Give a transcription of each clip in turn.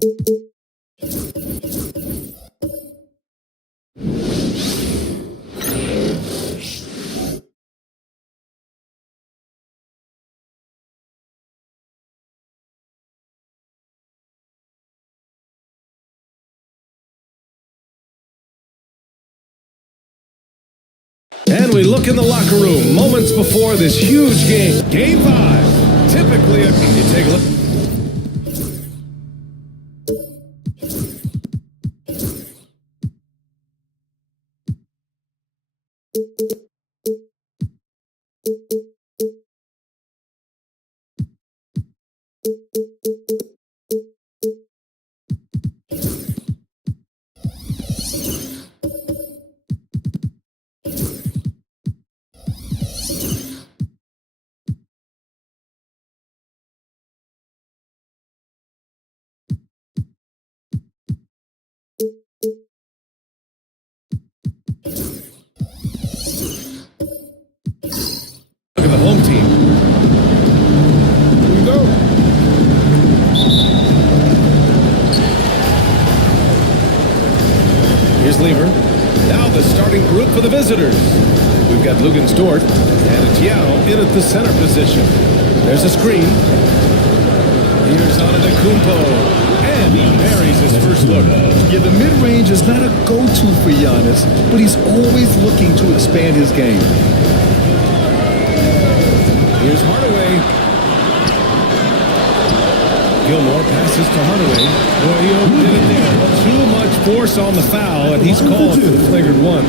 And we look in the locker room moments before this huge game. Game 5. Typically, you take a look. Look at the home team. Here we go. Here's Lever. Now the starting group for the visitors. We've got Lugens Dort and Tiao in at the center position. There's a screen. Here's Antetokounmpo. And he buries his first look. Yeah, the mid-range is not a go-to for Giannis, but he's always looking to expand his game. Here's Hardaway. Gilmore passes to Hardaway. Boy, he did it there. Too much force on the foul, and he's called for the flagrant one.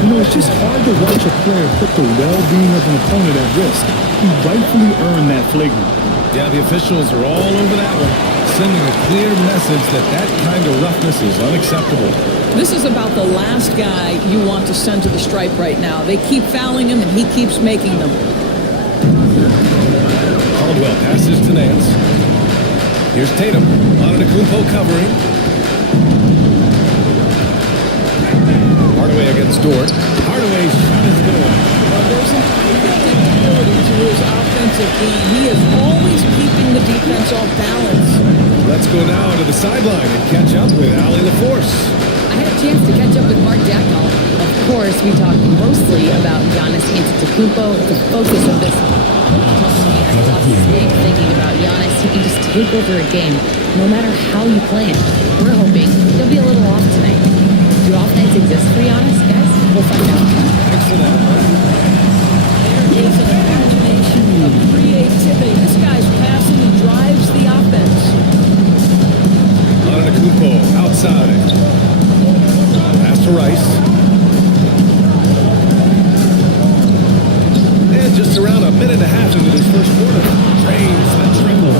You know, it's just hard to watch a player put the well-being of an opponent at risk. He rightfully earned that flagrant. Yeah, the officials are all over that one, sending a clear message that that kind of roughness is unacceptable. This is about the last guy you want to send to the stripe right now. They keep fouling him, and he keeps making them. Caldwell passes to Nance. Here's Tatum. Antetokounmpo covering. Hardaway against Dort. Hardaway's shot is good. There's an unpredictability to his offensive game. He is always keeping the defense off balance. Let's go now to the sideline and catch up with Allie LaForce. I had a chance to catch up with Mark Dagnall. Of course, we talked mostly about Giannis Antetokounmpo, the focus of this. He lost his game thinking about Giannis. He can just take over a game, no matter how you play him. We're hoping he'll be a little off tonight. Do off nights exist for Giannis, guys? We'll find out. Thanks for that. There is an imagination of creativity. This guy's passing and drives the offense. Antetokounmpo outside. Pass to Rice. And just around a minute and a half into this first quarter, drains that triple.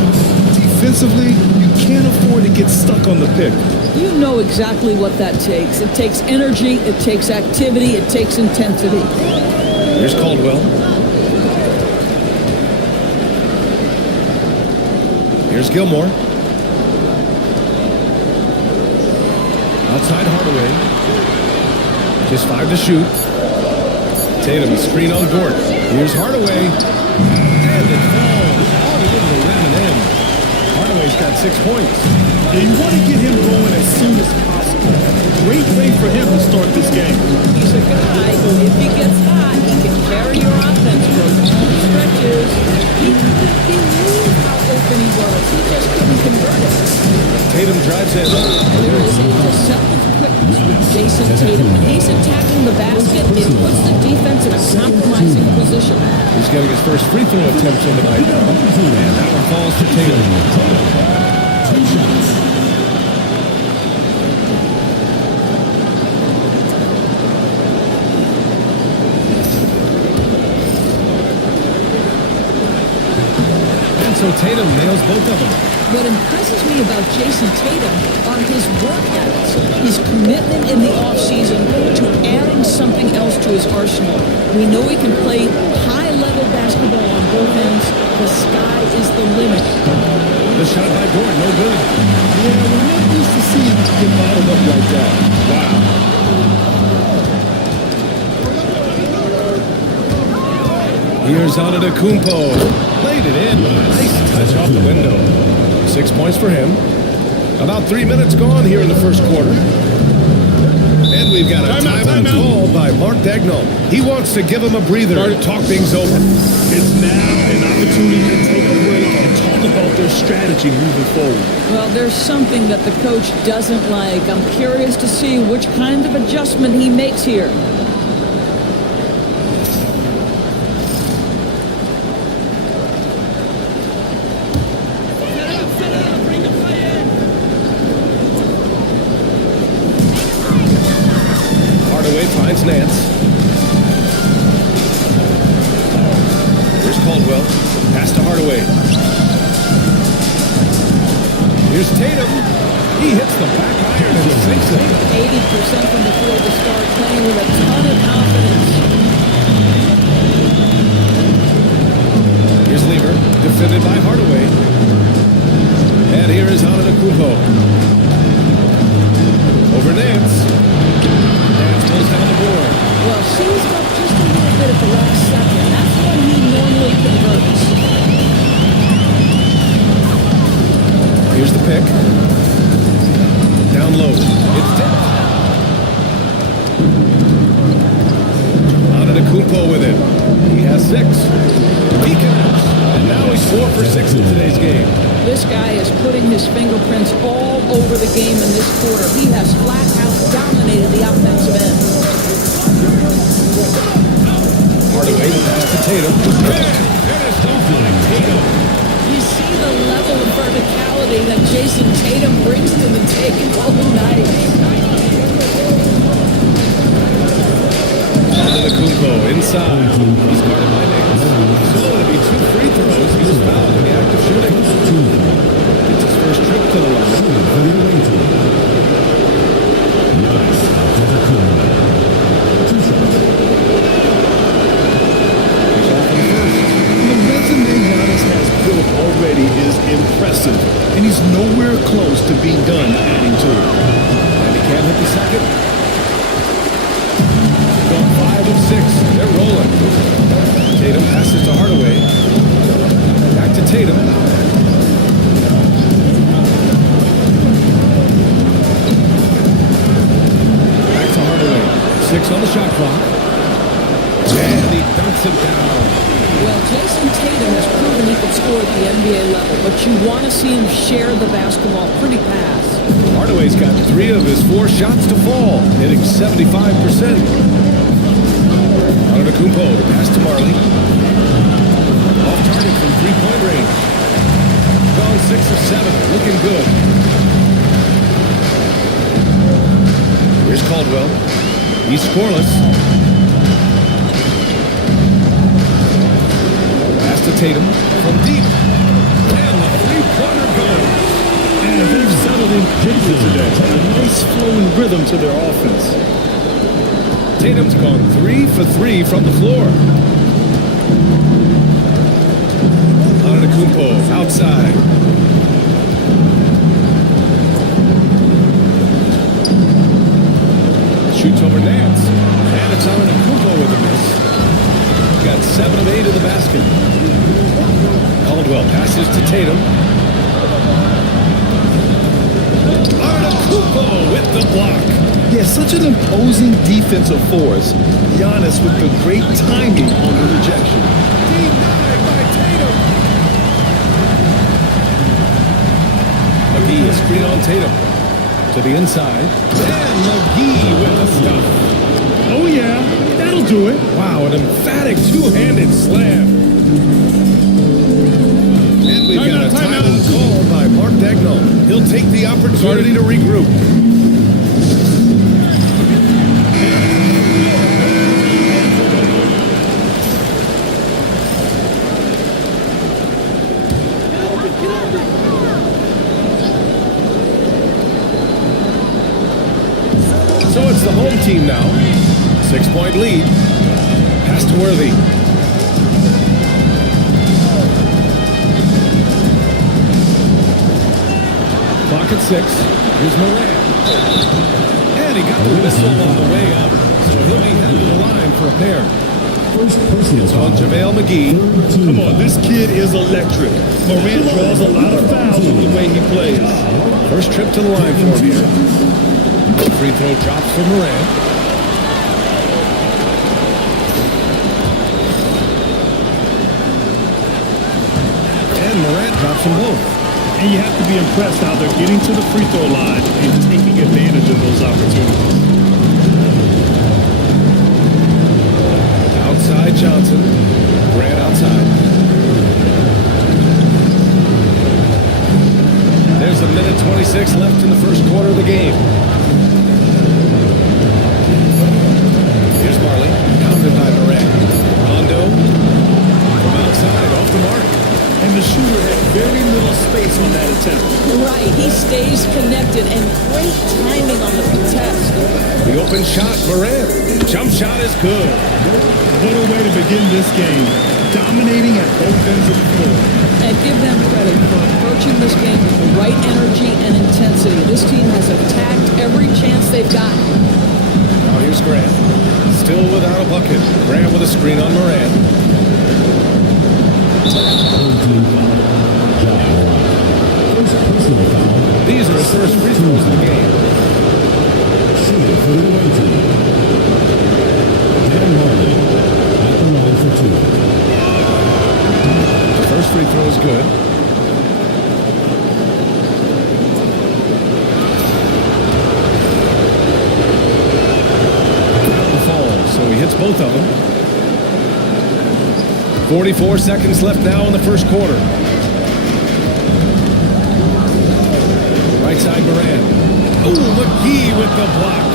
Defensively, you can't afford to get stuck on the pick. You know exactly what that takes. It takes energy, it takes activity, it takes intensity. Here's Caldwell. Here's Gilmore. Outside Hardaway. Just 5 to shoot. Tatum screen on Dort. Here's Hardaway. And it falls all over the rim and in. Hardaway's got 6 points. And you want to get him going as soon as possible. Great way for him to start this game. He's a guy who, if he gets hot, he can carry your offense for long stretches. He knew how open he was. He just couldn't convert it. Tatum drives in. There is a deceptive quickness with Jason Tatum. When he's attacking the basket, it puts the defense in a compromising position. He's getting his first free throw attempts on the night now. And that one falls to Tatum. And so Tatum nails both of them. What impresses me about Jason Tatum are his work habits, his commitment in the offseason to adding something else to his arsenal. We know he can play high-level basketball on both ends. The sky is the limit. The shot by Dort, no good. Yeah, we're not used to seeing him get bottled up like that. Wow. Here's Antetokounmpo. Played it in. Nice touch off the window. 6 points for him. About 3 minutes gone here in the first quarter. And we've got a timeout called by Mark Dagnall. He wants to give him a breather and talk things over. It's now an opportunity to take a break and talk about their strategy moving forward. Well, there's something that the coach doesn't like. I'm curious to see which kind of adjustment he makes here. Hardaway finds Nance. Here's Caldwell. Pass to Hardaway. Here's Tatum. He hits the back iron and sinks it. 80% from the floor to start playing with a ton of confidence. Here's Lever, defended by Hardaway. And here is Antetokounmpo. Over Nance. Nance goes down the board. Well, seized up just a little bit at the last second. That's when he normally converts. Here's the pick. Down low. It's tipped. Antetokounmpo with it. He has 6. He connects. And now he's 4 for 6 in today's game. This guy is putting his fingerprints all over the game in this quarter. He has flat out dominated the offensive end. Hardaway to pass to Tatum. Finished off by Tatum. You see the level of verticality that Jason Tatum brings to the table tonight. Antetokounmpo inside. He's guarded by Nance. So it'll be 2 free throws. He was fouled in the act of shooting. It's his first trip to the line. The resume Giannis has built already is impressive, and he's nowhere close to being done adding to it. And he can't hit the second. Gone 5 of 6. They're rolling. Tatum passes to Hardaway. Back to Tatum. Back to Hardaway. 6 on the shot clock. And he dunks it down. Well, Jason Tatum has proven he can score at the NBA level, but you want to see him share the basketball pretty fast. Hardaway's got 3 of his 4 shots to fall, hitting 75%. Antetokounmpo to pass to Marley. Off target from 3-point range. Gone 6 of 7, looking good. Here's Caldwell. He's scoreless. Pass to Tatum from deep. And the 3-pointer goes. And they've settled in quickly today. A nice flowing rhythm to their offense. Tatum's gone 3 for 3 from the floor. Antetokounmpo outside. Shoots over Nance. And it's Antetokounmpo with a miss. Got 7 of 8 in the basket. Caldwell passes to Tatum. Antetokounmpo with the block. Yeah, such an imposing defensive force. Giannis with the great timing on the rejection. Denied by Tatum. McGee, a screen on Tatum. To the inside. And McGee with the stuff. Oh yeah, that'll do it. Wow, an emphatic two-handed slam. And we've got a timeout called by Mark Dagnall. He'll take the opportunity to regroup. So it's the home team now. 6-point lead. Pass to Worthy. Clock at 6. Here's Moran. And he got the whistle on the way up. So he'll be headed to the line for a pair. It's on JaVale McGee. Come on, this kid is electric. Moran draws a lot of fouls with the way he plays. First trip to the line for him here. Free throw drops for Morant. And Morant drops them both. And you have to be impressed how they're getting to the free throw line and taking advantage of those opportunities. Outside Johnson. Grant outside. There's a minute 26 left in the first quarter of the game. Here's Marley. Countered by Morant. Rondo. From outside. Off the mark. And the shooter had very little space on that attempt. Right, he stays connected and great timing on the contest. The open shot, Morant. Jump shot is good. What a way to begin this game. Dominating at both ends of the floor. And give them credit for approaching this game with the right energy and intensity. This team has attacked every chance they've gotten. Now here's Grant. Still without a bucket. Grant with a screen on Morant. These are his first free throws of the game. The first free throw is good. Foul fall, so he hits both of them. 44 seconds left now in the first quarter. Right side Morant. Oh, McGee with the block.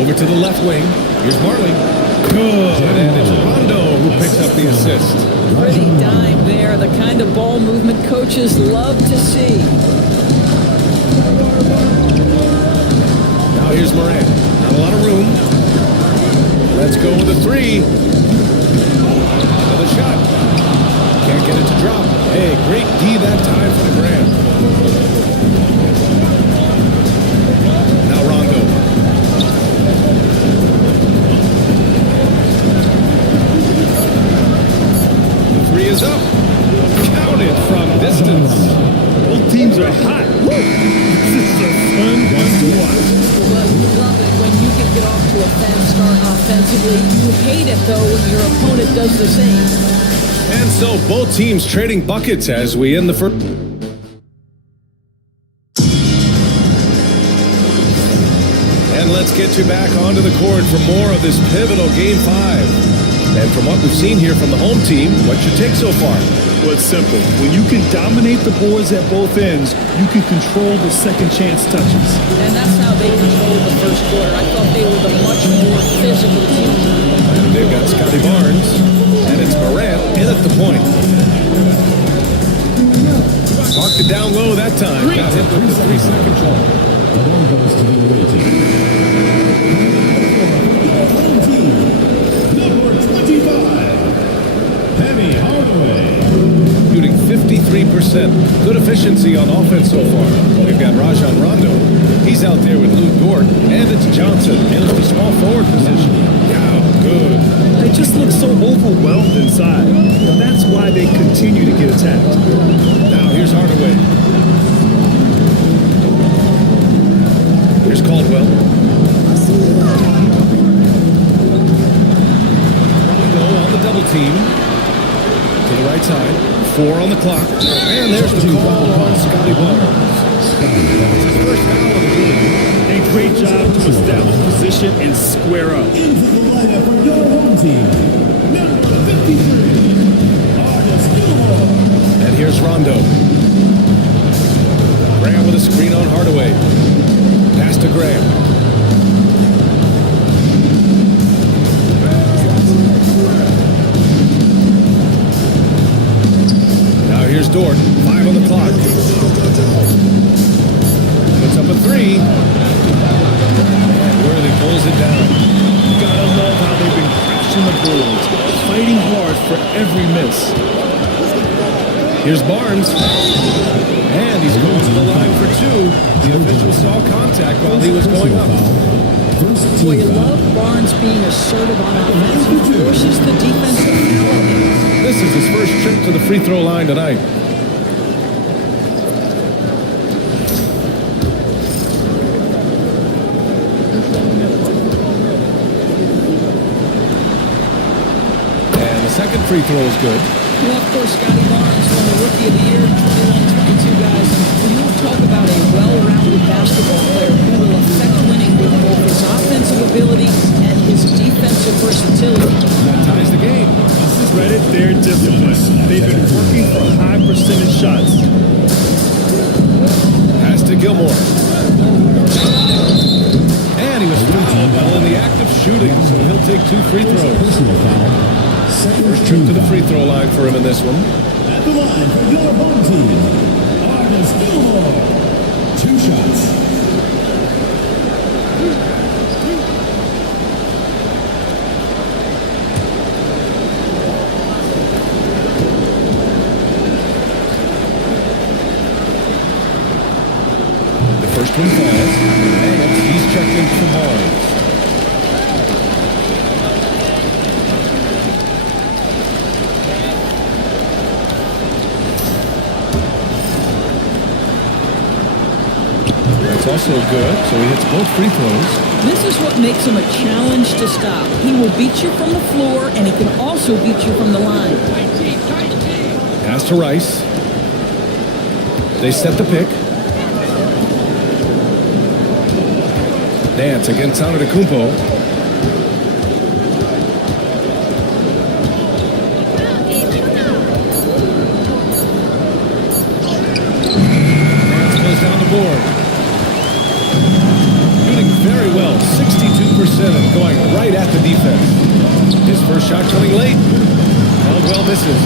Over to the left wing. Here's Marley. Good. And it's Rondo who picks up the assist. Pretty dime there, the kind of ball movement coaches love to see. Now here's Morant. Not a lot of room. Let's go with a three. Another shot. Can't get it to drop. Hey, great D that time for Grant. Now Rondo. The three is up. Counted from distance. Both teams are hot. This is a fun one to watch. But you love it when you can get off to a fast start offensively. You hate it, though, when your opponent does the same. And so both teams trading buckets as we end the first. And let's get you back onto the court for more of this pivotal Game 5. And from what we've seen here from the home team, what's your take so far? Well, it's simple. When you can dominate the boards at both ends, you can control the second chance touches. And that's how they controlled the first quarter. I thought they were the much more physical team. They've got Scotty Barnes, and it's Morant in at the point. Marked it down low that time. Got hit with the 3-second call. The ball goes to the away team. Number 25, Penny Hardaway. Shooting 53%. Good efficiency on offense so far. We've got Rajon Rondo. He's out there with Lou Dort. And it's Johnson in the small forward position. Yeah, good. They just look so overwhelmed inside. That's why they continue to get attacked. Now here's Hardaway. Here's Caldwell. Rondo on the double team. To the right side. 4 on the clock. And there's the call on Scotty Barnes. It's his first foul of the game. A great job to establish position and square up. Into the lineup for your home team. Number 53, Artis Gilmore. And here's Rondo. Graham with a screen on Hardaway. Pass to Graham. Now here's Dort. 5 on the clock. Puts up a 3. And Worthy pulls it down. Gotta love how they've been crashing the boards, fighting hard for every miss. Here's Barnes. And he's going to the line for 2. The official saw contact while he was going up. Boy, you love Barnes being assertive on offense. He forces the defense to foul him. This is his first trip to the free throw line tonight. second free throw is good. Well, of course, Scotty Barnes won the Rookie of the Year, 21-22 guys. And when you talk about a well-rounded basketball player who will affect winning with both his offensive ability and his defensive versatility. That ties the game. Credit their discipline. They've been working for high percentage shots. Pass to Gilmore. And he was fouled while in the act of shooting, so he'll take 2 free throws. Personal foul. Second First trip to the free throw line for him in this one. At the line for your home team, Artis Gilmore. 2 shots. First one falls, and he's checked in for Barnes. That's also good, so he hits both free throws. This is what makes him a challenge to stop. He will beat you from the floor, and he can also beat you from the line. Pass to Rice. They set the pick. Nance against Antetokounmpo. Nance goes down the board. Shooting very well, 62% and going right at the defense. His first shot coming late. Caldwell misses.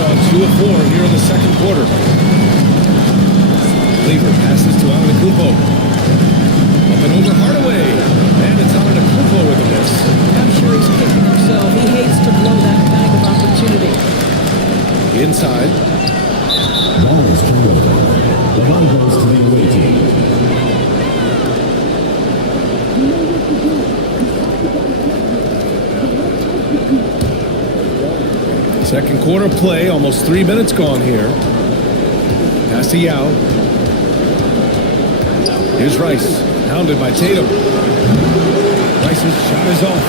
Gone 2 of 4 here in the second quarter. Cleaver passes to Antetokounmpo. Up and over Hardaway. And it's Antetokounmpo with a miss. I'm sure he's kicking himself. He hates to blow that bag of opportunity. Inside. Ball is turned over. The ball goes to the away team. Second quarter play, almost 3 minutes gone here. Pass to Yao. Here's Rice, hounded by Tatum. Rice's shot is off.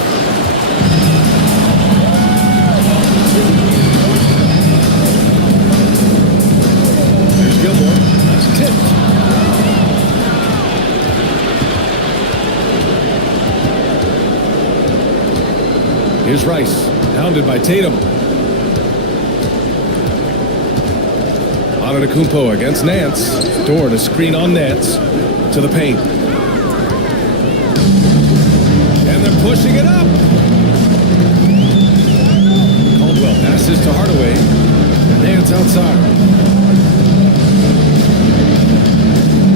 Here's Gilmore. That's tipped. Here's Rice, hounded by Tatum. Antetokounmpo against Nance. Dort a screen on Nance to the paint. And they're pushing it up. Caldwell passes to Hardaway. Nance outside.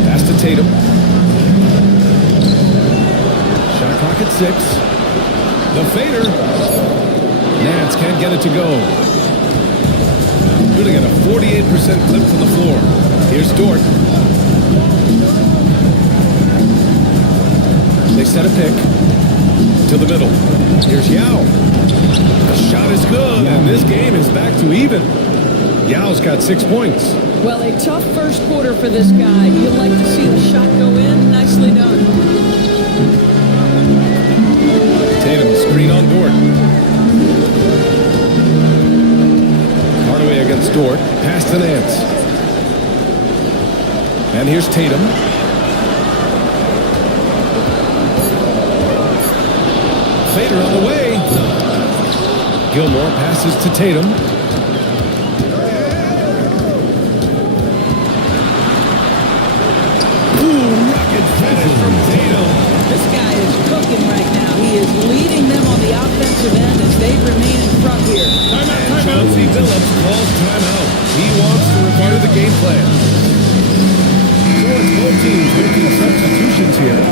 Pass to Tatum. Shot clock at 6. The fader. Nance can't get it to go. Shooting at a 48% clip from the floor. Here's Dort. They set a pick to the middle. Here's Yao. The shot is good, and this game is back to even. Yao's got 6 points. Well, a tough first quarter for this guy. You'd like to see the shot go in. Nicely done. Tatum, screen on Dort. Hardaway against Dort. Pass to Nance. And here's Tatum. Fader on the way. Gilmore passes to Tatum. Ooh, rocket finish from Tatum. This guy is cooking right now. He is leading them on the offensive end as they remain in front here. And Chauncey Billups calls timeout. He wants to review the game plan. So it's both teams making substitutions here.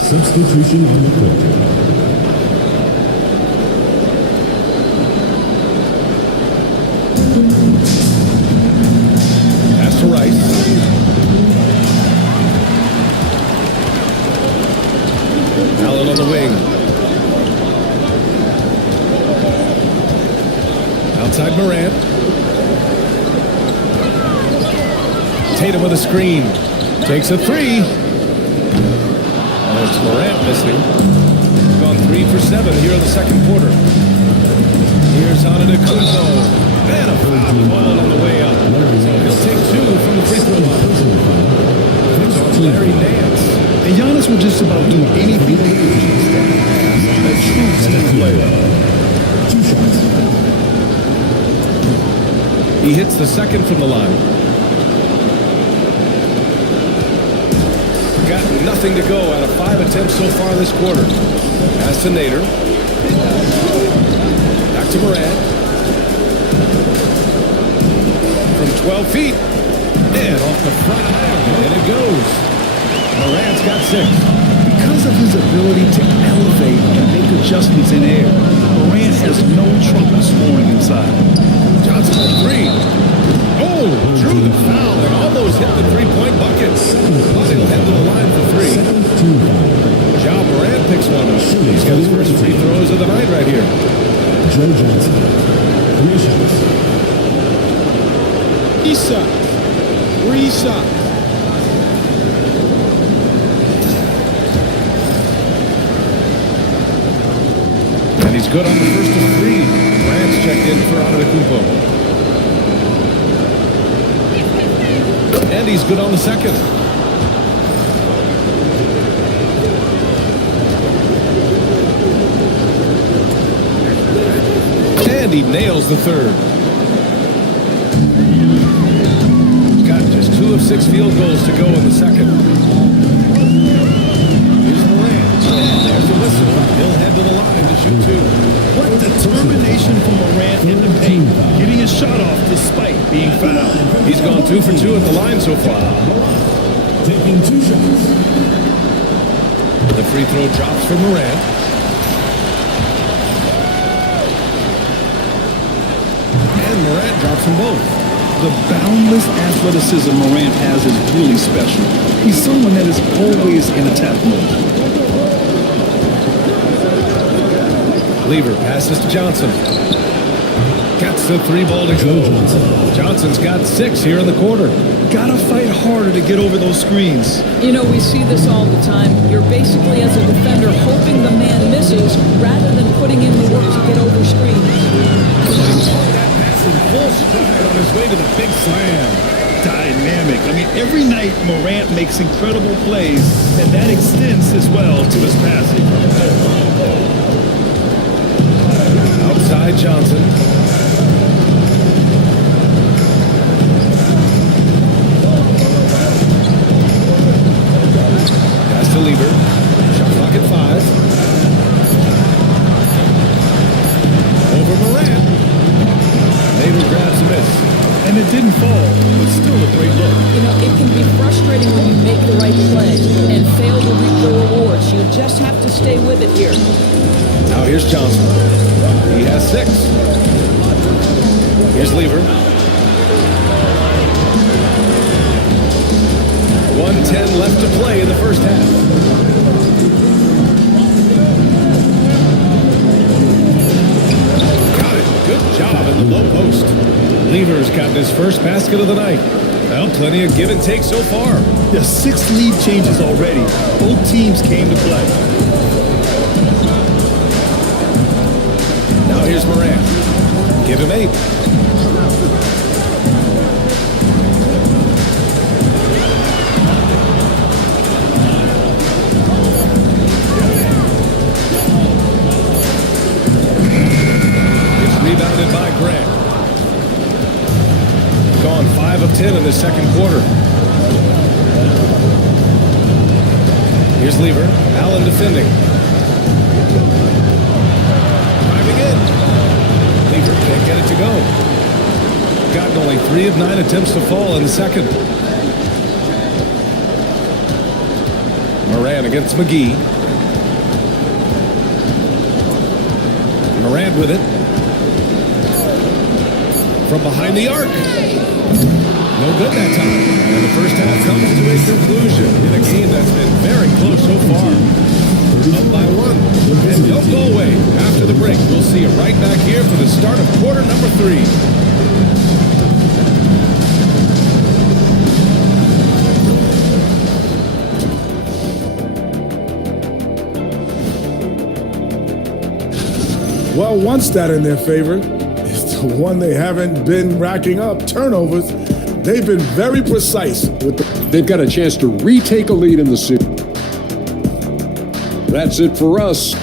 Substitution on the court. Pass to Rice. Allen on the wing. Outside Morant. Tatum with a screen. Takes a 3. Oh, it's Morant missing. Gone 3 for 7 here in the second quarter. Here's Antetokounmpo. And a foul call on the way up. So he'll take 2 from the free throw line. It's on Larry Nance. And Giannis will just about do anything he needs to pass. A true team player. 2 shots. He hits the second from the line. Got nothing to go out of 5 attempts so far this quarter. Pass to Nader. Back to Morant. From 12 feet. And off the front iron. And it goes. Morant's got 6. Because of his ability to elevate and make adjustments in air, Morant has no trouble scoring inside. Johnson with 3. Oh, drew the foul and almost hit the 3-point bucket. But he'll head to the line for 3. Ja Morant picks one up. He's got his first free throws of the night right here. Joe Johnson. 3 shots. Issa. 3 shots. And he's good on the first of 3. Morant's checked in for Antetokounmpo. And he's good on the second. And he nails the third. He's got just 2 of 6 field goals to go in the second. Here's Morant. And there's the whistle. He'll head to the line to shoot 2. What determination from Morant in the paint, getting his shot off despite being fouled. He's gone 2 for 2 at the line so far. Taking 2 shots. The free throw drops for Morant. And Morant drops them both. The boundless athleticism Morant has is really special. He's someone that is always in attack mode. Lever passes to Johnson. Gets the 3 ball to go. Johnson's got 6 here in the quarter. Gotta fight harder to get over those screens. You know, we see this all the time. You're basically, as a defender, hoping the man misses rather than putting in the work to get over screens. That pass in full stride on his way to the big slam. Dynamic. I mean, every night Morant makes incredible plays, and that extends as well to his passing. Outside Johnson. Pass to Lever. Shot clock at 5. Over Morant. Nader grabs a miss. And it didn't fall, but still a great look. You know, it can be frustrating when you make the right play and fail to reap the rewards. You just have to stay with it here. Now here's Johnson. He has 6. Here's Lever. 1:10 left to play in the first half. Got it. Good job in the low post. Lever's gotten his first basket of the night. Well, plenty of give and take so far. Yeah, 6 lead changes already. Both teams came to play. Now here's Morant. Give him 8. It's rebounded by Grant. Gone 5 of 10 in the second quarter. Here's Lever. Allen defending. Driving in. Lever can't get it to go. Gotten only 3 of 9 attempts to fall in the second. Morant against McGee. Morant with it. From behind the arc. No good that time. And the first half comes to a conclusion in a game that's been very close so far. Up by 1. And don't go away. After the break, we'll see you right back here for the start of quarter number 3. Well, one stat in their favor is the one they haven't been racking up, turnovers. They've been very precise with the... They've got a chance to retake a lead in the series. That's it for us.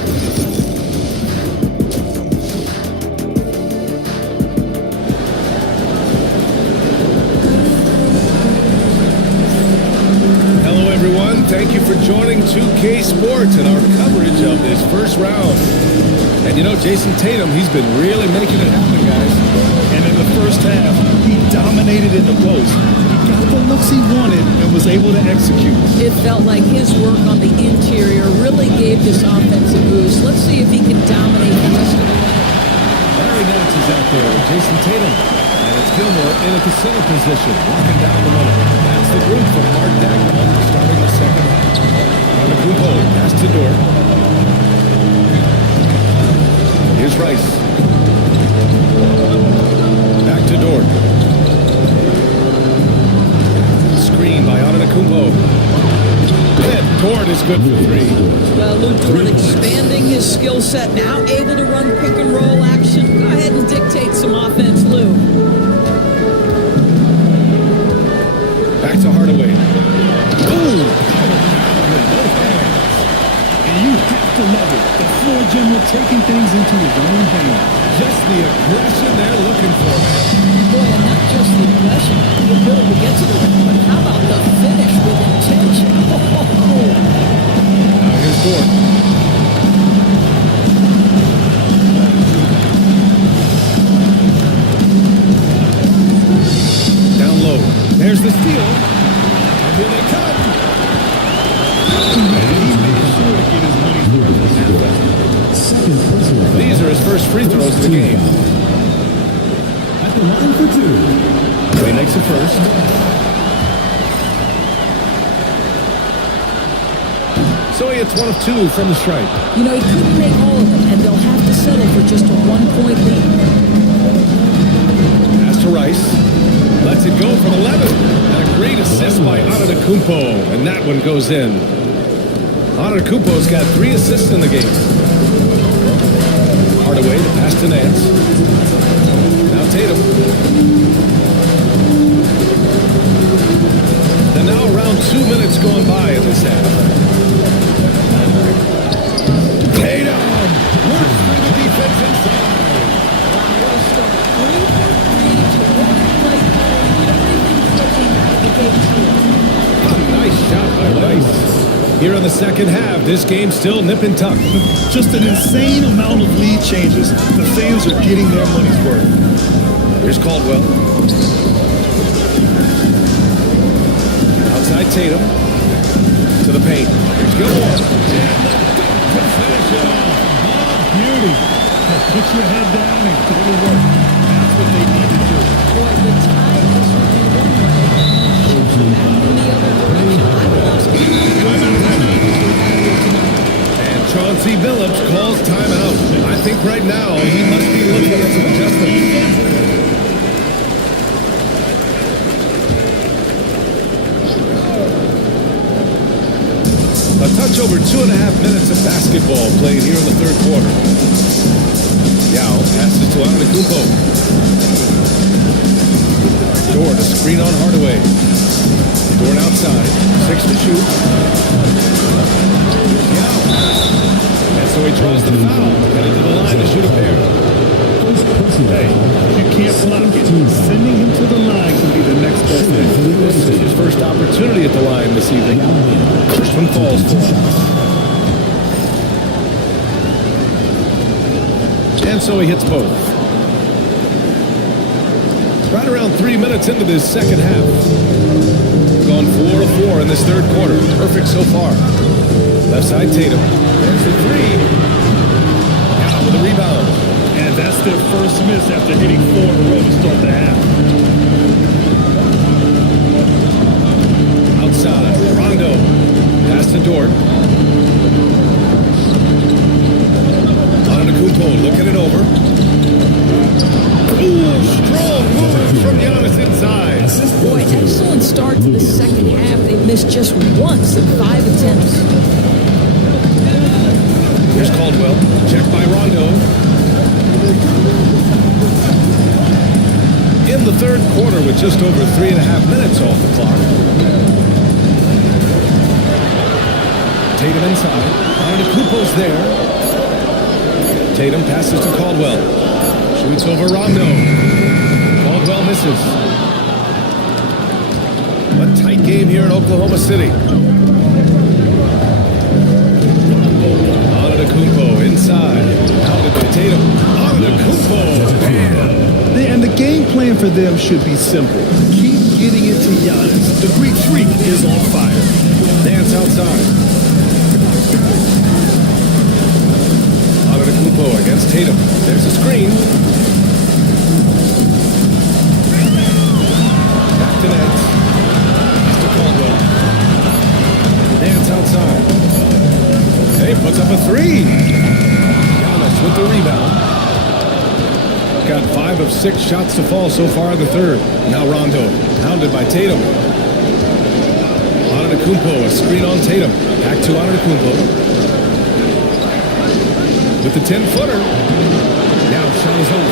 Hello, everyone. Thank you for joining 2K Sports and our coverage of this first round. And you know, Jason Tatum, he's been really making it happen, guys. And in the first half, he dominated in the post. He got the looks he wanted and was able to execute. It felt like his work on the interior really gave this offense a boost. Let's see if he can dominate the rest of the way. Larry Nance is out there with Jason Tatum. And it's Gilmore in at the center position, walking down the middle. That's the group from Mark Dagnall starting the second half. On the group hold, pass to Dort. Here's Rice. Back to Dort. Screen by Antetokounmpo. And Dort is good for three. Well, Luke Dort expanding his skill set, now able to run pick and roll action. Go ahead and dictate some offense, Lou. Back to Hardaway. Boom! And you have to love it. The floor general taking things into his own hands. Just the aggression they're looking for, man. Boy, and not just the aggression, the ability to get to the rim, but how about the finish with intention? Now here's Dort. Down low. There's the steal. And here they come. These are his first free throws of the game. At the line for two. So he makes it first. So he hits one of two from the stripe. You know, he couldn't make all of them, and they'll have to settle for just a one-point lead. Pass to Rice. Lets it go from 11. And a great assist by Antetokounmpo. And that one goes in. Antetokounmpo's got 3 assists in the game. Hardaway, the pass to Nance. Now Tatum. And now around 2 minutes going by in this half. Tatum! Works for the defense inside. A nice shot by Rice. Here in the second half, this game's still nip and tuck. Just an insane amount of lead changes. The fans are getting their money's worth. Here's Caldwell. Outside Tatum. To the paint. Here's Gilmore. To finish it off. Oh, beauty. Put your head down and go to work. That's what they need to do. Boy, the tide is swinging one way and shifting back in the other direction. I lost And Chauncey Billups calls timeout. I think right now he must be looking at some adjustments. A touch over 2.5 minutes of basketball played here in the third quarter. Yao passes to Antetokounmpo. Dort, a screen on Hardaway. Dort outside. 6 to shoot. Yao. And so he draws the foul. Heading to the line to shoot a pair. Hey, you can't block it. Sending him to the line can be the next best thing. This is his first opportunity at the line this evening. First one falls for him. And so he hits both. Right around 3 minutes into this second half. Gone 4-4 in this third quarter. Perfect so far. Left side Tatum. There's the three. Now with a rebound. And that's their first miss after hitting 4 in a row to start the half. Outside. Rondo. Pass to Dort. Antetokounmpo looking it over. Ooh, strong move from Giannis inside. Boy, excellent start to the second half. They missed just once in 5 attempts. Here's Caldwell. Checked by Rondo. In the third quarter with just over 3.5 minutes off the clock. Tatum inside. Antetokounmpo's there. Tatum passes to Caldwell. Shoots over Rondo. Caldwell misses. A tight game here in Oklahoma City. Antetokounmpo inside. Out to Tatum. Antetokounmpo. Bam. And the game plan for them should be simple. Keep getting it to Giannis. The Greek Freak is on fire. Dance outside. Antetokounmpo against Tatum. There's a screen. Back to net. To Caldwell. Dance outside. Hey, puts up a three. Giannis with the rebound. Got 5 of 6 shots to fall so far in the third. Now Rondo, pounded by Tatum. Antetokounmpo, a screen on Tatum. Back to Antetokounmpo. With the 10-footer. Now shot is on.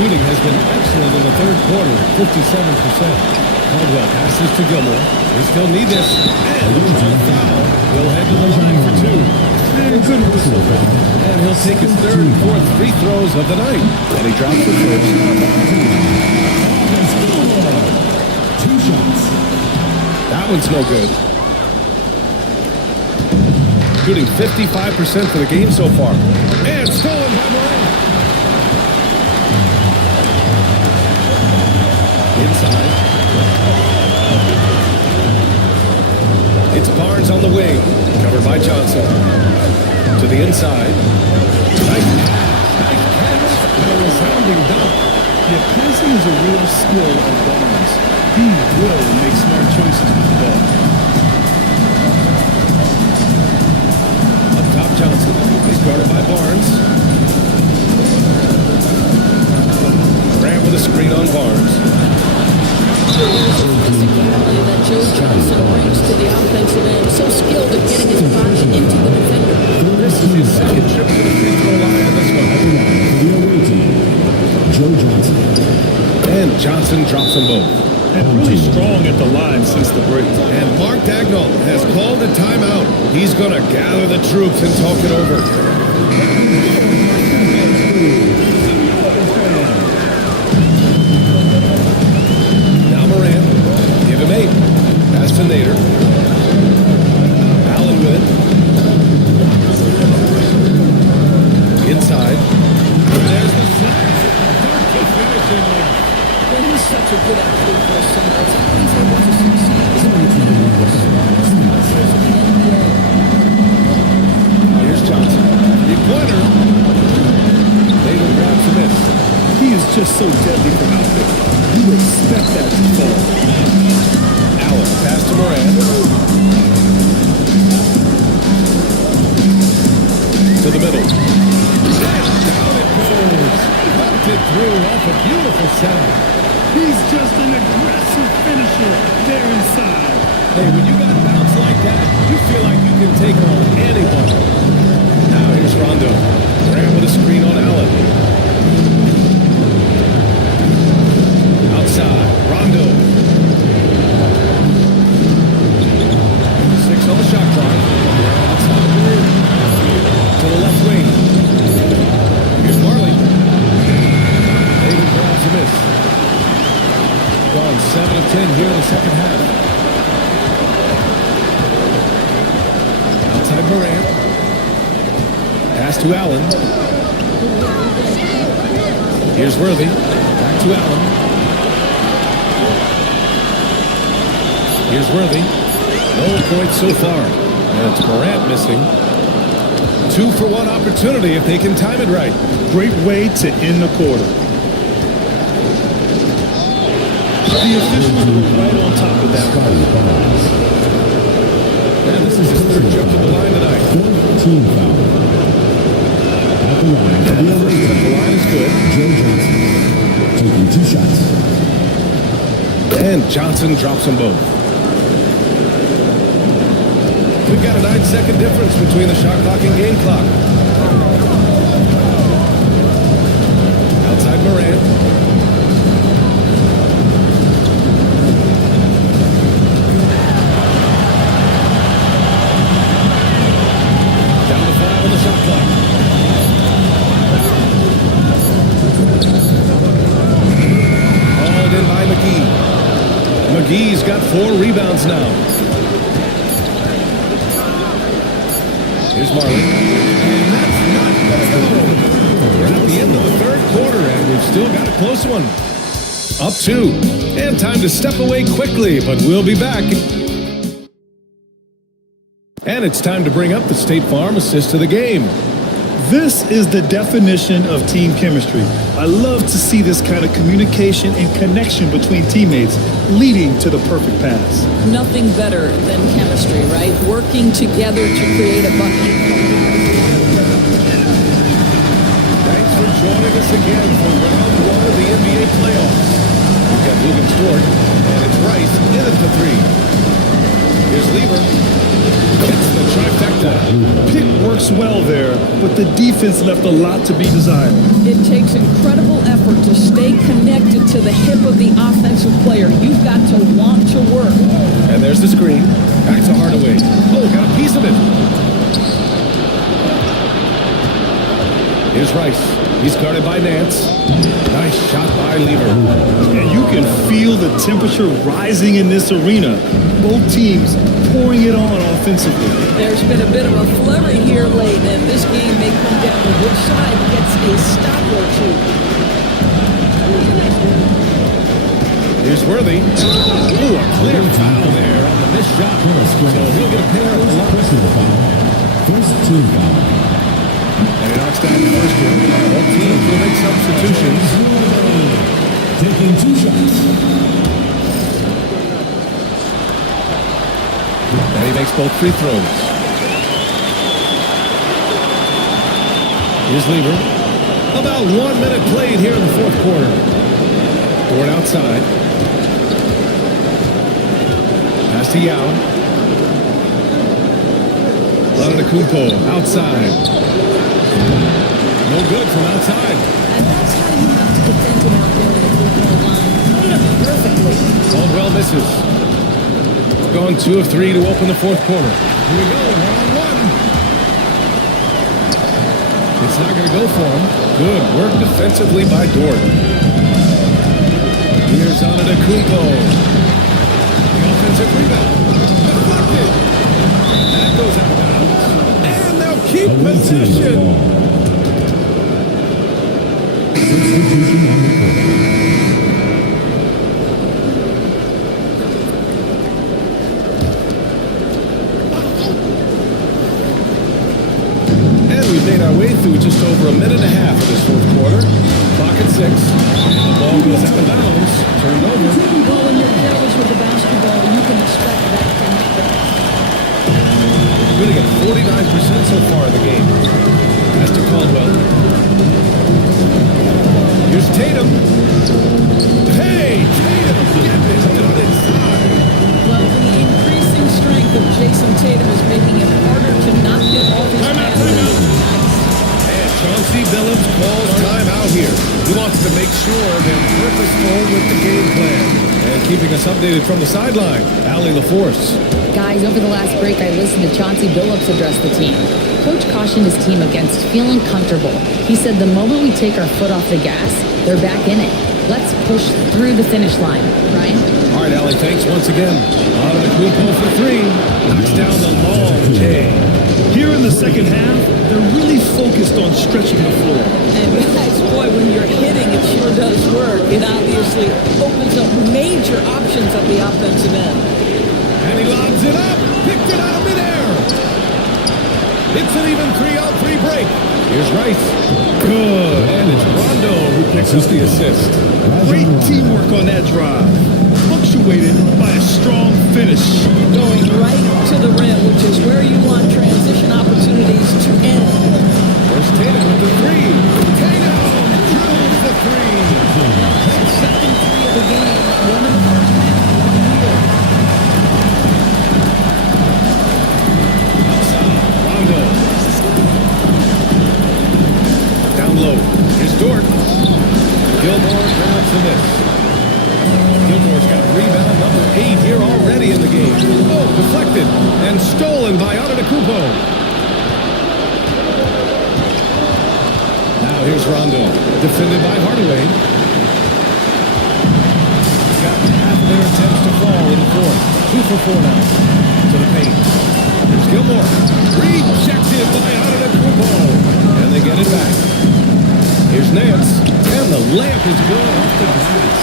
Shooting has been excellent in the third quarter, 57%. Caldwell passes to Gilmore. They still need this. And a foul. He'll head to the line for 2. And good whistle. And he'll take his third and fourth free throws of the night. And he drops the first. 2 shots. That one's no good. Shooting 55% for the game so far. And stolen by Morant. Inside. It's Barnes on the wing. Covered by Johnson. To the inside. Nice catch. A resounding dunk. Yeah, passing is a real skill of Barnes. He will make smart choices with the ball. Up top, Johnson. He's guarded by Barnes. Grant with a screen on Barnes. That Joe Johnson brings to the offensive end. So skilled at getting his body into the defender. This is his second trip to the free throw line in this one. The away team, Joe Johnson. And Johnson drops them both. And really strong at the line since the break. And Mark Dagnall has called a timeout. He's going to gather the troops and talk it over. Now Morant. Give him 8. Pass to Nader. Allen with it. Inside. There's the shot. Dirty finishing one. Well, he's such a good athlete for his son. That's how he's able to succeed. He's Here's Johnson. 3-pointer. Nader grabs the miss. He is just so deadly from out there. You expect that to fall. Allen, pass to Morant. To the middle. And down it goes. Bumped it through off a beautiful shot. He's just an aggressive finisher there inside. Hey, when you got bounce like that, you feel like you can take on anybody. Now here's Rondo. Grant with a screen on Allen. Outside, Rondo. 6 on the shot clock. Outside the rim. To the left wing. Here's Marley. David grabs a miss. Gone 7 of 10 here in the second half. Outside Morant. Pass to Allen. Here's Worthy. Back to Allen. Here's Worthy. No points so far. And it's Morant missing. 2-for-1 opportunity if they can time it right. Great way to end the quarter. The officials were right on top of that. And this is his third jump to the line tonight. Team foul. At the line. And the first at the line is good. Joe Johnson taking 2 shots. And Johnson drops them both. We've got a 9-second difference between the shot clock and game clock. McGee's got 4 rebounds now. Here's Marley. And that's not going to go. We're at the end of the third quarter, and we've still got a close one. Up 2. And time to step away quickly, but we'll be back. And it's time to bring up the State Farm assist of the game. This is the definition of team chemistry. I love to see this kind of communication and connection between teammates leading to the perfect pass. Nothing better than chemistry, right? Working together to create a bucket. Thanks for joining us again for round 1 of the NBA playoffs. We've got Lugan Stort, and it's Rice in at the 3. Here's Lieber. It's the trifecta. Pick works well there, but the defense left a lot to be desired. It takes incredible effort to stay connected to the hip of the offensive player. You've got to want to work. And there's the screen. Back to Hardaway. Oh, got a piece of it. Here's Rice. He's guarded by Nance. Nice shot by Lieber. And you can feel the temperature rising in this arena. Both teams pouring it on offensively. There's been a bit of a flurry here late, and this game may come down to which side gets a stop or two. Here's Worthy. Ooh, a clear foul there on the missed shot. So he'll get a pair of the line. First team foul. And he knocks down the first one. Both teams will make substitutions. Taking 2 shots. And he makes both free throws. Here's Lieber. About 1 minute played here in the fourth quarter. Dort outside. Pass to Yao. Antetokounmpo outside. No good from outside. And that's how you have to defend him out there in the free-throw line. Played him perfectly. Caldwell misses. Going 2 of 3 to open the fourth quarter. Here we go, 1-on-1. It's not going to go for him. Good work defensively by Dort. Here's Antetokounmpo. The offensive rebound. Deflected. That goes out of bounds. And they'll keep possession. Substitution on the court. We've made our way through just over a minute and a half of this fourth quarter. Clock at 6. The ball goes out of bounds. Turned over. Well, when you're careless with the basketball, you can expect that to happen. Shooting at 49% so far in the game. Pass to Caldwell. Here's Tatum. Hey, Tatum getting it done inside. Well, the increasing strength of Jason Tatum is making it harder to knock him off his back. Chauncey Billups calls timeout here. He wants to make sure they're purposeful with the game plan. And keeping us updated from the sideline, Allie LaForce. Guys, over the last break, I listened to Chauncey Billups address the team. Coach cautioned his team against feeling comfortable. He said the moment we take our foot off the gas, they're back in it. Let's push through the finish line. Ryan? All right, Allie, thanks once again. Antetokounmpo for 3. Knocks down the long J. Here in the second half, they're really focused on stretching the floor. And guys, boy, when you're hitting, it sure does work. It obviously opens up major options at the offensive end. And he lobs it up. Picked it out of midair. It's an even 3-on-3 break. Here's Rice. Good. And it's Rondo who picks up the assist. Great teamwork on that drive. Punctuated by a strong finish. Going right to the rim, which is where you want transition opportunities to end. There's Tatum with the 3. Tatum drills the 3. Second 3 of the game. One in the first half, one here. Outside. Rondo. Down low. Here's Dort. Gilmore grabs the miss. Gilmore's got rebound number 8 here already in the game. Oh, deflected and stolen by Antetokounmpo. Now here's Rondo, defended by Hardaway. Got half their attempts to fall in the fourth. 2 for 4 now. To the paint. Here's Gilmore. Rejected by Antetokounmpo. And they get it back. Here's Nance. And the layup is good off the glass.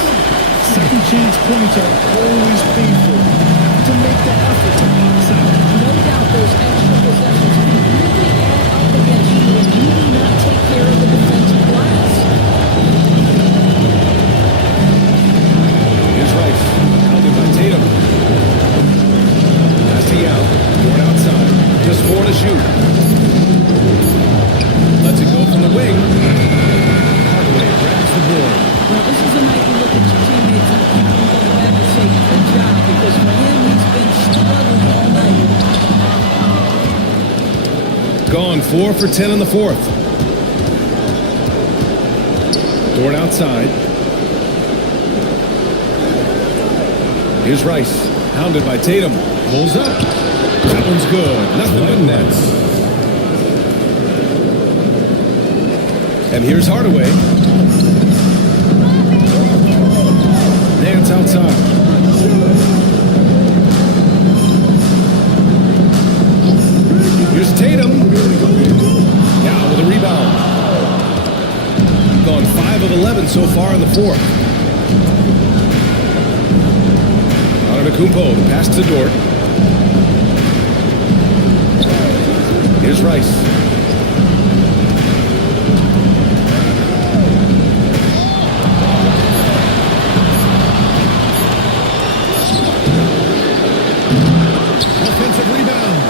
Second chance points are always painful. You have to make the effort to box out. No doubt those extra possessions can really add up against you when you do not take care of the defensive glass. Here's Rice. Pounded by Tatum. Pass to Yao. Going outside. Just 4 to shoot. Lets it go from the wing. Hardaway grabs the board. Well, this is a night you look at your teammates and keep them on the back and say, good job, because for him, he's been struggling all night. Gone 4 for 10 in the fourth. Dort outside. Here's Rice. Hounded by Tatum. Pulls up. That one's good. Nothing but nets. And here's Hardaway. Nance outside. Here's Tatum. Now with a rebound. Gone 5 of 11 so far in the fourth. Antetokounmpo, the pass to Dort. Here's Rice. Offensive rebound.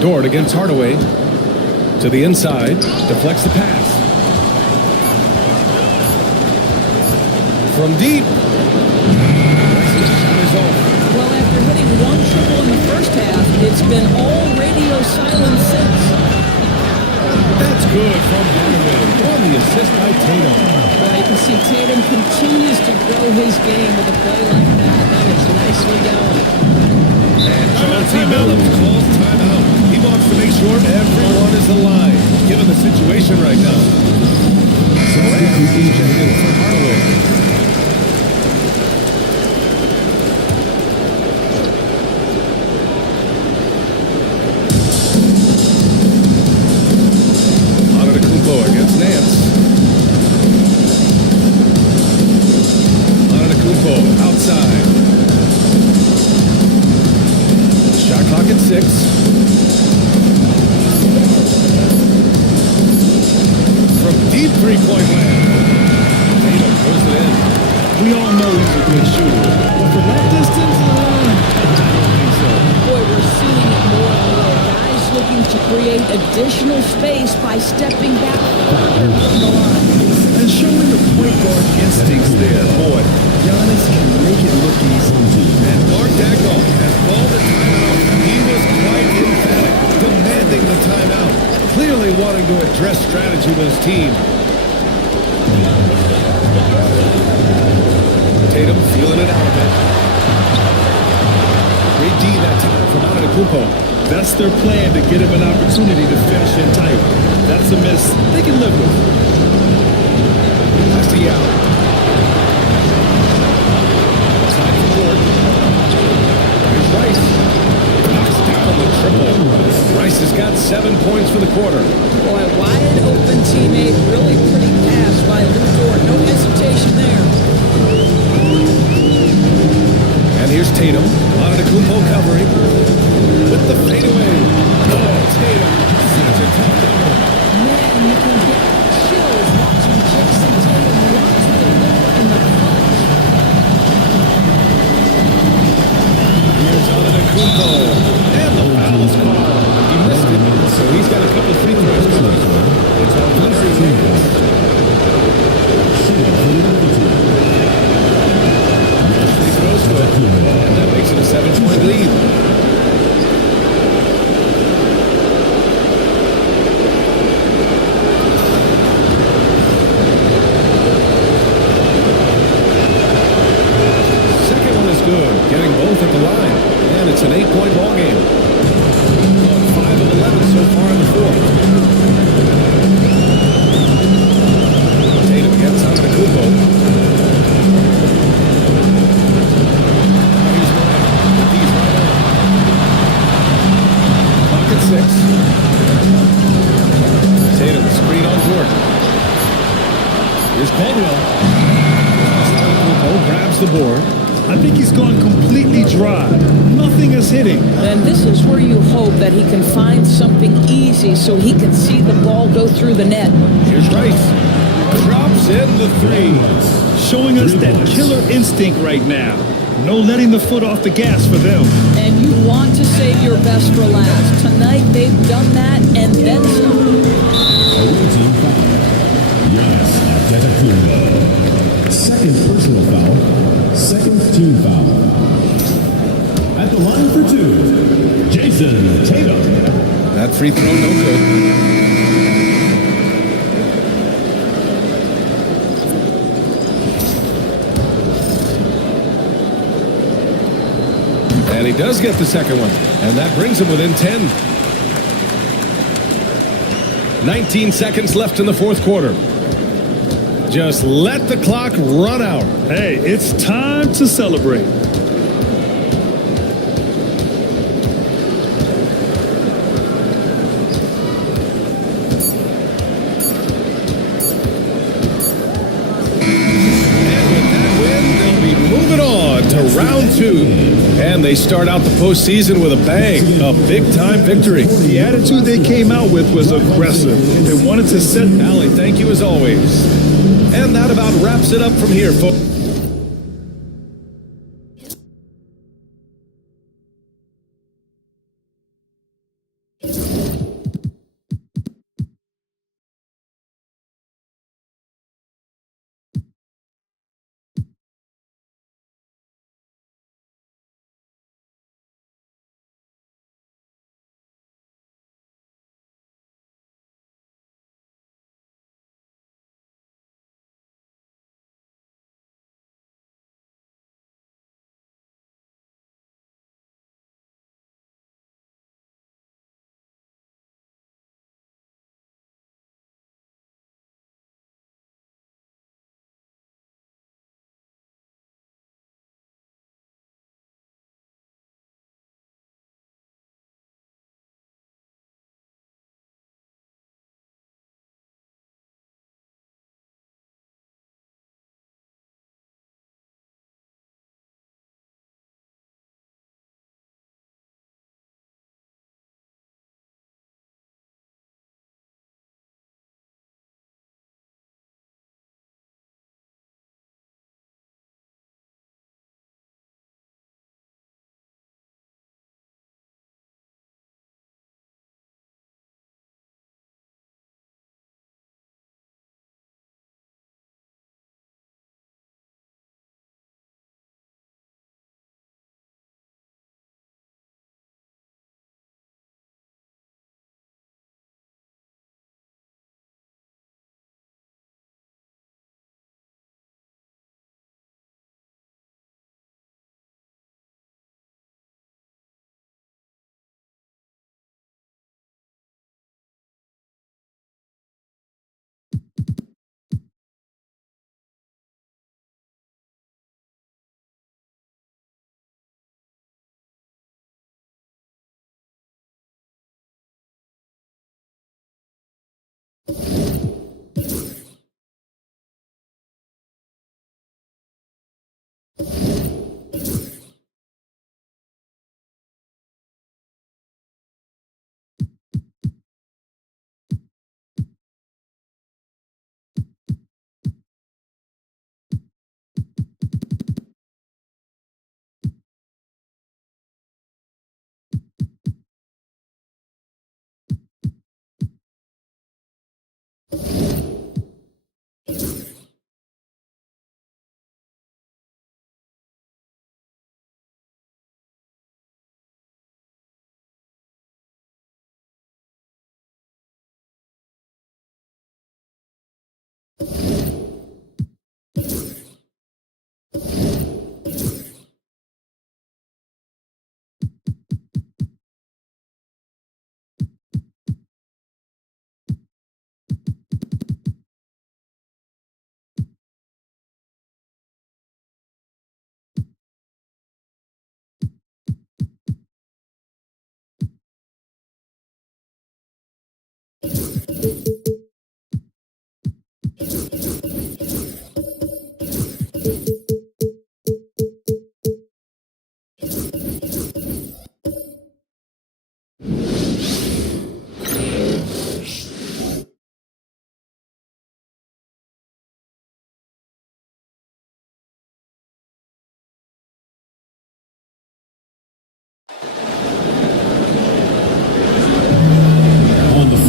Dort against Hardaway. To the inside. Deflects the pass. From deep. Well, after hitting one triple in the first half, it's been all radio silence since. That's good from Hardaway. On the assist by Tatum. Well, you can see Tatum continues to grow his game with a play like that. That is nicely done. And Chauncey Billups calls timeout. He wants to make sure everyone is aligned, given the situation right now. So Rams check in for Hardaway. Against Nance. Antetokounmpo outside. Shot clock at 6. From deep three-point land. Tatum throws it in. We all know he's a good shooter, but from that distance, I don't think so. Boy, we're seeing it more and more. Guys looking to create additional space by stepping back further from the line. And showing the point guard instincts there, boy. Giannis can make it look easy. And Mark Dagnall has called the timeout. He was quite emphatic, demanding the timeout. Clearly wanting to address strategy with his team. Tatum feeling it out a bit. Great D that time from Antetokounmpo. That's their plan, to get him an opportunity to finish in tight. That's a miss they can live with. Pass to Yao. Side for Dort. Here's Rice. Knocks down the triple. Rice has got 7 points for the quarter. Boy, wide open teammate, really pretty pass by Lou Dort. No hesitation there. And here's Tatum. Antetokounmpo covering. With the fadeaway. Oh, Tatum. Such a tough number. Man, you can get chills watching Jason Tatum want to deliver in the clutch. Here's Antetokounmpo. And the foul is called. He missed it, so he's got a couple free throws coming. It's on Larry Nance. Free throws good. And that makes it a 7-point lead. Tatum, screen on Gordon. Here's Caldwell. Antetokounmpo grabs the board. I think he's gone completely dry. Nothing is hitting. And this is where you hope that he can find something easy so he can see the ball go through the net. Here's Rice. Drops in the three. Showing us that killer instinct right now. No letting the foot off the gas for them. And you want to save your best for last. Tonight they've done that and then some. Away team foul. Giannis Antetokounmpo. Second personal foul. Second team foul. At the line for two, Jason Tatum. That free throw, no good. And he does get the second one. And that brings him within 10. 19 seconds left in the fourth quarter. Just let the clock run out. Hey, it's time to celebrate. Round two, and they start out the postseason with a bang, a big-time victory. The attitude they came out with was aggressive. They wanted to set... Allie, thank you as always. And that about wraps it up from here, folks.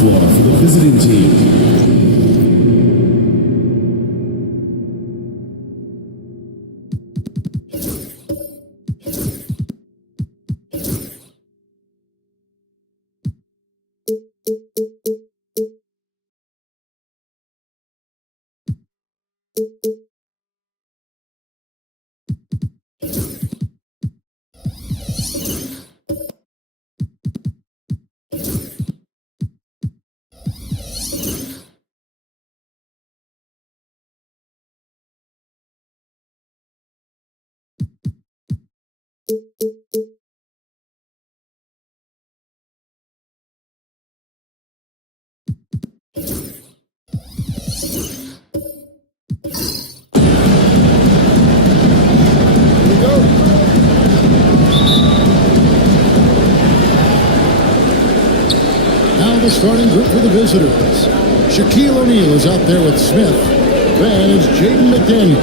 floor for the visiting team. The starting group for the visitors. Shaquille O'Neal is out there with Smith. Then it's Jaden McDaniel.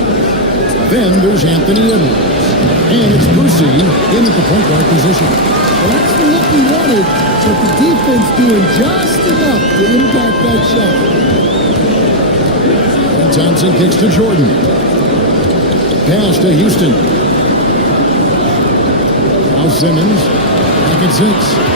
Then there's Anthony Edwards. And it's Brucey in at the point guard position. Well, that's the look we wanted, but the defense doing just enough to impact that shot. And Thompson kicks to Jordan. Pass to Houston. Now Simmons. Back at 6.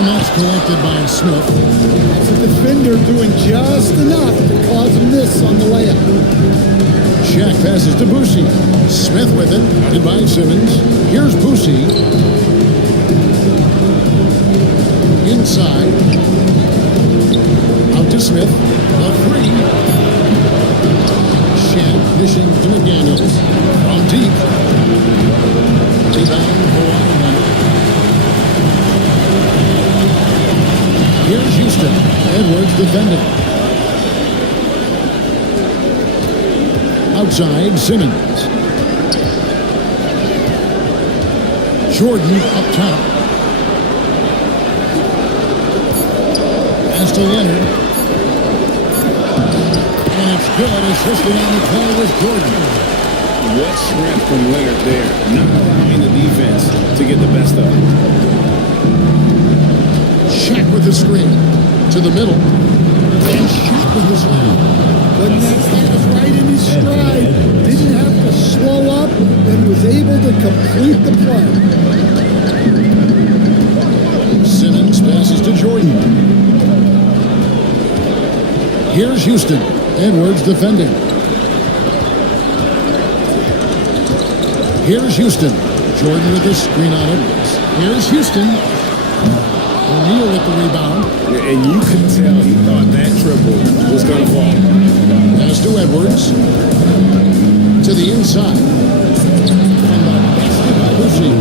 And that's collected by Smith. That's a defender doing just enough to cause a miss on the layup. Shaq passes to Boosie. Smith with it, guarded by Simmons. Here's Boosie. Inside. Out to Smith. The 3. Shaq dishing to McDaniels. From deep. Rebound for Leonard. Here's Houston. Edwards defending. Outside, Simmons. Jordan up top. Pass to Leonard. And it's good. Assisting on the play with Jordan. What strength from Leonard there. Not allowing the defense to get the best of it. Shaq with the screen to the middle, and Shaq with the slam. But that was right in his stride. Didn't have to slow up and was able to complete the play. Simmons passes to Jordan. Here's Houston. Edwards defending. Here's Houston. Jordan with the screen on Edwards. Here's Houston. O'Neal with the rebound. And you could tell he thought that triple was going to fall. Pass to Edwards. To the inside. And the basket by Bougie.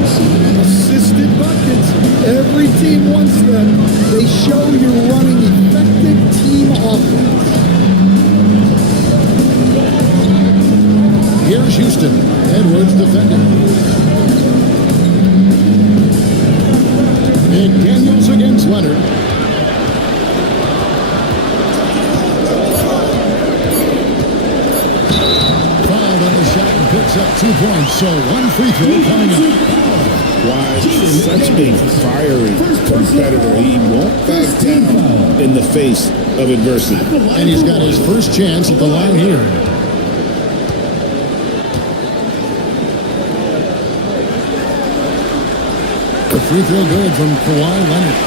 Assisted buckets. Every team wants them. They show you're running effective team offense. Here's Houston. Edwards defending. McDaniels against Leonard. Fouled on the shot and picks up 2 points. So 1 free throw coming up. Why, such a fiery competitor. He won't back down in the face of adversity. And he's got his first chance at the line here. The free throw good from Kawhi Leonard.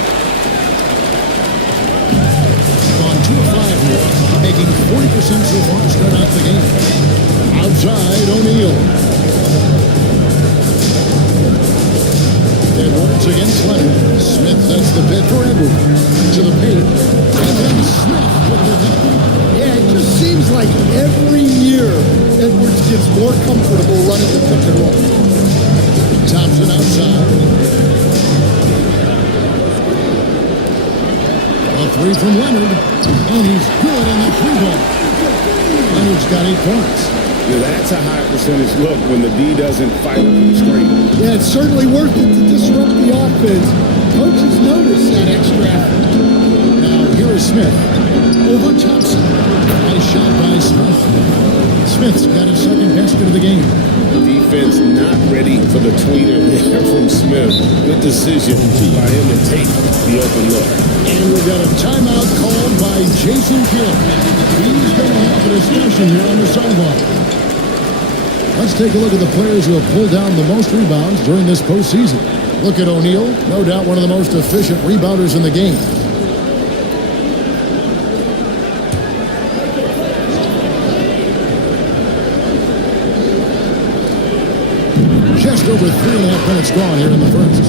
On 2 of 5 here, making 40% so far to start out the game. Outside, O'Neal. Edwards against Leonard. Smith sets the bid for Edwards. To the paint. And then Smith with the dunk. Yeah, it just seems like every year Edwards gets more comfortable running the pick and roll. Thompson outside. A 3 from Leonard. And he's good on the 3-ball. Leonard's got 8 points. Yeah, that's a high percentage look when the D doesn't fight up the screen. Yeah, it's certainly worth it to disrupt the offense. Coaches notice that extra effort. Now here is Smith. Over Thompson. Nice shot by Smith. Smith's got his second basket of the game. The defense not ready for the tweeter there from Smith. Good decision by him to take the open look. And we've got a timeout called by Jason Kidd. He's going to have a discussion here on the sideline. Let's take a look at the players who have pulled down the most rebounds during this postseason. Look at O'Neal, no doubt one of the most efficient rebounders in the game. Just over 3.5 minutes gone here in the first.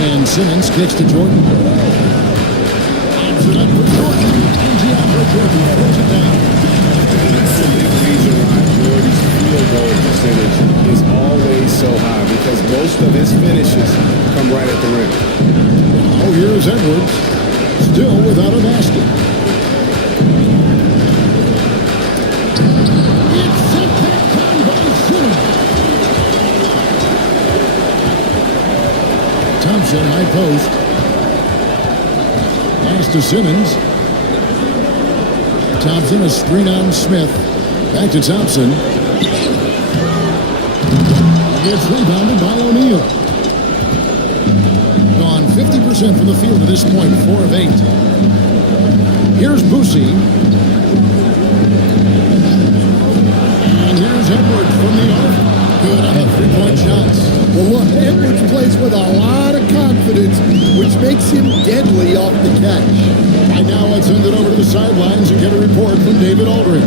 And Simmons kicks to Jordan. Opts it up for Jordan. And DeAndre Jordan throws it down. That's the big reason why Jordan's field goal percentage is always so high, because most of his finishes come right at the rim. Oh, here's Edwards. Still without a basket. It's sent back down by Simmons. Thompson, high post. Pass to Simmons. Thompson, a screen on Smith. Back to Thompson. It's rebounded by O'Neal. Gone 50% from the field at this point, 4 of 8. Here's Boosie. And here's Edwards from the arc. Good on the three-point shots. Well, look, Edwards plays with a lot of confidence, which makes him deadly off the catch. Right now, let's send it over to the sidelines and get a report from David Aldridge.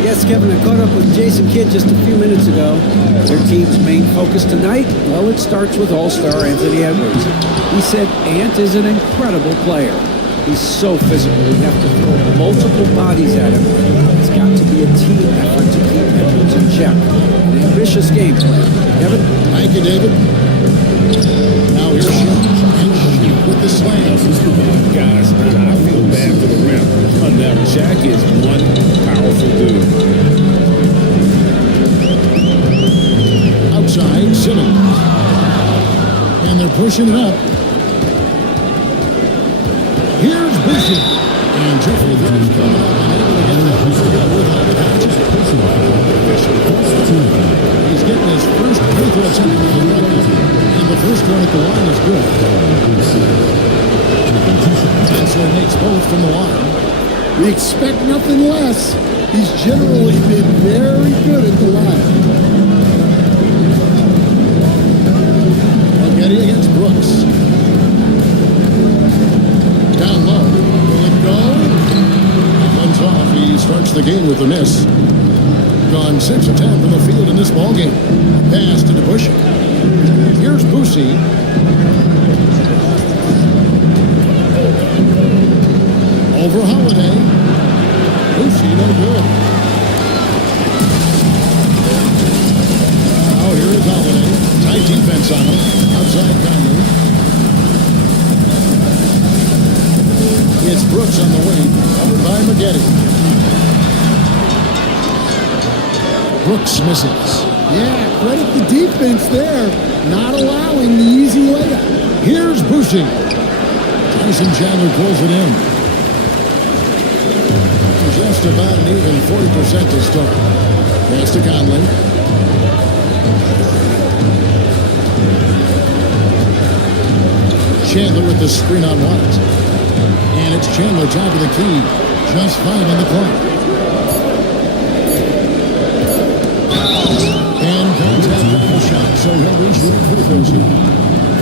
Yes, Kevin, I caught up with Jason Kidd just a few minutes ago. Their team's main focus tonight, well, it starts with All-Star Anthony Edwards. He said Ant is an incredible player. He's so physical, we have to throw multiple bodies at him. It's got to be a team effort to keep Edwards in check. An ambitious game plan. Kevin? Thank you, David. Now here's Sheik with the slam. Guys, I feel bad for the rim. Now, Shaq is one powerful dude. Outside, Simmons. And they're pushing it up. Here's Bishop. And Jeffrey Green's coming up and able to get the house together without a catch. He's getting his first free throw attempt with the record. And the first one at the line is good. And so he makes both from the line. We expect nothing less. He's generally been very good at the line. Getty against Brooks. Down low. Will it go? One's off. He starts the game with a miss. Gone 6 of 10 from the field in this ballgame. Pass to DeBusschere. Here's Boosie. Over Holiday. Boosie, no good. Now here is Holiday. Tight defense on him. Outside Conley. It's Brooks on the wing. Covered by Maggette. Brooks misses. Yeah, credit the defense there. Not allowing the easy layup. Here's Boucher. Tyson Chandler pulls it in. Just about an even 40% to start. Pass to Conley. Chandler with the screen on Watt. And it's Chandler top of the key. Just fine on the clock. And contact on the shot. So he'll be shooting free throws here.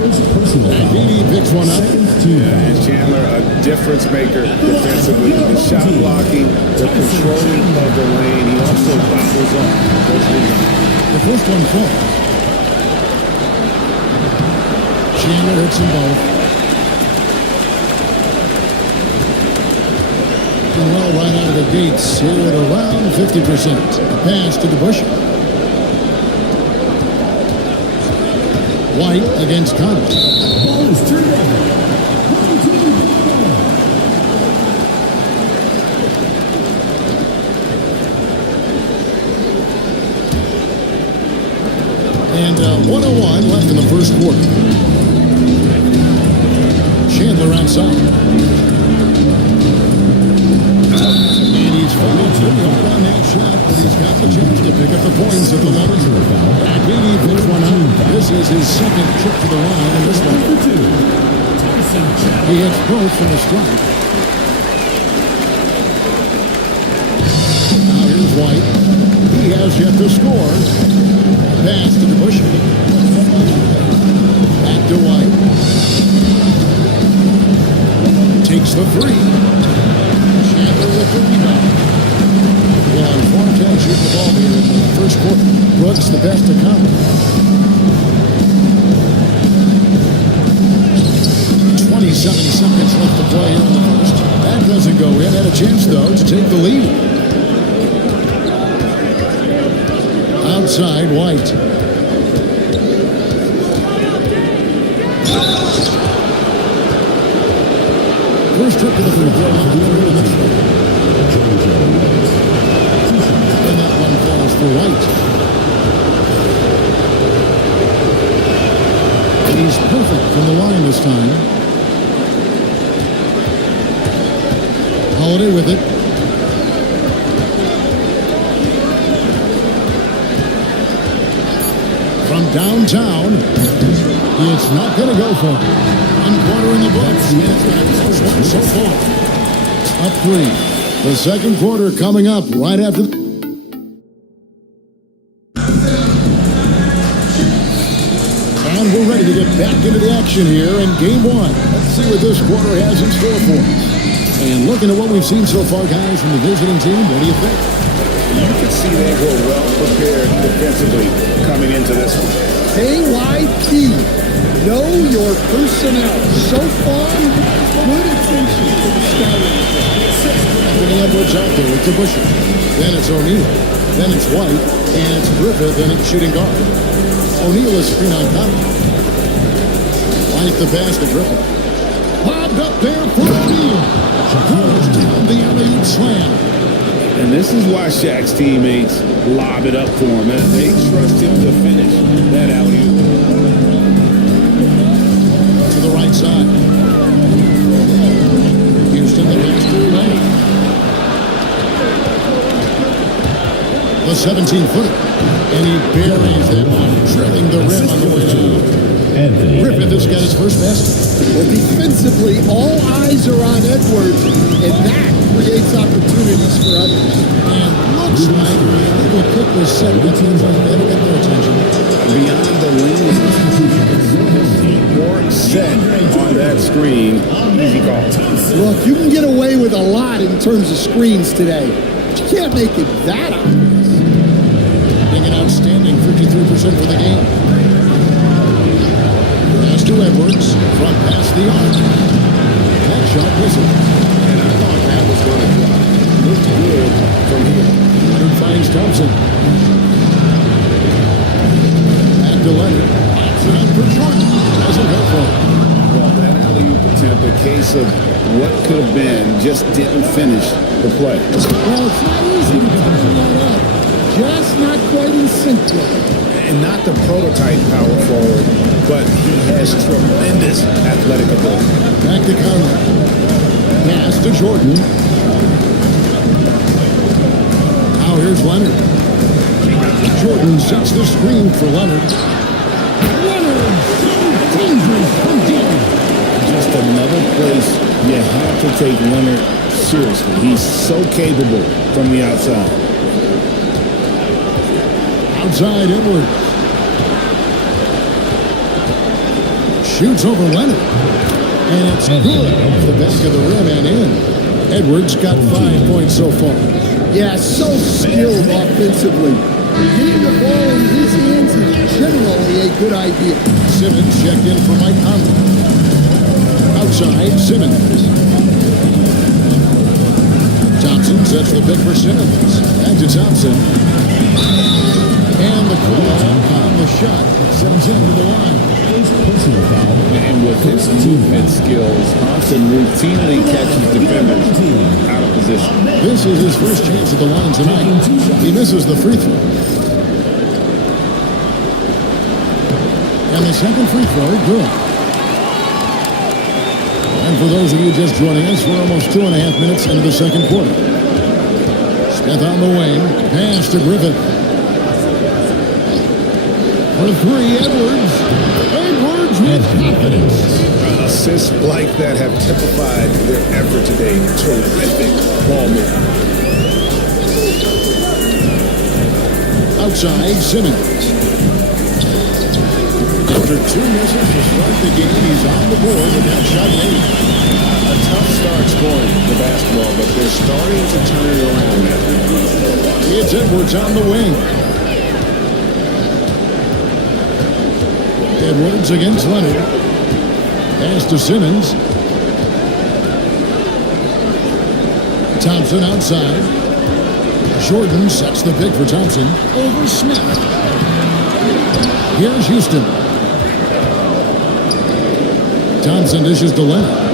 And Beatty picks one up. Yeah, and Chandler, a difference maker defensively. The shot blocking, the controlling of the lane. He also bobbles up. The first one falls. Chandler hits them both. And well, right out of the gates here at around 50%. Pass to DeBusschere. White against Conley. Ball is turned over. And 1:01 left in the first quarter. Chandler outside. And he's fouled on that shot, but he's got the chance to pick up the points at the line. Beatty picks one out. This is his second trip to the line in this one. He hits both from the strike. Now here's White. He has yet to score. Pass to the Bush. Back to White. Takes the three. Chandler with the rebound. Well, on 4-10 shooting the ball here in the first quarter. Brooks the best to come. 27 seconds left to play here in the first. That doesn't go in. Had a chance, though, to take the lead. Outside, White. First trip to the free throw line. And that one falls for White. He's perfect from the line this time. Holiday with it. From downtown, it's not going to go for him. 1 quarter in the books. And it's got a close one so far. Up 3. The second quarter coming up right after. And we're ready to get back into the action here in game 1. Let's see what this quarter has in store for us. And looking at what we've seen so far, guys, from the visiting team, what do you think? You can see they were well prepared defensively coming into this one. KYP, know your personnel. So far, good attention to the starting. Anthony Edwards out there with DeBusschere. Then it's O'Neal. Then it's White. And it's Griffith, and it's shooting guard. O'Neal is screen on top. White the pass to Griffith. Lobbed up there for O'Neal. Throws down the alley-oop slam. And this is why Shaq's teammates lob it up for him, as they trust him to finish that alley-oop. To the right side. Houston, the pass to Leonard. The 17-footer. And he buries that one, trailing the rim on the way down. Griffith has got his first basket. Well, defensively, all eyes are on Edwards, and that creates opportunities for others. And looks like the illegal kick was set. That means that'll get their attention. Beyond the lane, more set on that screen. Easy call. Look, you can get away with a lot in terms of screens today, but you can't make it that obvious. Being an outstanding 53% for the game. Pass to Edwards, front past the arc. That shot misses. And I thought that was going to drop. Looked good from here. Leonard finds Thompson. Back to Leonard. Pops it up for Jordan. Doesn't go for it. Well, that alley-oop attempt, a case of what could have been, just didn't finish the play. Well, it's not easy to tie that up. Just not quite in sync yet. And not the prototype power forward, but he has tremendous athletic ability. Back to Conley. Pass to Jordan. Now here's Leonard. Jordan sets the screen for Leonard. Leonard, so dangerous from deep. Just another place you have to take Leonard seriously. He's so capable from the outside. Outside Edwards. Shoots over Leonard. And it's good off the back of the rim and in. Edwards got 5 points so far. Yeah, so skilled offensively. Getting the ball in his hands is generally a good idea. Simmons checked in for Mike Conley. Outside, Simmons. Thompson sets the pick for Simmons. Back to Thompson. And the call on the shot sends him to the line. And with his defense skills, Thompson routinely catches defenders out of position. This is his first chance at the line tonight. He misses the free throw. And the second free throw, good. And for those of you just joining us, we're almost 2.5 minutes into the second quarter. Smith on the wing. Pass to Griffin. For three, Edwards. Edwards with confidence. Assists like that have typified their effort today. Terrific ball movement. Outside, Simmons. After 2 misses to start the game, he's on the board with that shot made. A tough start scoring the basketball, but they're starting to turn it around now. It's Edwards on the wing. Edwards against Leonard. Pass to Simmons. Thompson outside. Jordan sets the pick for Thompson. Over Smith. Here's Houston. Thompson dishes to Leonard.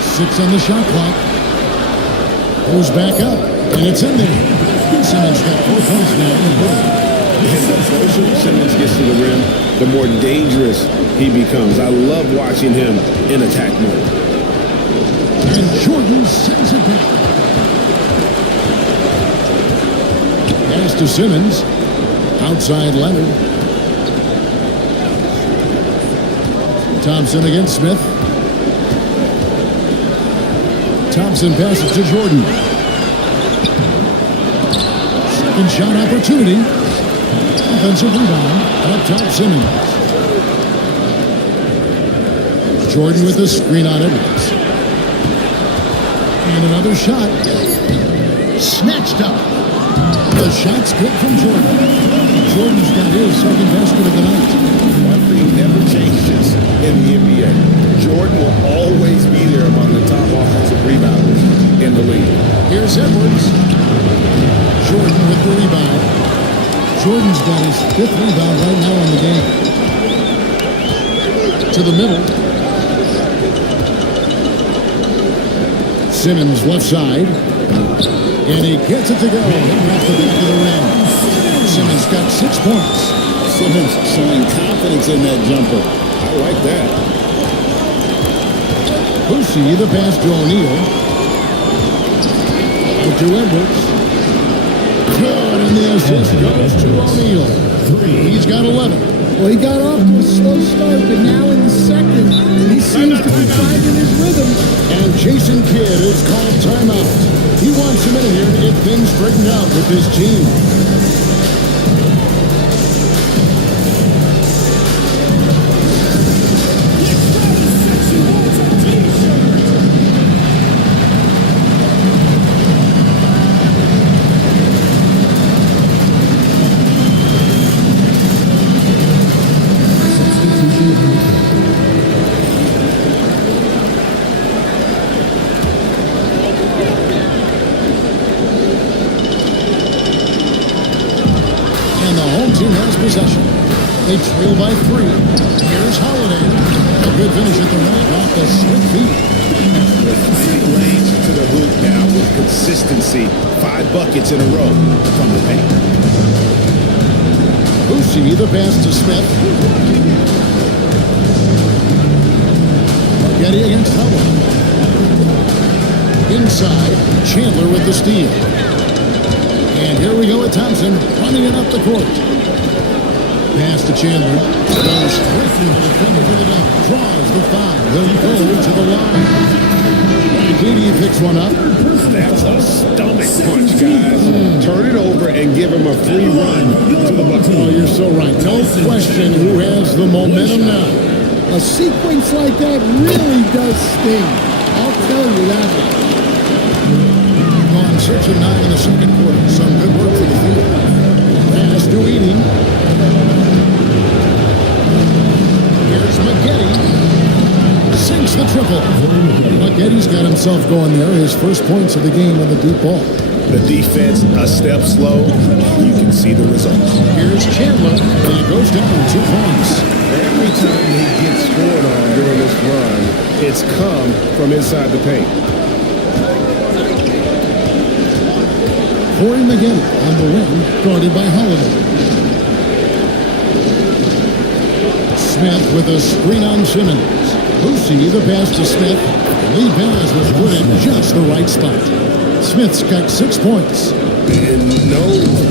6 on the shot clock. Goes back up, and it's in there. Simmons got 4 points now in the board. And the closer Simmons gets to the rim, the more dangerous he becomes. I love watching him in attack mode. And Jordan sends it back. Pass to Simmons. Outside Leonard. Thompson against Smith. Thompson passes to Jordan. Second shot opportunity. Offensive rebound. Up top Simmons. Jordan with a screen on Edwards. And another shot. Snatched up. The shot's good from Jordan. Jordan's got his second basket of the night. One thing never changes in the NBA. Jordan will always be there among the top offensive rebounders in the league. Here's Edwards. Jordan with the rebound. Jordan's got his 5th rebound right now in the game. To the middle. Simmons left side. And he gets it to go. Hitting off the back of the rim. Simmons got 6 points. Simmons showing confidence in that jumper. I like that. Boucher, the pass to O'Neal. To Edwards. Good, and the assist goes to O'Neal. He's got 11. Well, he got off to a slow start, but now in the second, he seems to be finding his rhythm. And Jason Kidd is called timeout. He wants him in here to get things straightened out with his team. Possession. They trail by 3. Here's Holiday. A good finish at the rack off the slick feet. They're finding lanes to the hoop now with consistency. 5 buckets in a row from the paint. Boucher, the pass to Smith. Getty against Howard. Inside, Chandler with the steal. And here we go with Thompson running it up the court. Pass to Chandler. Goes straight through the defender for the dunk. Draws the foul. He'll go to the line. And Katie picks one up. That's a stomach punch, guys. Turn it over and give him a free run to the bucket. Oh, you're so right. No question who has the momentum now. A sequence like that really does sting. I'll tell you that. Gone 6 of 9 in the second quarter. Some good work for the field. Pass to Eating. Here's McGetty. Sinks the triple. McGetty's got himself going there. His first points of the game on the deep ball. The defense a step slow. You can see the results. Here's Chandler. And he goes down 2 points. Every time he gets scored on during this run, it's come from inside the paint. Corey McGetty on the wing, guarded by Holiday. Smith with a screen on Simmons. Boucher, the pass to Smith. Lead pass was put in just the right spot. Smith's got 6 points. And no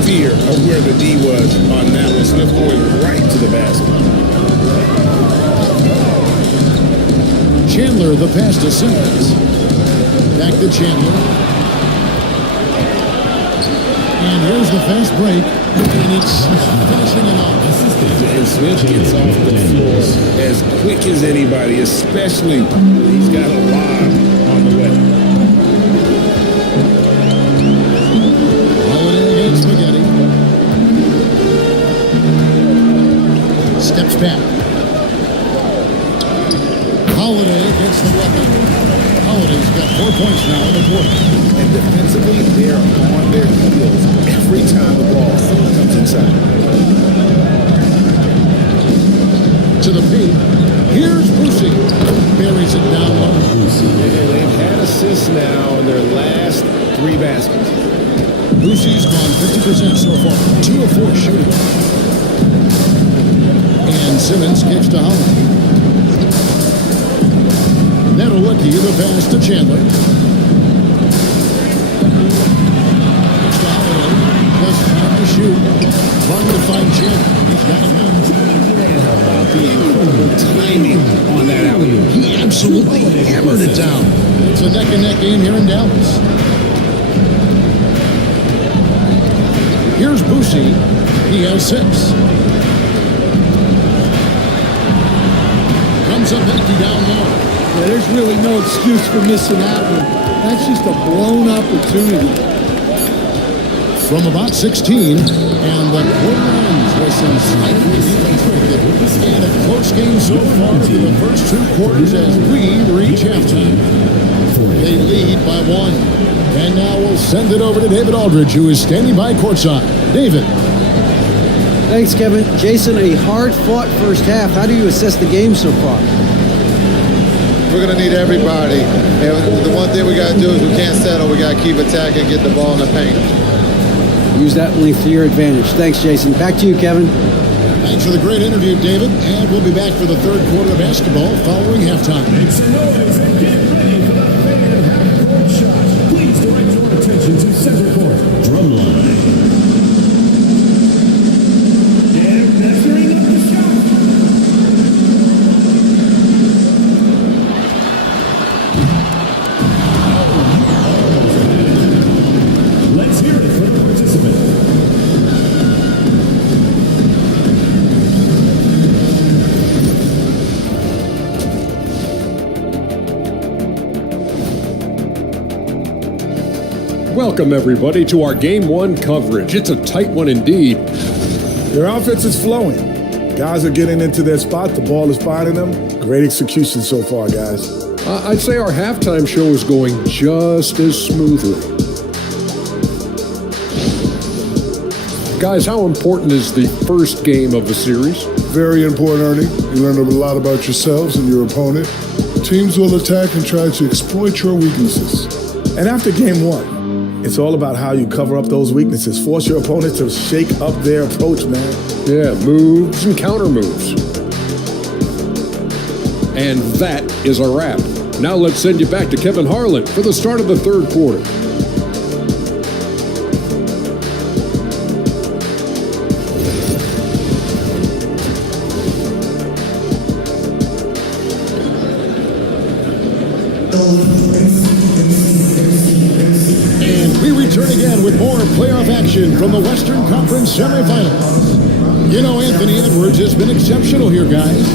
fear of where the D was on that one. Smith going right to the basket. Chandler, the pass to Simmons. Back to Chandler. And here's the fast break. And it's finishing it off. And Smith gets off the floor as quick as anybody, especially when he's got a lob on the way. Holiday against Spaghetti. Steps back. Holiday against the weapon. Holiday's got 4 points now in the quarter. And defensively, they're on their heels every time the ball comes inside. To the paint. Here's Boosie. Buries it down low. They've had assists now in their last 3 baskets. Boosie's gone 50% so far. 2 of 4 shooting. And Simmons kicks to Holiday. Netolicky, the pass to Chandler. Kicks to Holiday. Just time to shoot. Trying to find Chandler. He's got it now. The incredible timing on that alley-oop. He absolutely hammered it down. It's a neck-and-neck game here in Dallas. Here's Boosie. He has 6. Comes up empty down low. Yeah, there's really no excuse for missing that one. That's just a blown opportunity. From about 16, and the quarter ends with some slightly defensive. And a close game so far through the first 2 quarters as we reach halftime. They lead by 1. And now we'll send it over to David Aldridge, who is standing by courtside. David. Thanks, Kevin. Jason, a hard-fought first half. How do you assess the game so far? We're going to need everybody. And the one thing we got to do is we can't settle. We got to keep attacking, get the ball in the paint. Use that length to your advantage. Thanks, Jason. Back to you, Kevin. Thanks for the great interview, David. And we'll be back for the 3rd quarter of basketball following halftime. Make some noise and get ready for the favorite half-court shot. Please direct your attention to center court. Drumline. Yeah, measuring up the shot. Let's hear it for the participant. Welcome, everybody, to our Game 1 coverage. It's a tight one indeed. Their offense is flowing. Guys are getting into their spot. The ball is finding them. Great execution so far, guys. I'd say our halftime show is going just as smoothly. Guys, how important is the first game of the series? Very important, Ernie. You learn a lot about yourselves and your opponent. Teams will attack and try to exploit your weaknesses. And after game 1, it's all about how you cover up those weaknesses. Force your opponent to shake up their approach, man. Yeah, moves and counter moves. And that is a wrap. Now let's send you back to Kevin Harlan for the start of the 3rd quarter. And we return again with more playoff action from the Western Conference semifinals. You know, Anthony Edwards has been exceptional here, guys.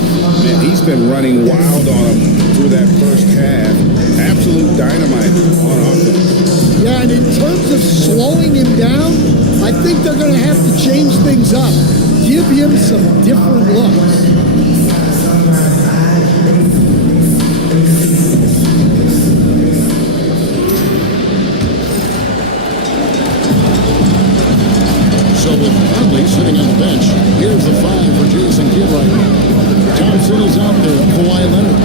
Man, he's been running wild on them through that first half. Absolute dynamite on offense. Yeah, and in terms of slowing him down, I think they're going to have to change things up. Give him some different looks. So with Conley sitting on the bench, here's the 5 for Jason Kidd right now. Thompson is out there, Kawhi Leonard.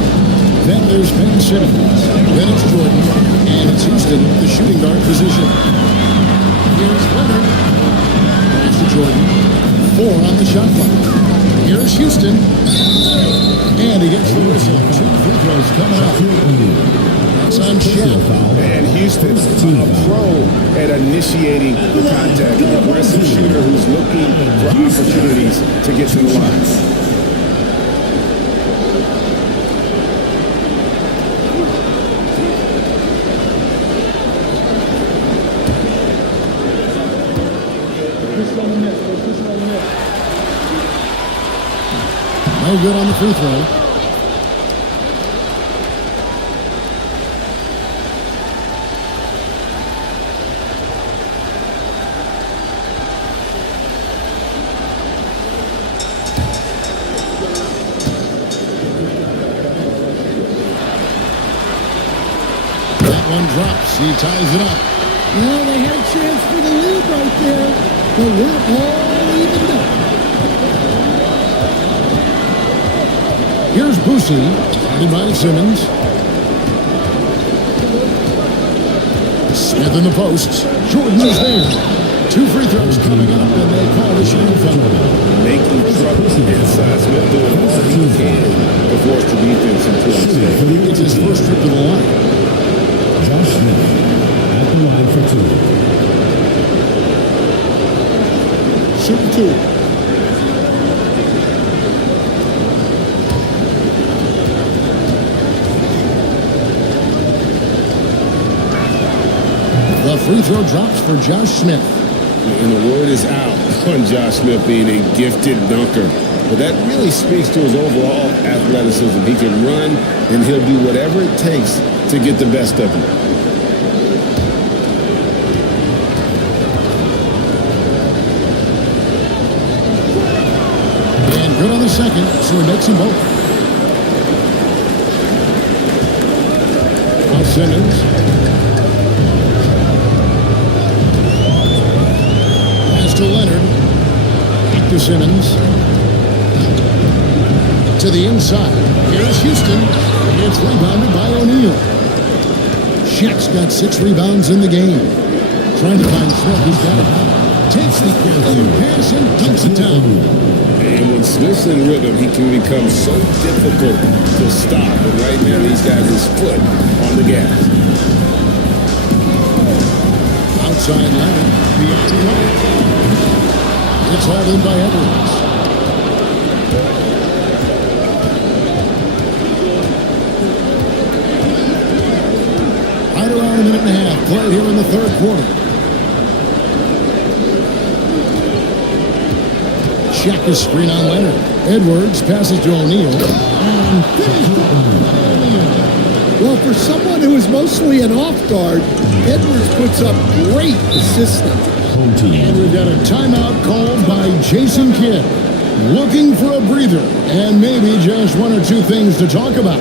Then there's Ben Simmons. Then it's Jordan. And it's Houston, the shooting guard position. Here's Leonard. Pass to Jordan. 4 on the shot clock. Here's Houston. And he gets the whistle. 2 free throws coming up. That's on Shaq. And Houston, a pro at initiating the contact. An aggressive shooter who's looking for opportunities to get to the line. No good on the free throw. That one drops. He ties it up. Well, they had a chance for the lead right there, but we're all evened up. Here's Boosie, guarded by Simmons. Smith in the post. Jordan is there. 2 free throws coming up, and they call the shooting foul. Making trouble inside. Smith doing all he can to force the defense into a mistake. It's his first trip to the line. Josh Smith at the line for 2. Shooting 2. The free throw drops for Josh Smith. And the word is out on Josh Smith being a gifted dunker. But that really speaks to his overall athleticism. He can run, and he'll do whatever it takes to get the best of him. And good on the second, so it makes them both. Now Simmons. To Leonard, back to Simmons, to the inside. Here's Houston. It's rebounded by O'Neal. Shaq's got 6 rebounds in the game. Trying to find Smith. He's got it. Takes the pass and dunks it down. And when Smith's in rhythm, he can become so difficult to stop. And right now, he's got his foot on the gas. Outside Leonard, beyond the arc. It's hauled in by Edwards. Right around a minute and a half played here in the third quarter. Shaq screen on Leonard. Edwards passes to O'Neal. And finished it. Well, for someone who is mostly an off guard, Edwards puts up great assistance. And we've got a timeout called by Jason Kidd. Looking for a breather and maybe just 1 or 2 things to talk about.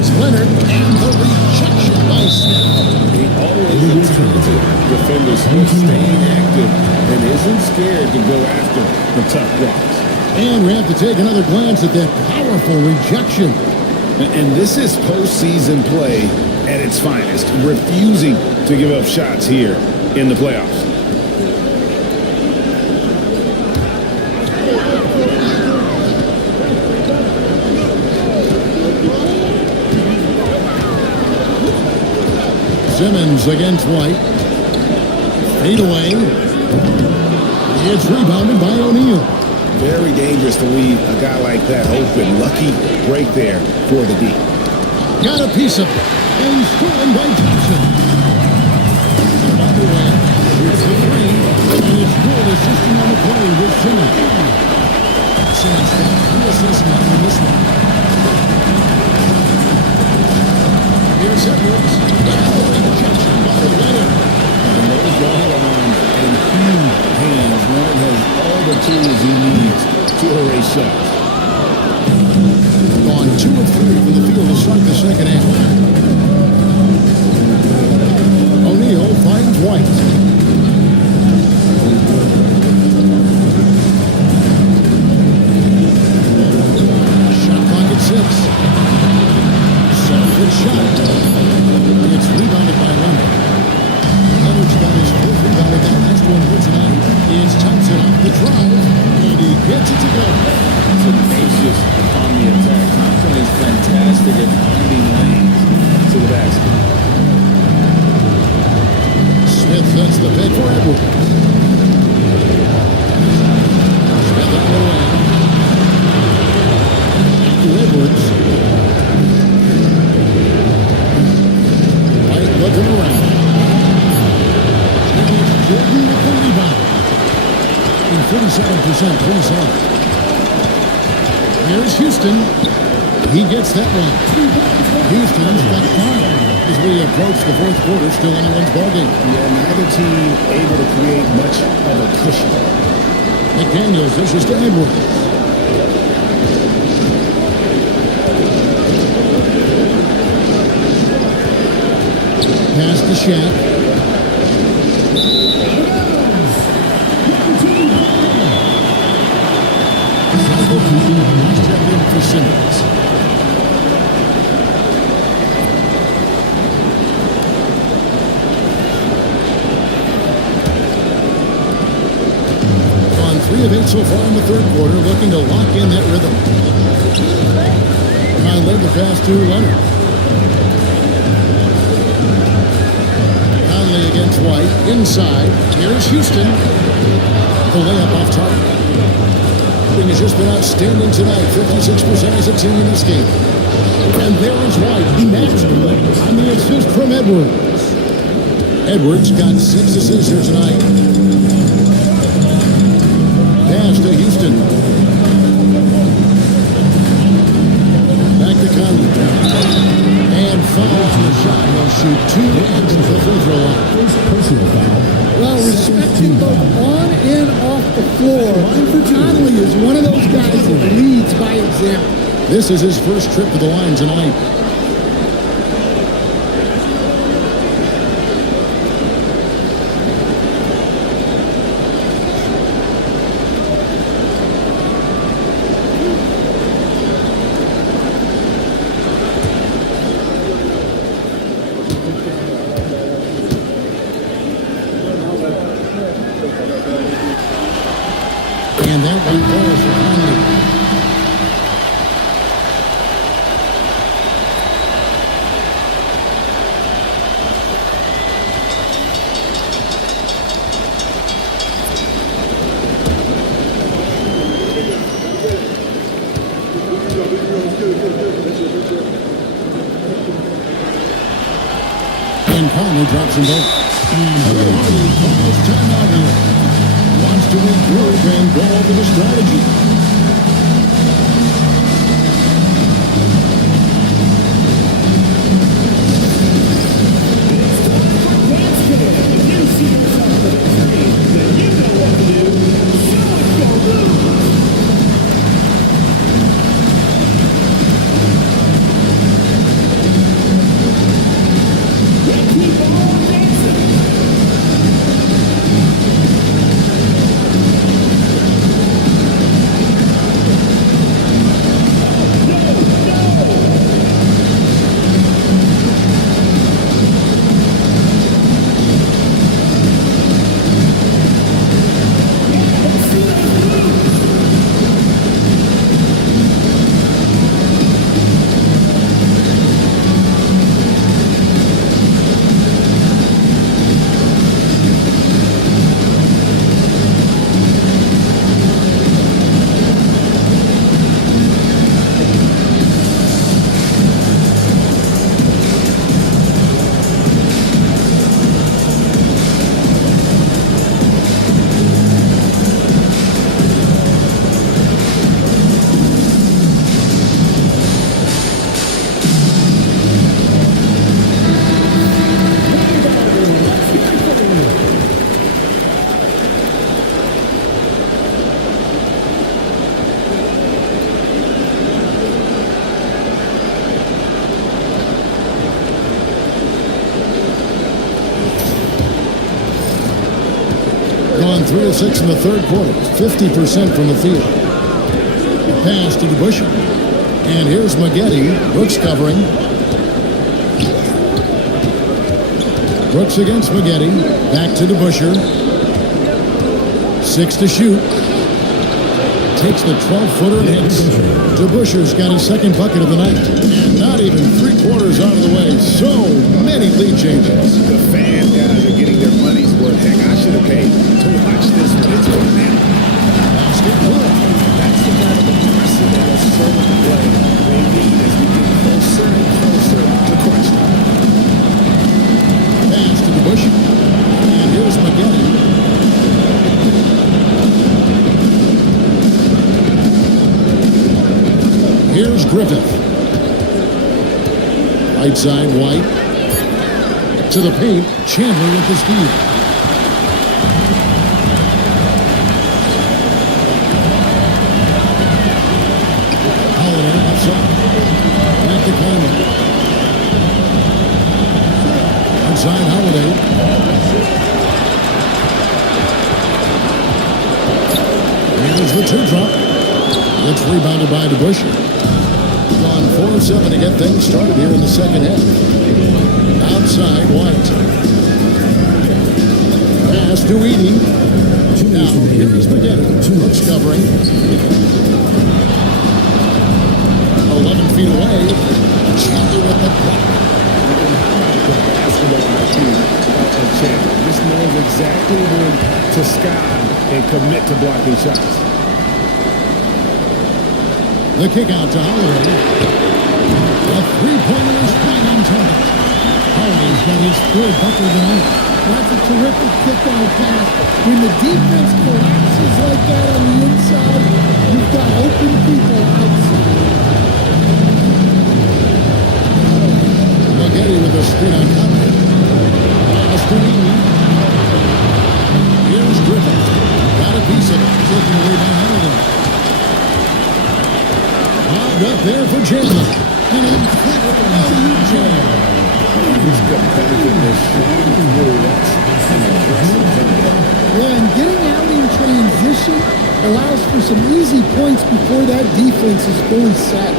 Here's Leonard, and the rejection by Smith. He always attempts it. Defenders staying active and isn't scared to go after the tough blocks. And we have to take another glance at that powerful rejection. And this is postseason play at its finest, refusing to give up shots here in the playoffs. Simmons against White. Fade away. It's rebounded by O'Neal. Very dangerous to leave a guy like that open. Lucky break there for the D. Got a piece of it. And stolen by Thompson. By the way, it's the three. And it's good assisting on the play with Simmons. Simmons got 2 assists now in this one. Here's Edwards. And the rejection by Leonard. And those long arms and huge hands. Leonard has all the tools he needs to erase shots. Gone 2 of 3 from the field to start the second half. O'Neal finds White. Shot clock at 6. 7-foot shot. It's rebounded by Leonard. Leonard's got his 4th rebound with that last one for tonight. It's Thompson off the drive, and he gets it to go. Tenacious on the attack. Thompson is fantastic at finding lanes to the basket. Smith sets the pick for Edwards. Smith on the way. To Edwards. White looking around. And it's Jordan with the rebound. In 47% free throw. Here's Houston. He gets that one. Houston's got 5 as we approach the 4th quarter, still anyone's ballgame. Yeah, neither team able to create much of a cushion. McDaniels dishes to Edwards. Pass to Shaq. Check in for Simmons. On 3 of 8 so far in the 3rd quarter, looking to lock in that rhythm. Conley the pass to Leonard. Conley against White, inside. Here's Houston. The layup off target. Has just been outstanding tonight. 56% as a team in this game. And there is White. He matched on the assist from Edwards. Edwards got 6 assists here tonight. Pass to Houston. Back to Conley. And fouls the shot. He'll shoot 2 at the free throw line. First personal foul. Well, respecting both on and off the floor. Conley is one of those guys that leads by example. This is his first trip to the line tonight. And that one falls for Conley. And Conley drops them both. Harley calls timeout here. Wants to regroup and go over the strategy. 2:06 in the third quarter. 50% from the field. Pass to DeBusschere. And here's Maggette. Brooks covering. Brooks against Maggette. Back to DeBusschere. 6 to shoot. Takes the 12-footer and hits. DeBusschere's got his second bucket of the night. And not even 3/4 out of the way. So many lead changes. The fan guys are getting their money's worth. Heck, I should have paid to watch this one. It's going down. Basket good. That's the kind of aggressive and assertive play they need as we get closer and closer to crunch time. Pass to DeBusschere. And here's Maggette. Here's Griffith. Right side, White. To the paint, Chandler with the steal. Holiday outside. Back to Coleman. Outside, Holiday. Here's the 2-drop. It's rebounded by DeBusschere. Gone 4 of 7 to get things started here in the second half. Outside, White. Pass to Edey. Now, here's Maggette. Brooks covering. 11 feet away. Chandler with the block. Basketball IQ of Chandler. Just knows exactly when to sky and commit to blocking shots. The kick out to Holiday. A three-pointer is right on target. Holiday's got his third bucket of the night. That's a terrific kick-out pass. When the defense collapses like that on the inside, you've got open people outside. Maggette with a screen on cover. Pass to Edey. Here's Griffith. Got a piece of it. Taken away by Holiday. Up there for Chandler. And incredible jam. He's competitiveness. Yeah, and getting out in transition allows for some easy points before that defense is fully set.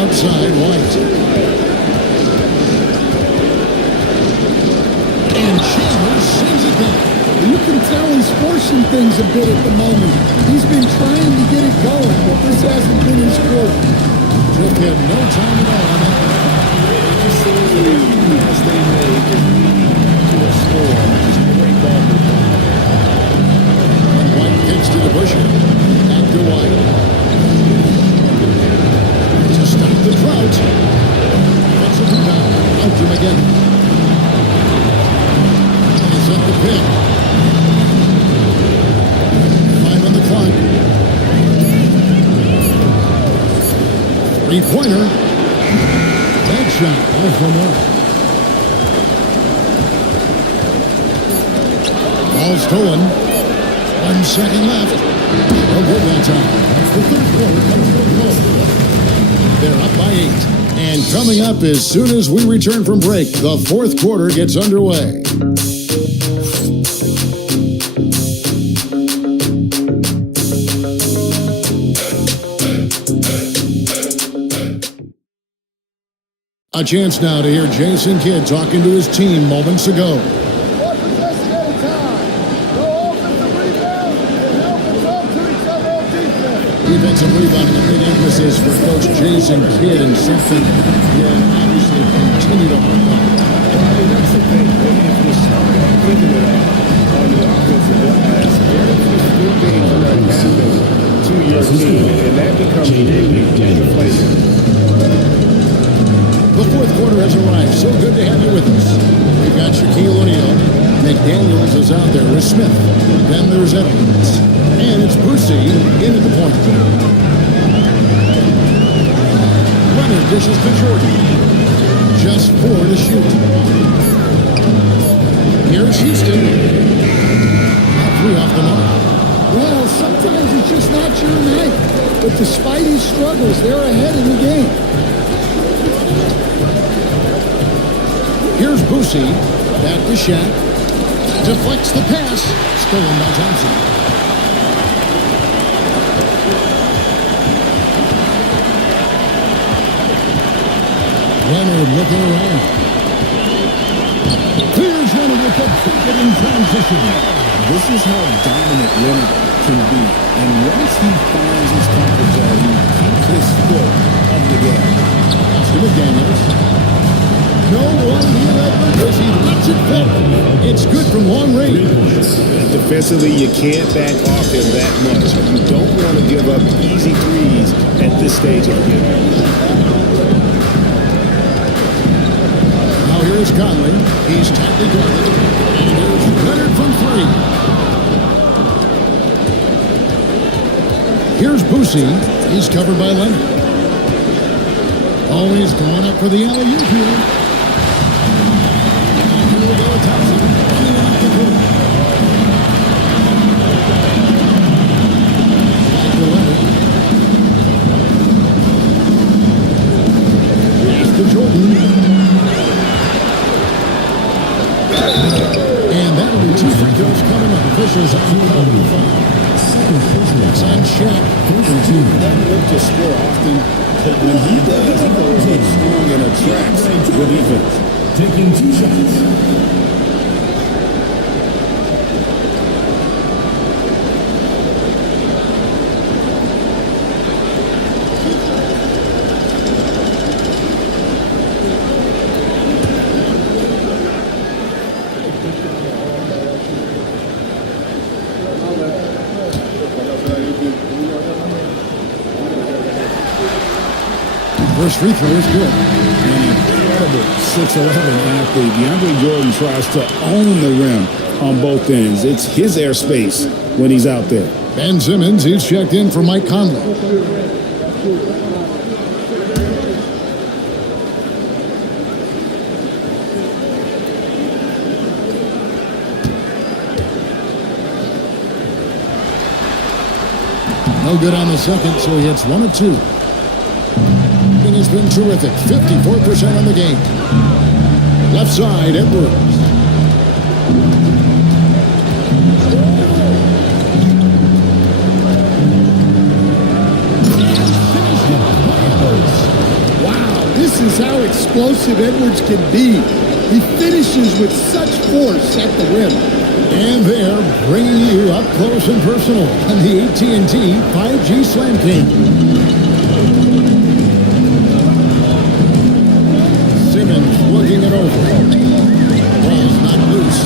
Outside, White. And Chandler sends it down. You can tell he's forcing things a bit at the moment. He's been trying to get it going, but this hasn't been his quarter. Took him no time at all on that. As they make it to a score. Just great ball movement. And White kicks to DeBusschere. Back to White. To stop the drought. Offensive rebound. Out to Maggette. He's at the pick. 5 on the clock. Three-pointer. Bad shot. Off the mark. Ball stolen. 1 second left. No good that time. The third quarter comes to a close. They're up by 8. And coming up as soon as we return from break, the fourth quarter gets underway. A chance now to hear Jason Kidd talking to his team moments ago. Defensive rebounding, a big emphasis for Coach Jason Kidd, and something he'll obviously continue to harp on. That's the thing. If you start thinking of that on the offensive glass, very few good things are going to happen to your team, and that becomes really deflating. The fourth quarter has arrived. So good to have you with us. We've got Shaquille O'Neal. McDaniels is out there with Smith. Then there's Edwards. And it's Brucey into the point. Runner dishes to Jordan. Just 4 to shoot. Here's Houston. 3 off the mark. Well, sometimes it's just not your night. But despite his struggles, they're ahead in the game. Here's Boosie. Back to Shaq. Deflects the pass. Stolen by Thompson. Leonard looking around. Clears Leonard with the bucket in transition. This is how dominant Leonard can be. And once he finds his comfort zone, he keeps his foot on the gas. To McDaniels. No one here at Memphis. He lets it fall. It's good from long range. Defensively, you can't back off him that much. You don't want to give up easy threes at this stage of the game. Now here's Conley. He's tightly guarded. And here's Leonard from three. Here's Boosie. He's covered by Leonard. Oh, he's going up for the alley-oop here. And here we go with Thompson. Running off the court. Back to Leonard. Pass to Jordan. And that'll be 2 free throws coming up. Officials on the 5. It's on Shaq. He doesn't look to score often, but when he does, he goes up strong and attracts the defense. Taking 2 shots. First free throw is good. An incredible 6'11" athlete. DeAndre Jordan tries to own the rim on both ends. It's his airspace when he's out there. Ben Simmons, he's checked in for Mike Conley. No good on the second, so he hits 1 of 2. Has been terrific. 54% on the game. Left side, Edwards. Wow, this is how explosive Edwards can be. He finishes with such force at the rim. And they're bringing you up close and personal on the AT&T 5G Slam King. Simmons looking it over. Ball's not loose.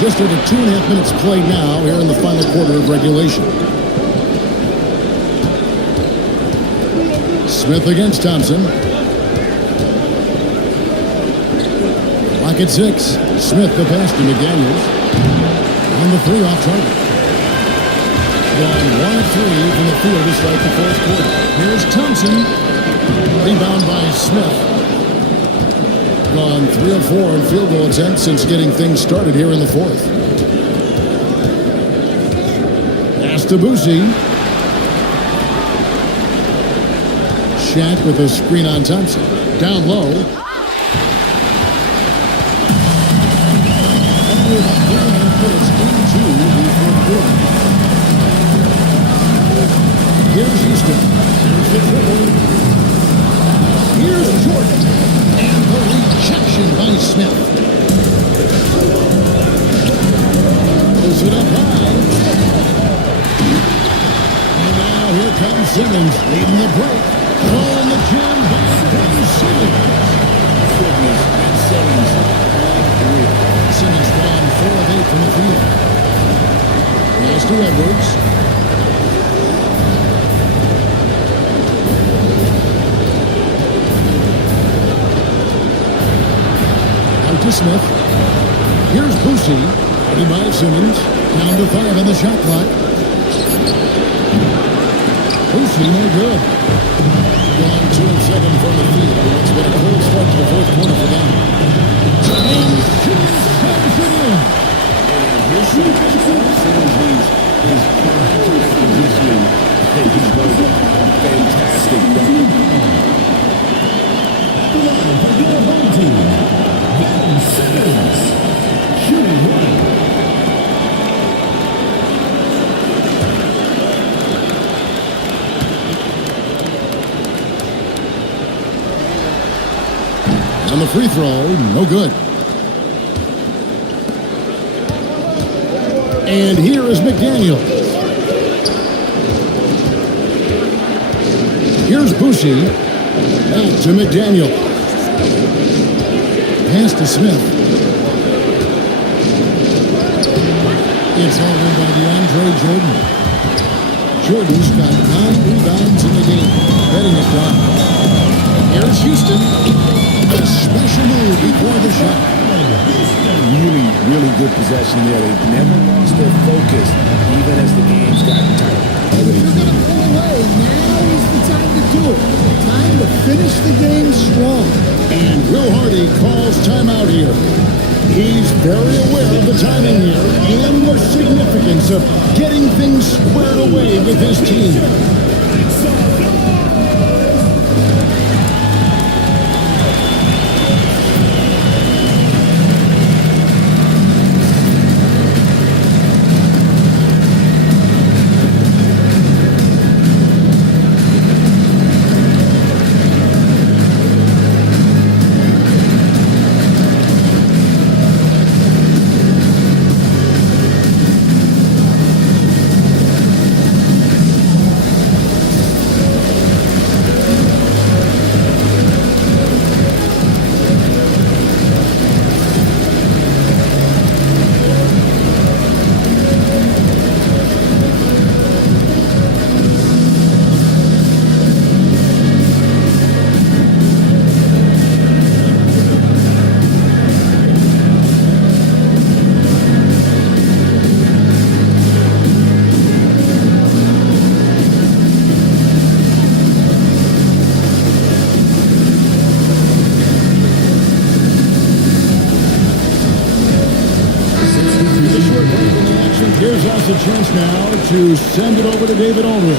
Just over 2.5 minutes played now here in the final quarter of regulation. Smith against Thompson. Lock at 6. Smith the pass to McDaniels. On the 3 off target. Gone 1 of 3 from the field to start the fourth quarter. Here's Thompson. Rebound by Smith. Gone 3 of 4 in field goal attempts since getting things started here in the fourth. Pass to Boosie. Shaq with a screen on Thompson. Down low. Here's Houston. Here's the dribble. Here's Jordan. And the rejection by Smith. Pulls it up high. And now here comes Simmons leading the break. On the jam by Ben Simmons. Goodness, and Simmons on 3. Simmons gone 4 of 8 from the field. Pass to Edwards. Out to Smith. Here's Boosie. Ready by Simmons. Down to 5 on the shot clock. Boosie no good. Gone 2 of 7 from the field. It's been a cold start to the fourth quarter for them. And Simmons comes it in. This is his perfect positioning. And he's going to a fantastic dunk. For your home team, And the free throw, no good. And here is McDaniel. Here's Boucher. Back to McDaniel. Pass to Smith. It's all in by DeAndre Jordan. Jordan's got 9 rebounds in the game. Betting it down. Here's Houston. A special move before the shot. Really good possession there. They never lost their focus, even as the game's gotten tight. If you're going to pull away, now is the time to do it. Time to finish the game strong. And Will Hardy calls timeout here. He's very aware of the timing here and the significance of getting things squared away with his team. Gives us a chance now to send it over to David Aldridge.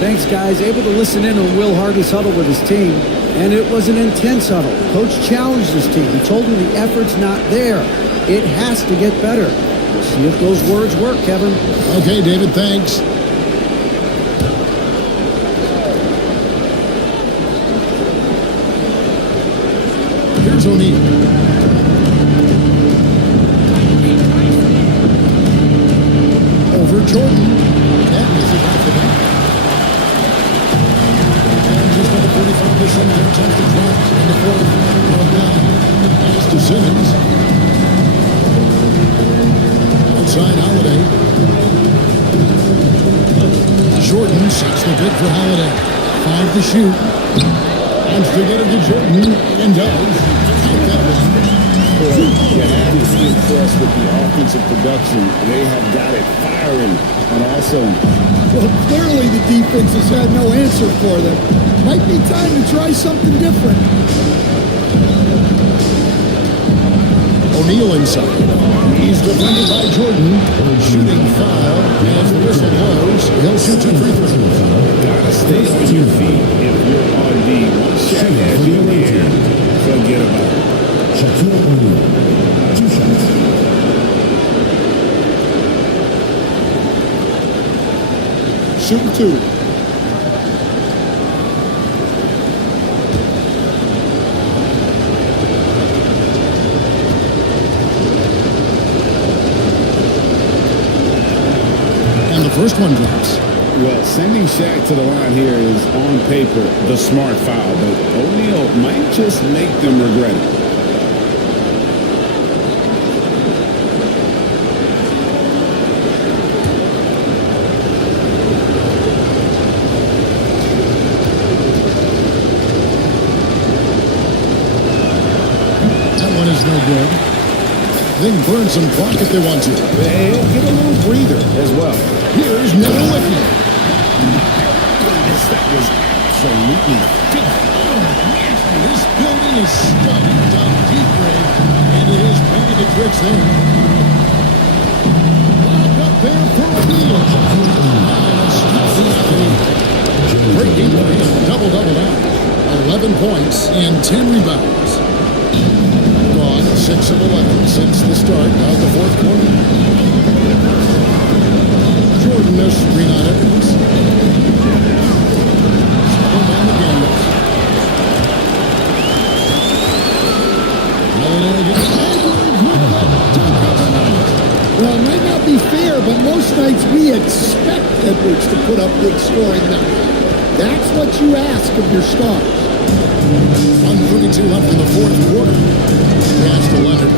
Thanks, guys. Able to listen in on Will Hardy's huddle with his team, and it was an intense huddle. Coach challenged his team. He told them the effort's not there. It has to get better. We'll see if those words work, Kevin. Okay, David, thanks. Here's O'Neal. Jordan. That misses off the back. And just under 45% of their attempts to drop in the fourth. Pass to Simmons. Outside Holiday. Jordan sets the good for Holiday. 5 to shoot. Wants to get it to Jordan and does. Count that one. You have to be impressed with the offensive production. They have got it firing on all cylinders. Well, clearly the defense has had no answer for them. Might be time to try something different. O'Neal inside. He's defended by Jordan. Shooting foul as the whistle blows. He'll shoot 2 free throws. Gotta stay on your feet if you're on D. Shaq has you in the air. Forget about it. Shaquille O'Neal, 2 shots. Shoot 2. And the first one drops. Well, sending Shaq to the line here is on paper the smart foul, but O'Neal might just make them regret it. No good. They can burn some clock if they want to. They'll get a little breather as well. Here's Nowitzki. That was absolutely This building is stuck down deep grade, and it is plenty of tricks there. Locked up there for O'Neal. Great game for him. Double-double now. 11 points and 10 rebounds. 6 of 11 since the start of the fourth quarter. Jordan a screen on Edwards. Down again. most nights we expect Edwards to put up big scoring numbers. That's what you ask of your stars. 1:32 left in the fourth quarter. Pass to Leonard.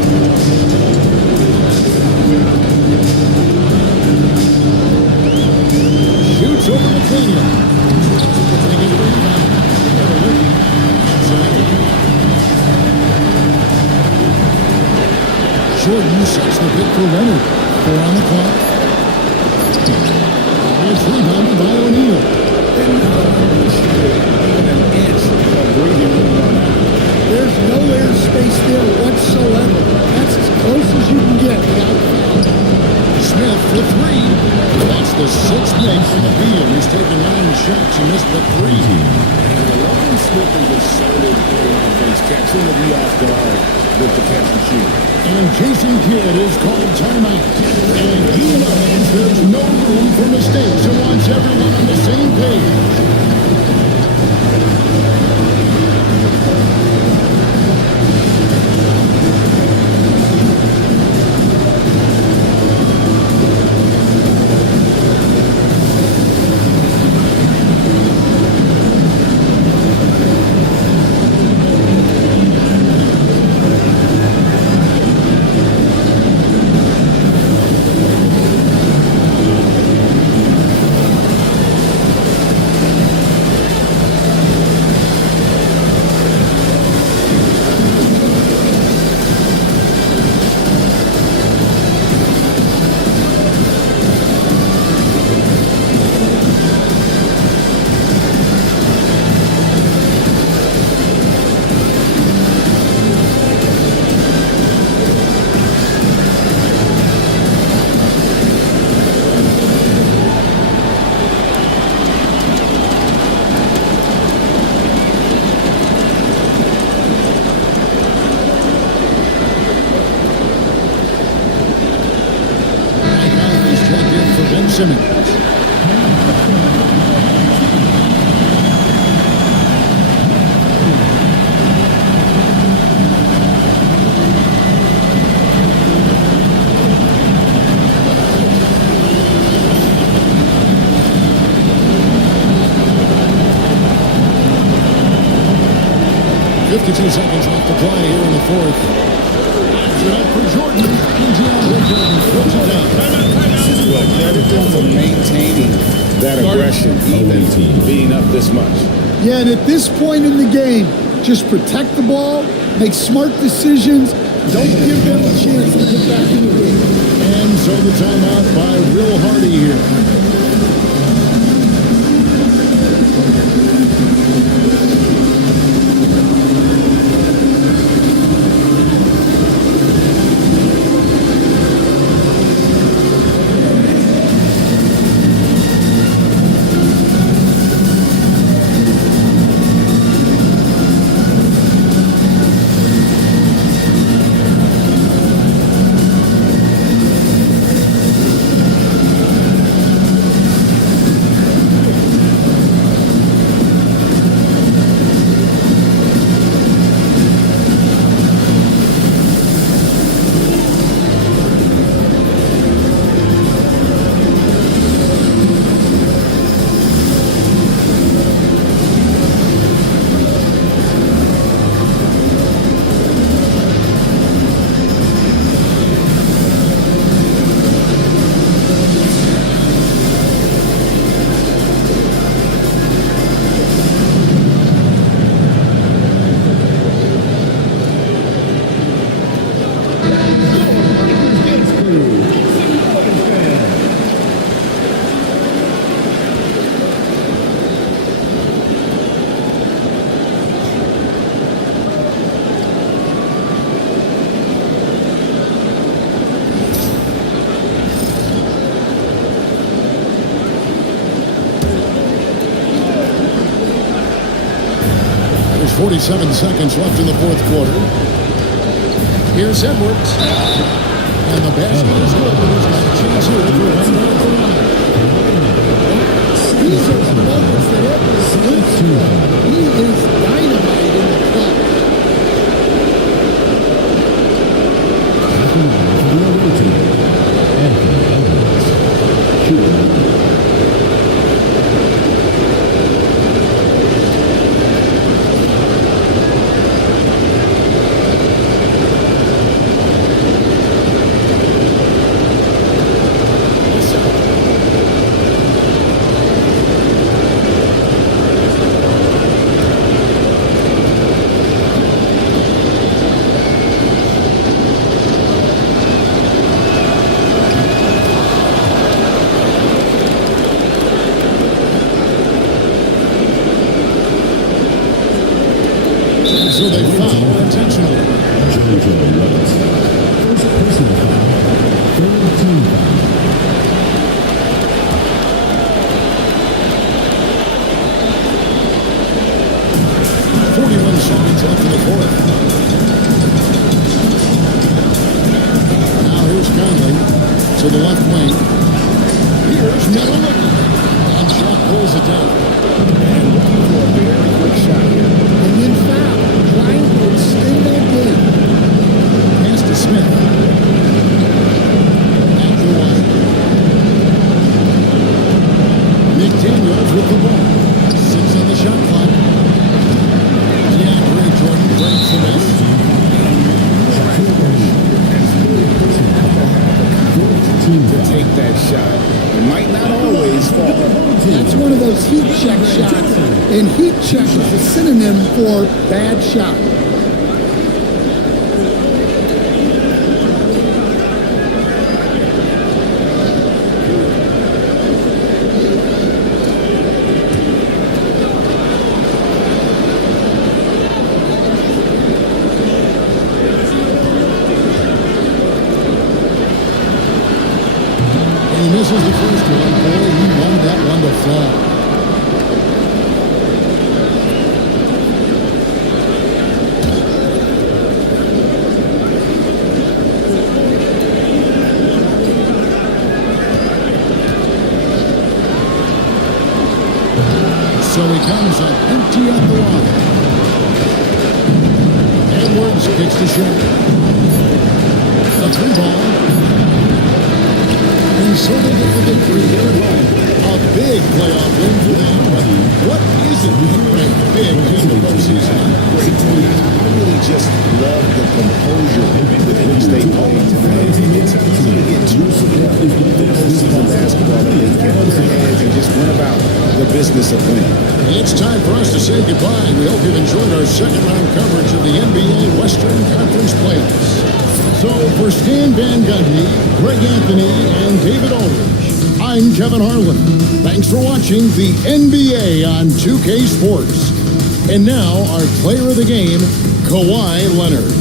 Shoots over McDaniel. They get the rebound. They're looking outside. Jordan sets the pick for Leonard. 4 on the clock. It's rebounded by O'Neal. And not only is she even an inch of breathing room on that. There's no air space there whatsoever. That's as close as you can get without foul. Smith for 3. That's the 6th make for the field. He's taken 9 shots and missed but 3. And Logan Smith is a solid offense, catching the be off guard with the catch and shoot. And Jason Kidd is called timeout. And he knows there's no room for mistakes and wants everyone on the same page. Simmons. Fifty-two seconds left to play here in the fourth. It's up for Jordan. And DeAndre Jordan puts it down. Well, credit them for maintaining that aggression, even being up this much. Yeah, and at this point in the game, just protect the ball, make smart decisions, don't give them a chance to get back in the game. And so the timeout by Will Hardy here. There's 47 seconds left in the fourth quarter. Here's Edwards. And the basket is good. He's got a chance here for one more at the line. These are the moments that Edwards lives to. He is dynamite in the club. So they foul intentionally. JoJo Letts. First personal foul. Third team foul. 41 seconds left in the fourth. Now here's Conley to the left wing. Here's Metal. And shot pulls it down. And looking for a very quick shot here. And then foul. Trying to extend that game. Pass to Smith. Back to White. McDaniels with the ball. 6 on the shot clock. DeAndre Jordan breaks the miss. To take that shot. It might not always fall. That's one of those heat check shots. And heat check is a synonym for bad shot. He misses the first one. Boy, he wanted that one to fall. So he comes up empty at the line. Edwards kicks to shot. A 3-ball. And so they get the victory here at home. A big playoff win for them. But what isn't a big in the postseason? Great team. I really just love the composure with which they played tonight. It's easy to get too in postseason basketball and they get on their heads and just went about the business of winning. It's time for us to say goodbye. We hope you've enjoyed our second round coverage of the NBA Western Conference playoffs. So for Stan Van Gundy, Greg Anthony, and David Aldridge, I'm Kevin Harlan. Thanks for watching the NBA on 2K Sports. And now our player of the game, Kawhi Leonard.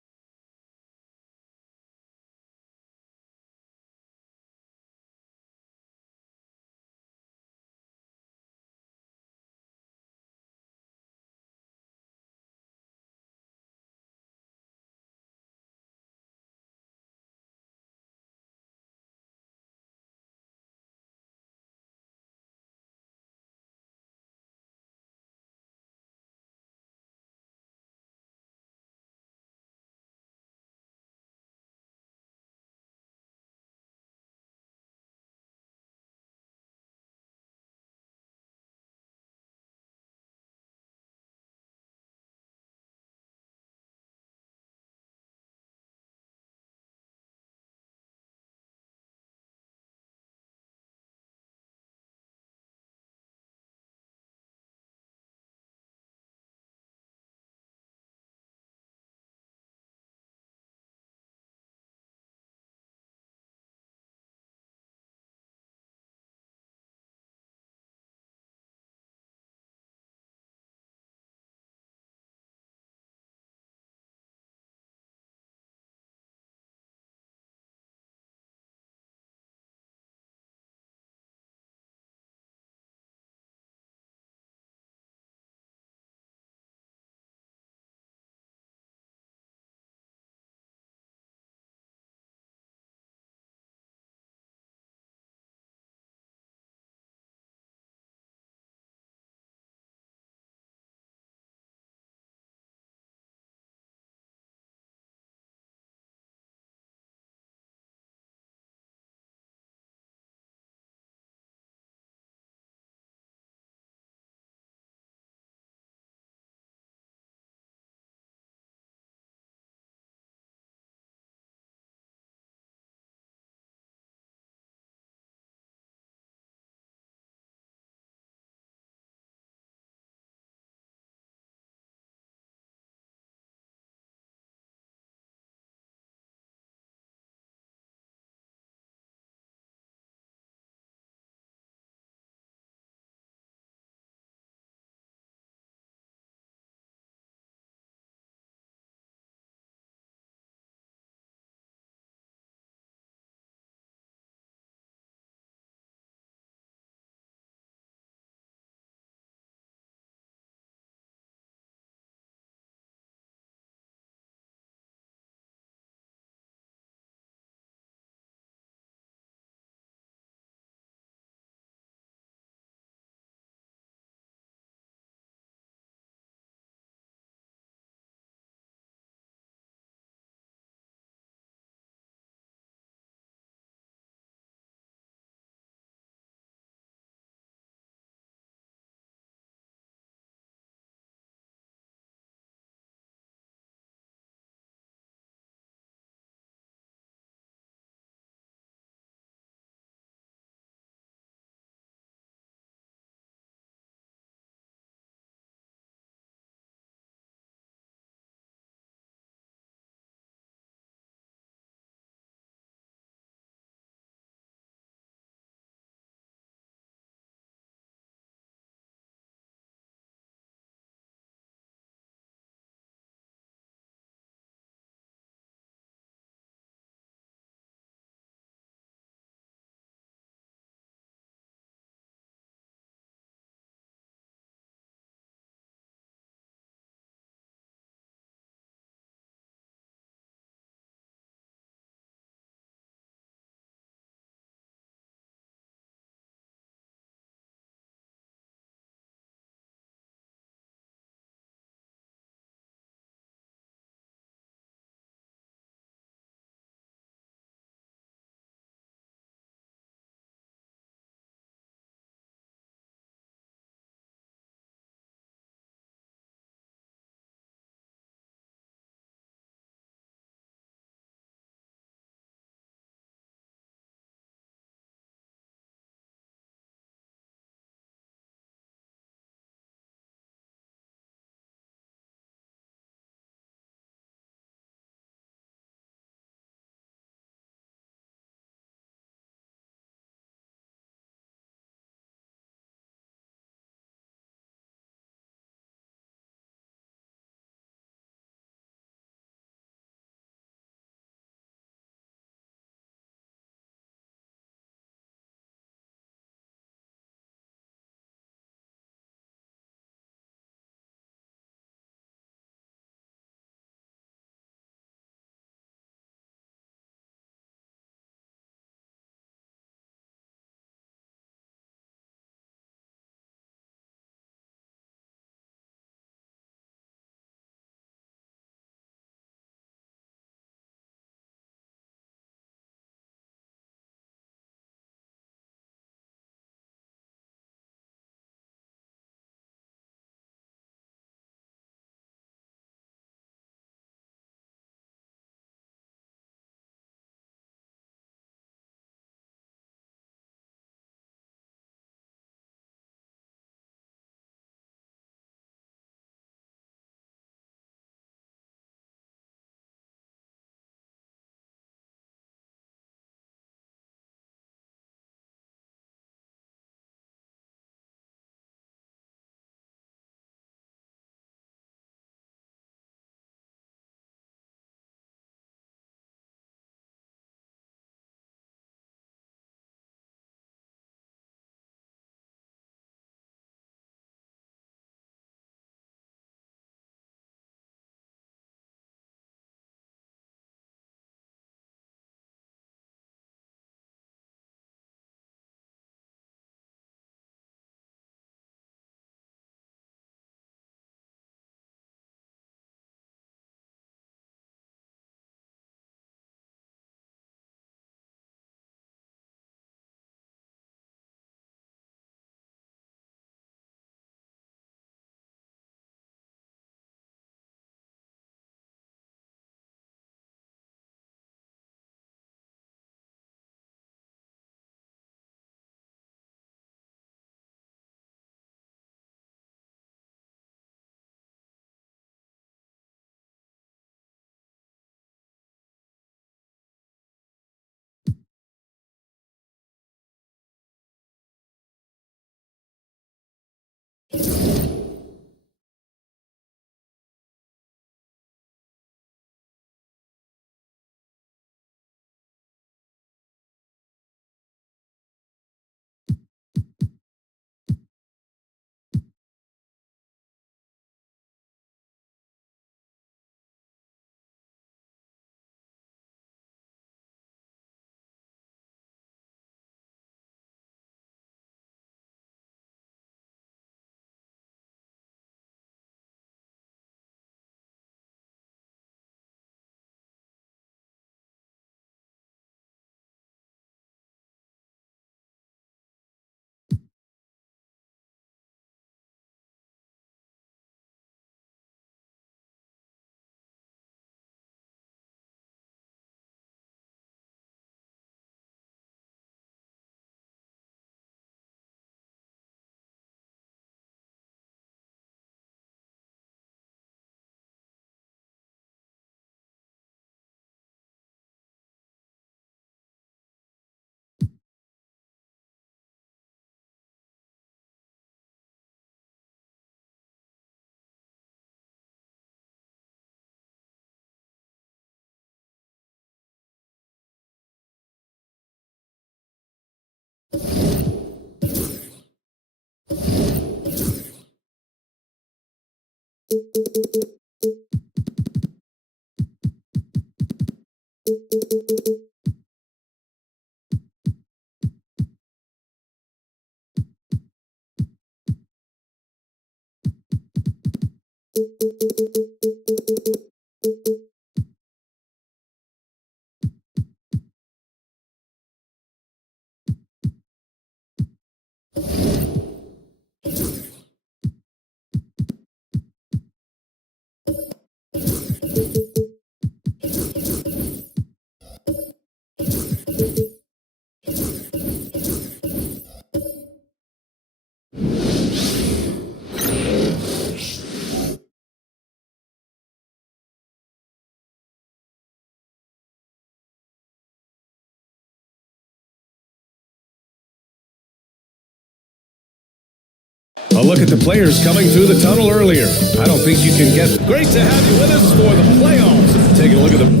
A look at the players coming through the tunnel earlier. I don't think you can get... Great to have you with us for the playoffs. Taking a look at the...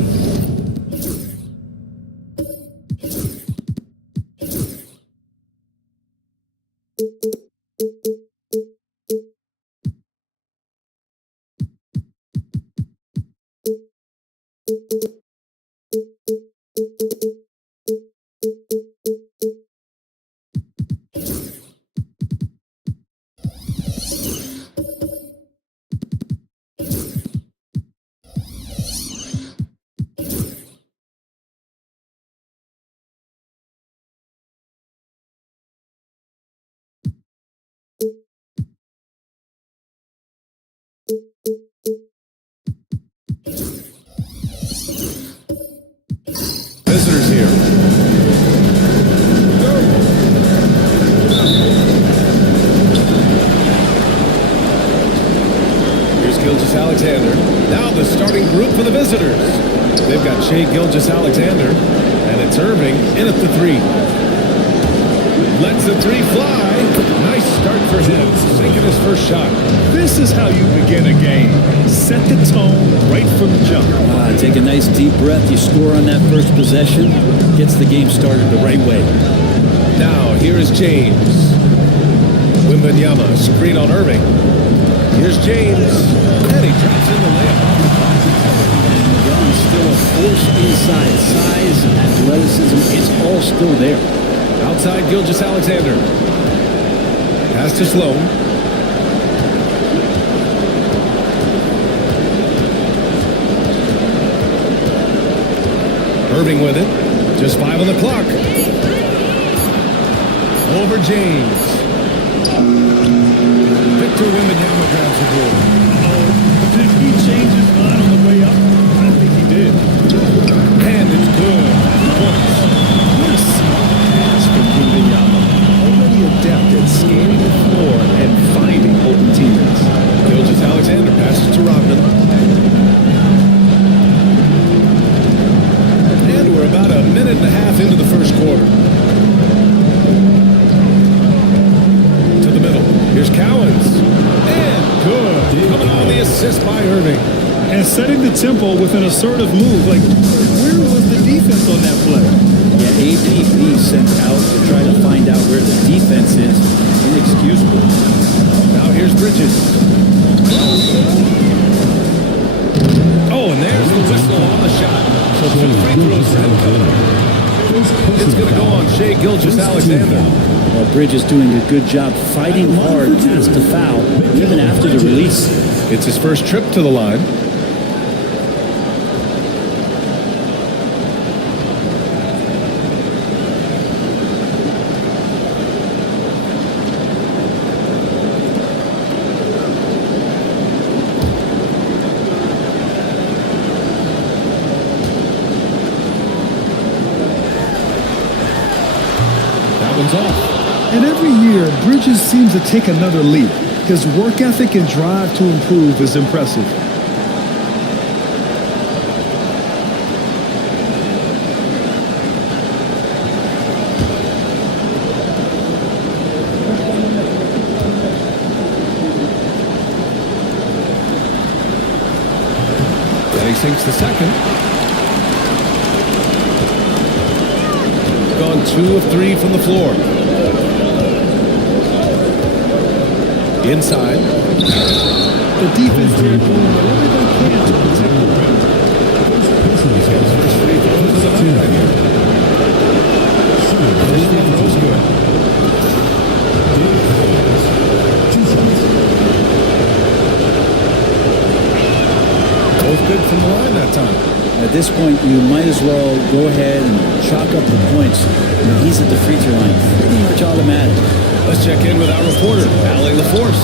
Visitors here. Here's Gilgeous-Alexander. Now the starting group for the visitors. They've got Shai Gilgeous-Alexander, and it's Irving in at the 3. Lets the 3 fly. Nice start for him, sinking his first shot. This is how you begin a game. Set the tone right from the jump. Take a nice deep breath. You score on that first possession. Gets the game started the right way. Now, here is James. Wembanyama, screen on Irving. Here's James. And he drops in the layup. Young's still a force inside. Size, athleticism, it's all still there. Outside Gilgeous-Alexander. Pass to Sloan. Irving with it. Just 5 on the clock. Over James. Victor Wembanyama grabs the ball. Did he change his mind on the way up? I think he did. And it's good. Points. What a smart pass from Wembanyama. Already adept at scanning the floor and finding open teammates. Gilgeous-Alexander passes to Rodman. And we're about a minute and a half into the first quarter. To the middle. Here's Cowens. And good. Coming on the assist by Irving. And setting the tempo with an assertive move. Like, where was the defense on that play? Yeah, APP sent out to try to find out where the defense is. Inexcusable. Now here's Bridges. Oh, and there's the whistle on the shot. So the free throws for him coming up. It's going to go on Shai Gilgeous-Alexander. Well, Bridges doing a good job fighting hard past the foul, even after the release. It's his first trip to the line. Off. And every year, Bridges seems to take another leap. His work ethic and drive to improve is impressive. And he sinks the second. Gone 2 of 3 from the floor. Inside. The defense here doing whatever they can to protect the rim. He's got his first free throw this point, you might as well go ahead and chalk up the points. He's at the free throw line. Pretty much automatic. Let's check in with our reporter, Allie LaForce.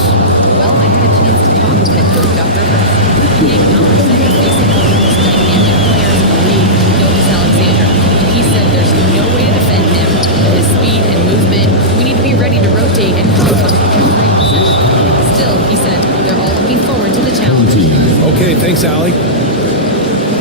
Well, I had a chance to talk with head coach Doc Rivers. He acknowledged that he's facing one of the most dynamic players in the league, Gilgeous Alexander. He said there's no way to defend him. His speed and movement, we need to be ready to rotate and cover every possession. Still, he said they're all looking forward to the challenge. Okay, thanks, Allie.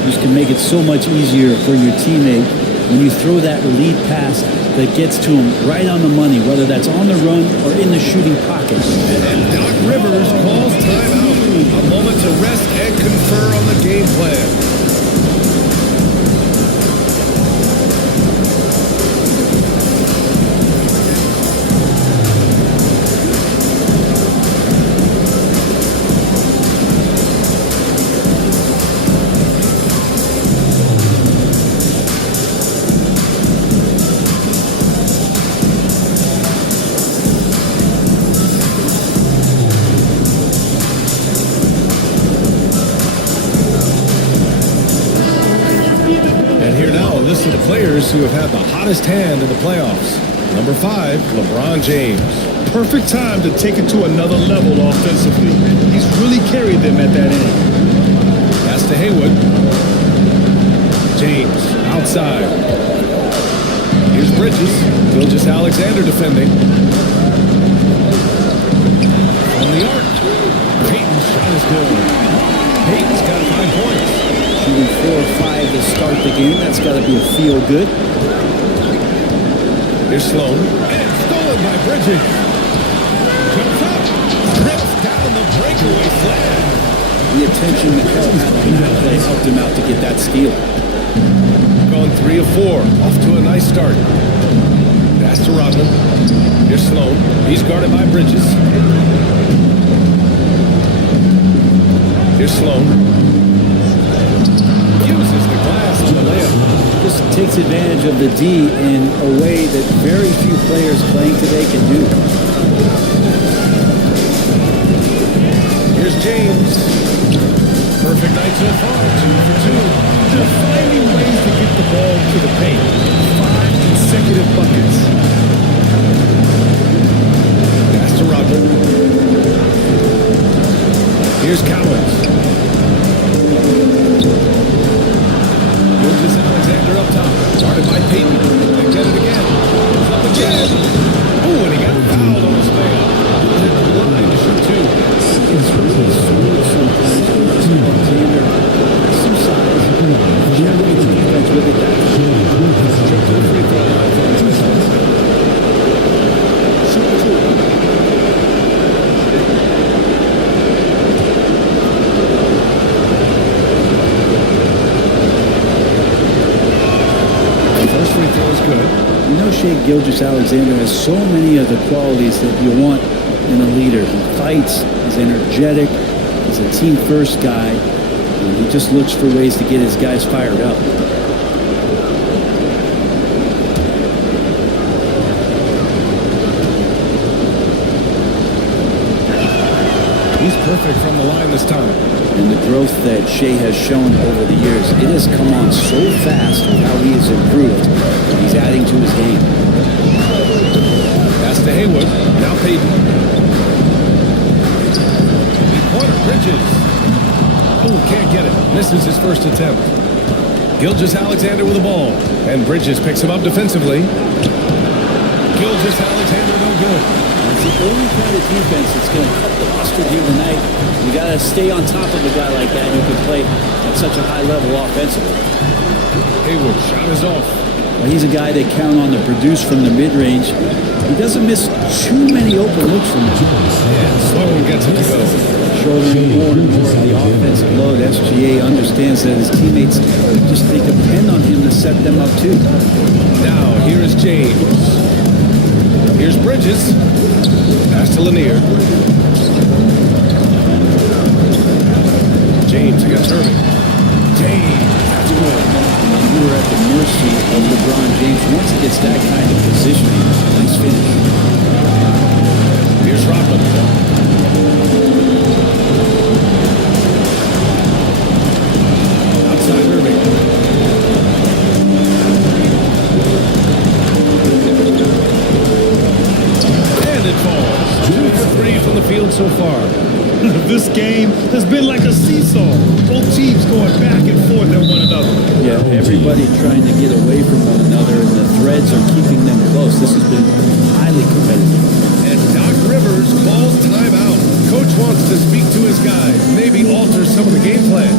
This can make it so much easier for your teammate when you throw that lead pass that gets to him right on the money, whether that's on the run or in the shooting pocket. And Doc Rivers calls timeout. A moment to rest and confer on the game plan. To the players who have had the hottest hand in the playoffs. Number 5, LeBron James. Perfect time to take it to another level offensively. He's really carried them at that end. Pass to Haywood. James outside. Here's Bridges. Gilgeous Alexander defending. On the arc. Peyton's shot is good. Peyton's got 5 points. Shooting 4 or 5 to start the game. That's got to be a feel good. Here's Sloan. And stolen by Bridges. Jumps up. Rips down the breakaway slam. The attention Mikal had on that play helped him out to get that steal. Going 3 of 4. Off to a nice start. Pass to Rodman. Here's Sloan. He's guarded by Bridges. Here's Sloan. Uses the glass on the layup. Just takes advantage of the D in a way that very few players playing today can do. Here's James. Perfect night so far. 2 for 2. They're finding ways to get the ball to the paint. 5 consecutive buckets. Pass to Rodman. Here's Cowens. Gilgeous Alexander up top. Started by Peyton. They get it again. It's up again. Oh, and he got fouled on his layup. Hit the line to shoot 2. It's really smooth sometimes. Alexander, some size. Generally, the defense with it. Gilgeous Alexander has so many of the qualities that you want in a leader. He fights, he's energetic, he's a team-first guy, and he just looks for ways to get his guys fired up. He's perfect from the line this time. And the growth that Shea has shown over the years, it has come on so fast with how he has improved. He's adding to his game. Pass to Haywood. Now Peyton. Corner, Bridges. Oh, can't get it. Misses his first attempt. Gilgeous Alexander with the ball. And Bridges picks him up defensively. Gilgeous Alexander no good. It's the only kind of defense that's going to cut the mustard here tonight. You got to stay on top of a guy like that who can play at such a high level offensively. Haywood, shot is off. Well, he's a guy they count on to produce from the mid-range. He doesn't miss too many open looks from him. Yeah, Sloan gets it to go. Shouldering more and more of the offensive load, SGA understands that his teammates just they depend on him to set them up too. Now, here is James. Here's Bridges. Pass to Lanier. James against Irving. James, that's good. You are at the mercy of LeBron James. Once he gets that kind of positioning, he's finished. Here's Rodman. Outside Irving. so far? This game has been like a seesaw. Both teams going back and forth at one another. Yeah, everybody trying to get away from one another, and the threads are keeping them close. This has been highly competitive. And Doc Rivers calls timeout. Coach wants to speak to his guys, maybe alter some of the game plan.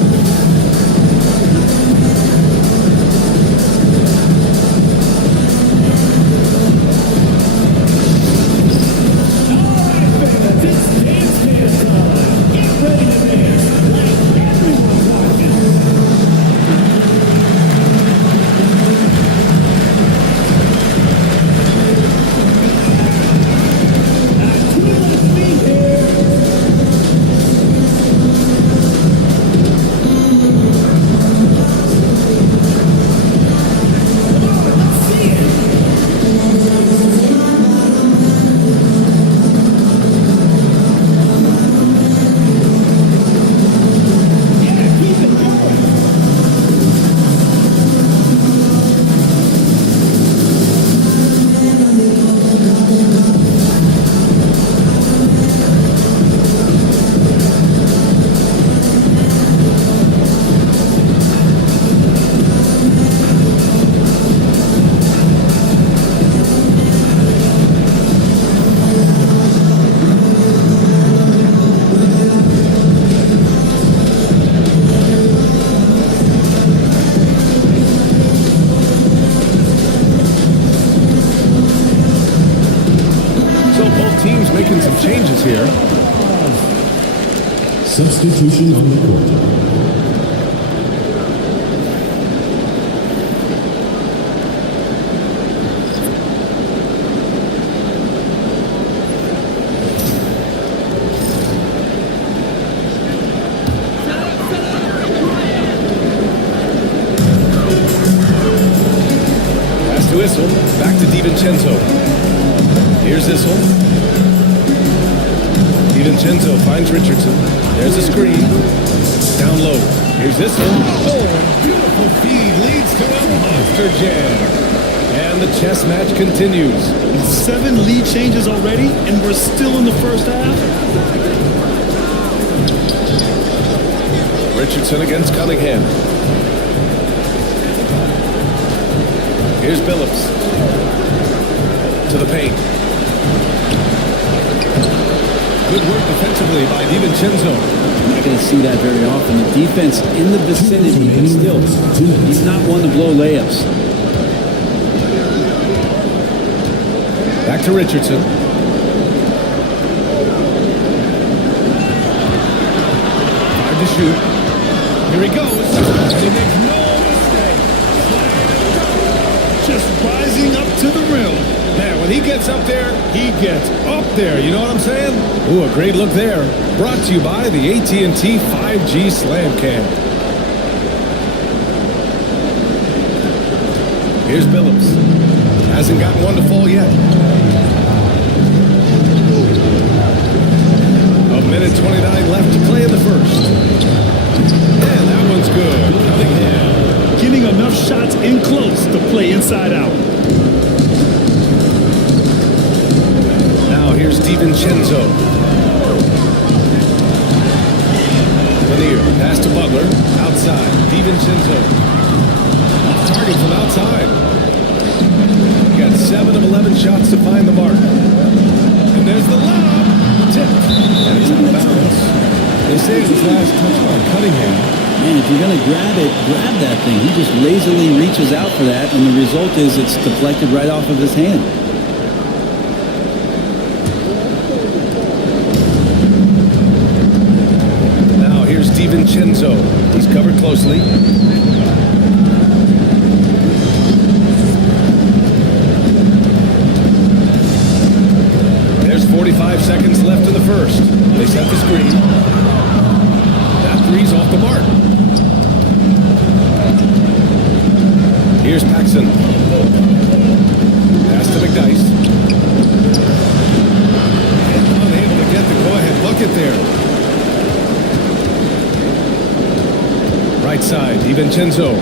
Making some changes here. Substitution on the court. Pass to Issel. Back to DiVincenzo. Here's Issel. DiVincenzo finds Richardson. There's a screen. Down low. Here's this one. Oh, beautiful feed leads to a monster jam. And the chess match continues. 7 lead changes already, and we're still in the first half. Richardson against Cunningham. Here's Billups. To the paint. Good work defensively by DiVincenzo. You're not going to see that very often. The defense in the vicinity, but still, he's not one to blow layups. Back to Richardson. Time to shoot. Here he goes. And he makes no mistake. Just rising up to the rim. Man, when he gets up there, he gets up there. You know what I'm saying? Ooh, a great look there. Brought to you by the AT&T 5G Slam Cam. Here's Billups. Hasn't gotten one to fall yet. A minute 29 left to play in the first. And that one's good. Cunningham. Getting enough shots in close to play inside out. Here's DiVincenzo. Lanier, pass to Butler. Outside, DiVincenzo. Off target from outside. Got 7 of 11 shots to find the mark. And there's the lob. Tipped. And it's out of bounds. They say it was last touch by Cunningham. Man, if you're going to grab it, grab that thing. He just lazily reaches out for that, and the result is it's deflected right off of his hand. DiVincenzo. He's covered closely. There's 45 seconds left in the first. They set the screen. That three's off the mark. Here's Paxson. Pass to McDyess. And unable to get the go-ahead bucket there. Right side, DiVincenzo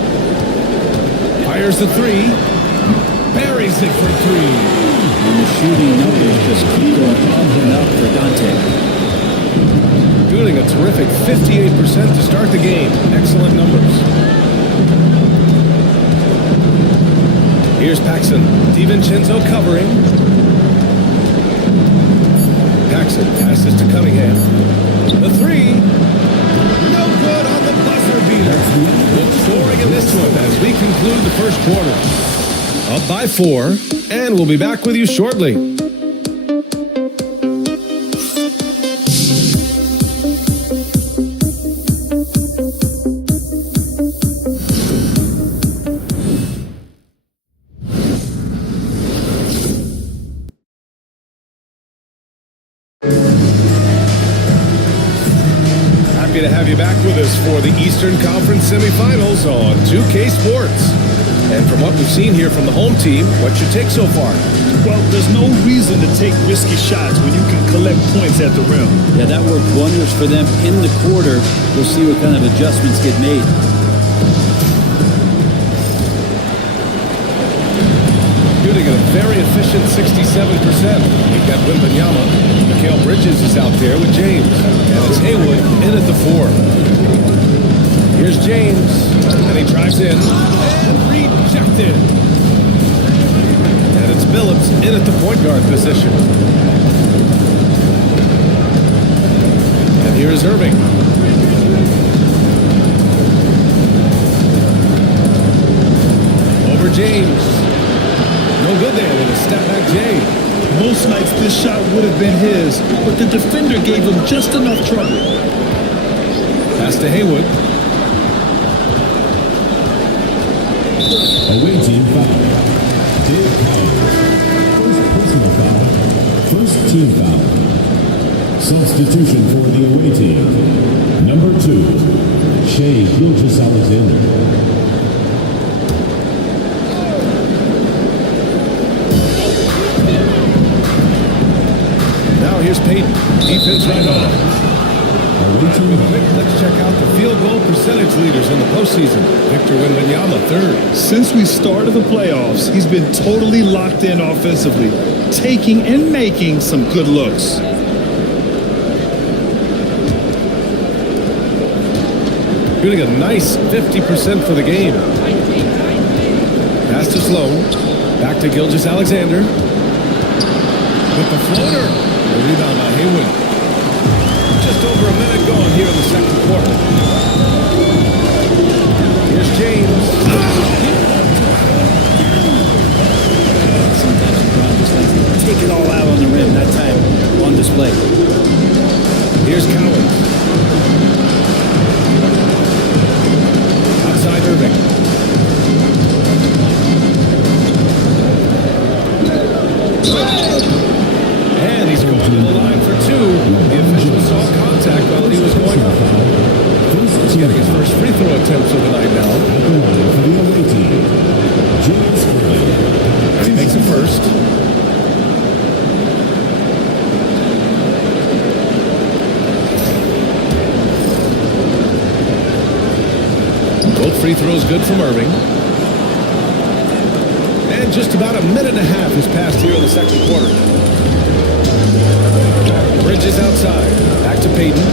fires the three, buries it for 3. And the shooting numbers just keep going up and up for Dante. shooting a terrific 58% to start the game. Excellent numbers. Here's Paxson. DiVincenzo covering. Paxson passes to Cunningham. The three. No good on the buzzer beater. No scoring in this one as we conclude the first quarter. Up by 4, and we'll be back with you shortly. Happy to have you back with us for the Eastern Conference semifinals on 2K Sports. And from what we've seen here from the home team, what's your take so far? Well, there's no reason to take risky shots when you can collect points at the rim. Yeah, that worked wonders for them in the quarter. We'll see what kind of adjustments get made. Shooting at a very efficient 67%. We've got Wembanyama. Mikal Bridges is out there with James. And it's Haywood in at the 4. Here's James. And he drives in. And rejected. And it's Billups in at the point guard position. And here's Irving. Over James. No good there with a step-back Jay. Most nights this shot would have been his, but the defender gave him just enough trouble. Pass to Haywood. Away team foul. Dave Collins. First personal foul. First team foul. Substitution for the away team. Number 2, Shai Gilgeous-Alexander. Here's Payton. Defense right on. Let's check out the field goal percentage leaders in the postseason. Victor Wembanyama, 3rd. Since we started the playoffs, he's been totally locked in offensively, taking and making some good looks. Shooting a nice 50% for the game. Pass to Sloan. Back to Gilgeous-Alexander. With the floater. The rebound by Haywood. Just over a minute gone here in the second quarter. Here's James. Sometimes LeBron just likes to take it all out on the rim. That time on display. Here's Cowens. Outside Irving. And he's going to the line for 2. The official saw contact while he was going up. He's getting his first free throw attempts of the night now. And he makes it first. Both free throws good from Irving. And just about a minute and a half has passed here in the second quarter. Bridges outside. Back to Payton.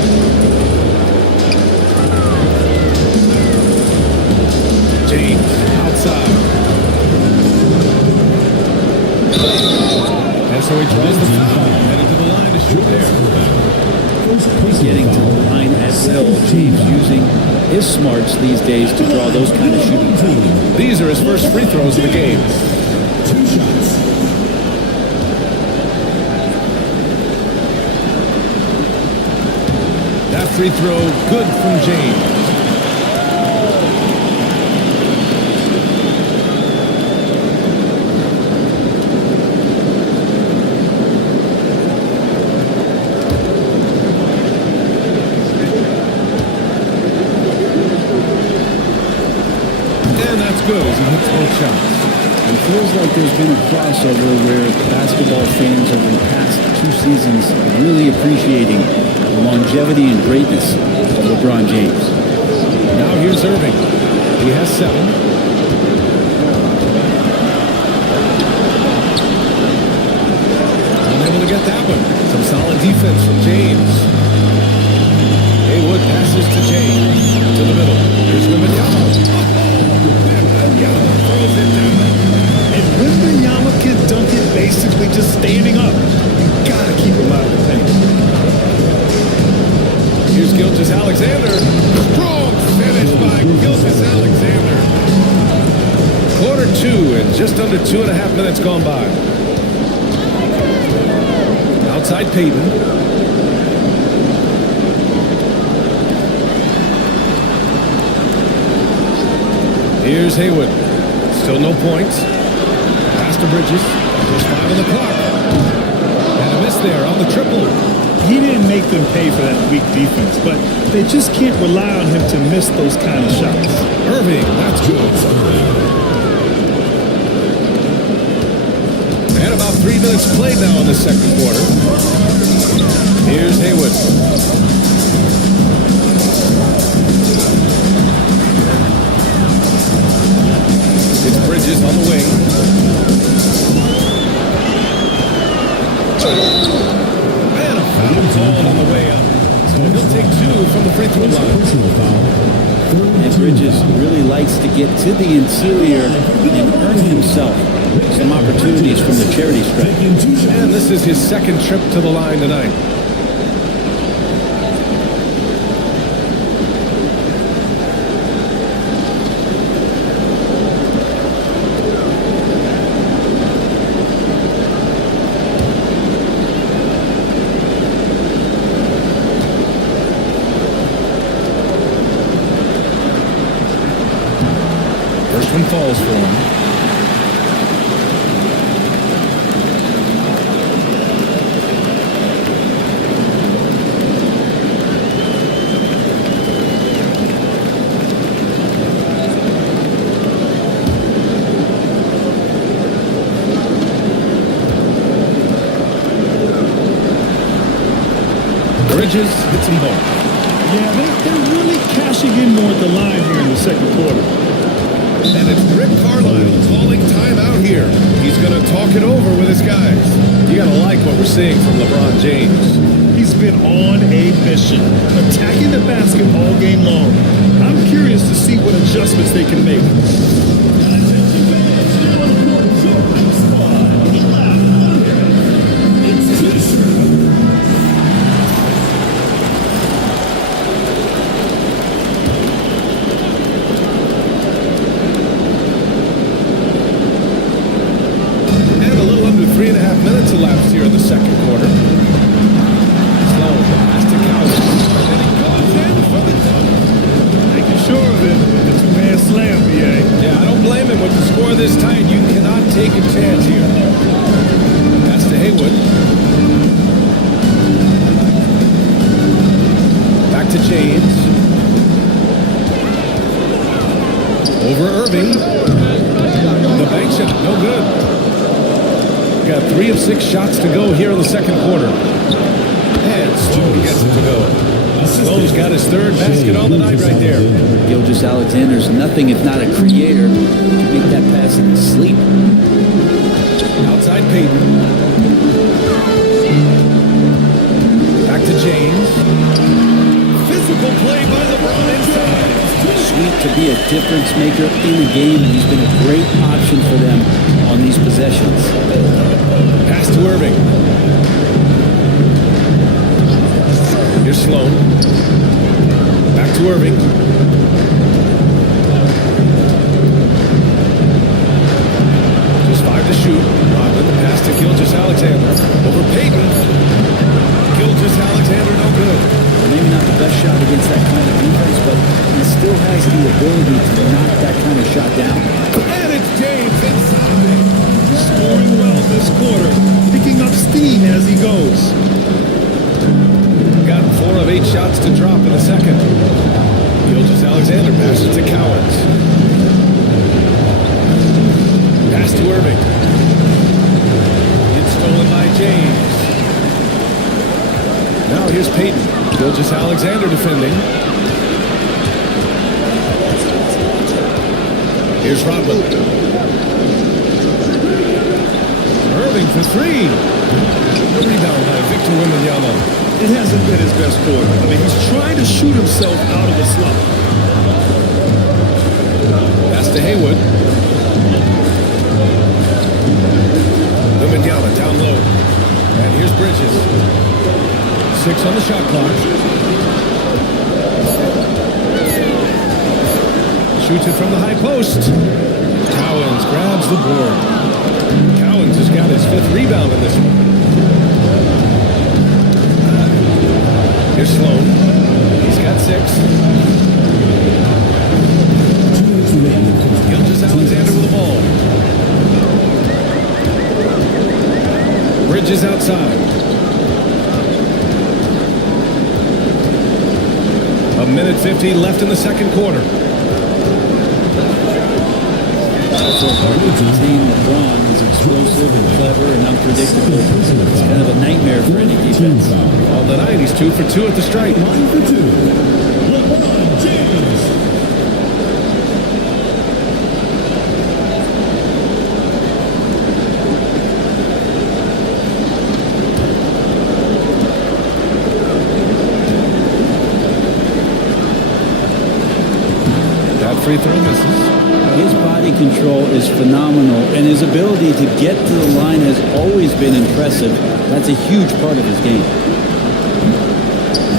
James outside. And so he draws the foul. Headed to the line to shoot there. He's getting to the line as well. James using his smarts these days to draw those kind of shooting. These are his first free throws of the game. 2 shots. That free throw good from James. And that's good as he hits both shots. It feels like there's been a crossover where basketball fans over the past 2 seasons really appreciating the longevity and greatness of LeBron James. Now here's Irving. He has 7. Unable to get that one. Some solid defense from James. 2 and just under 2.5 minutes gone by. Outside Peyton. Here's Haywood. Still no points. Pass to Bridges. There's 5 on the clock. And a miss there on the triple. He didn't make them pay for that weak defense, but they just can't rely on him to miss those kind of shots. Irving, that's good. And about 3 minutes played now in the second quarter. Here's Haywood. It's Bridges on the wing. And a foul called on the way up. So he'll take 2 from the free throw line. And Bridges really likes to get to the interior and earn himself some opportunities from the charity stripe. And this is his second trip to the line tonight. First one falls for him. Bridges hits them both. Yeah, they're really cashing in more at the line here in the second quarter. And it's Rick Carlisle calling timeout here. He's going to talk it over with his guys. You got to like what we're seeing from LeBron James. He's been on a mission, attacking the basket all game long. I'm curious to see what adjustments they can make. And a little under 3.5 minutes elapsed here in the second quarter. Slow pass to Cowles. And he goes in for the dunk. Making sure of it with the two-hand slam, BA. Yeah, I don't blame him with the score this tight. You cannot take a chance here. Pass to Haywood. Back to James. Over Irving. The bank shot, no good. Got 3 of 6 shots to go here in the second quarter. And Sloan gets it to go. Sloan's got his third basket on the night right there. Gilgeous-Alexander's nothing if not a creator to make that pass in his sleep. Outside Peyton. Back to James. Physical play by LeBron inside. Sweet to be a difference maker in the game, and he's been a great option for them on these possessions. Pass to Irving. Here's Sloan. Back to Irving. Just 5 to shoot. Rodman, the pass to Gilgeous-Alexander. Over Peyton. Gilgeous-Alexander, no good. Maybe not the best shot against that kind of defense, but he still has the ability to knock that kind of shot down. And it's James inside. Scoring well this quarter, picking up steam as he goes. Got 4 of 8 shots to drop in the second. Gilgeous-Alexander passes to Cowens. Pass to Irving. It's stolen by James. Now here's Peyton. Gilgeous-Alexander defending. Here's Rodman. Irving for 3. The rebound by Victor Wembanyama. It hasn't been his best quarter. I mean, he's trying to shoot himself out of a slump. Pass to Haywood. Wembanyama down low. And here's Bridges. 6 on the shot clock. Shoots it from the high post. Cowens grabs the board. Cowens has got his 5th rebound in this one. Here's Sloan. He's got 6. Gilgeous-Alexander with the ball. Bridges outside. 1:50 left in the second quarter. So hard to contain LeBron. He's explosive and clever and unpredictable. It's kind of a nightmare for any defense. All the night, he's 2 for 2 at the stripe. 1 for 2. LeBron James. Free throw misses. His body control is phenomenal, and his ability to get to the line has always been impressive. That's a huge part of his game.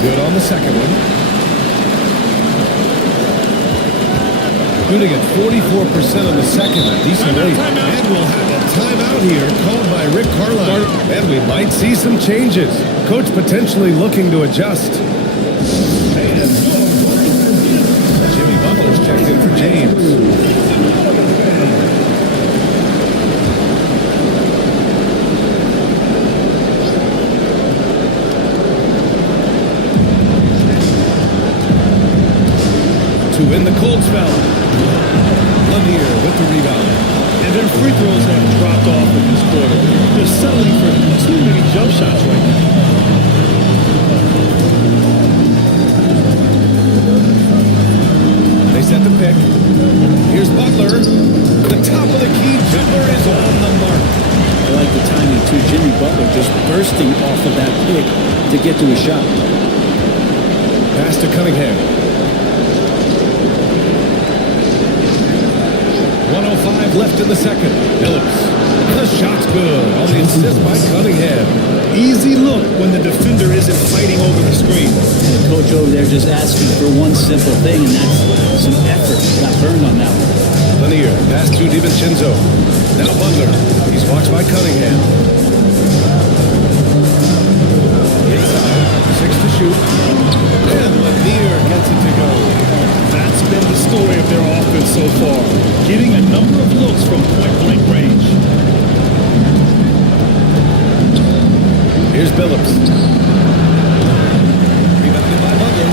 Good on the second one. Shooting at 44% on the second, a decent rate. And we'll have a timeout here called by Rick Carlisle. And we might see some changes. Coach potentially looking to adjust. Checked in for James. To win the cold spell. Lanier with the rebound. And their free throws have dropped off in this quarter. They're settling for too many jump shots right now. Set the pick. Here's Butler. The top of the key jumper is on the mark. I like the timing, too. Jimmy Butler just bursting off of that pick to get to a shot. Pass to Cunningham. 1:05 left in the second. Phillips. The shot's good on the assist by Cunningham. Easy look when the defender isn't fighting over the screen. And the coach over there just asking for one simple thing, and that's some effort. Got burned on that one. Lanier, pass to DiVincenzo. Now Butler. He's watched by Cunningham. Inside. 6 to shoot. And Lanier gets it to go. That's been the story of their offense so far. Getting a number of looks from point-blank range. Here's Billups. Rebounded by Butler.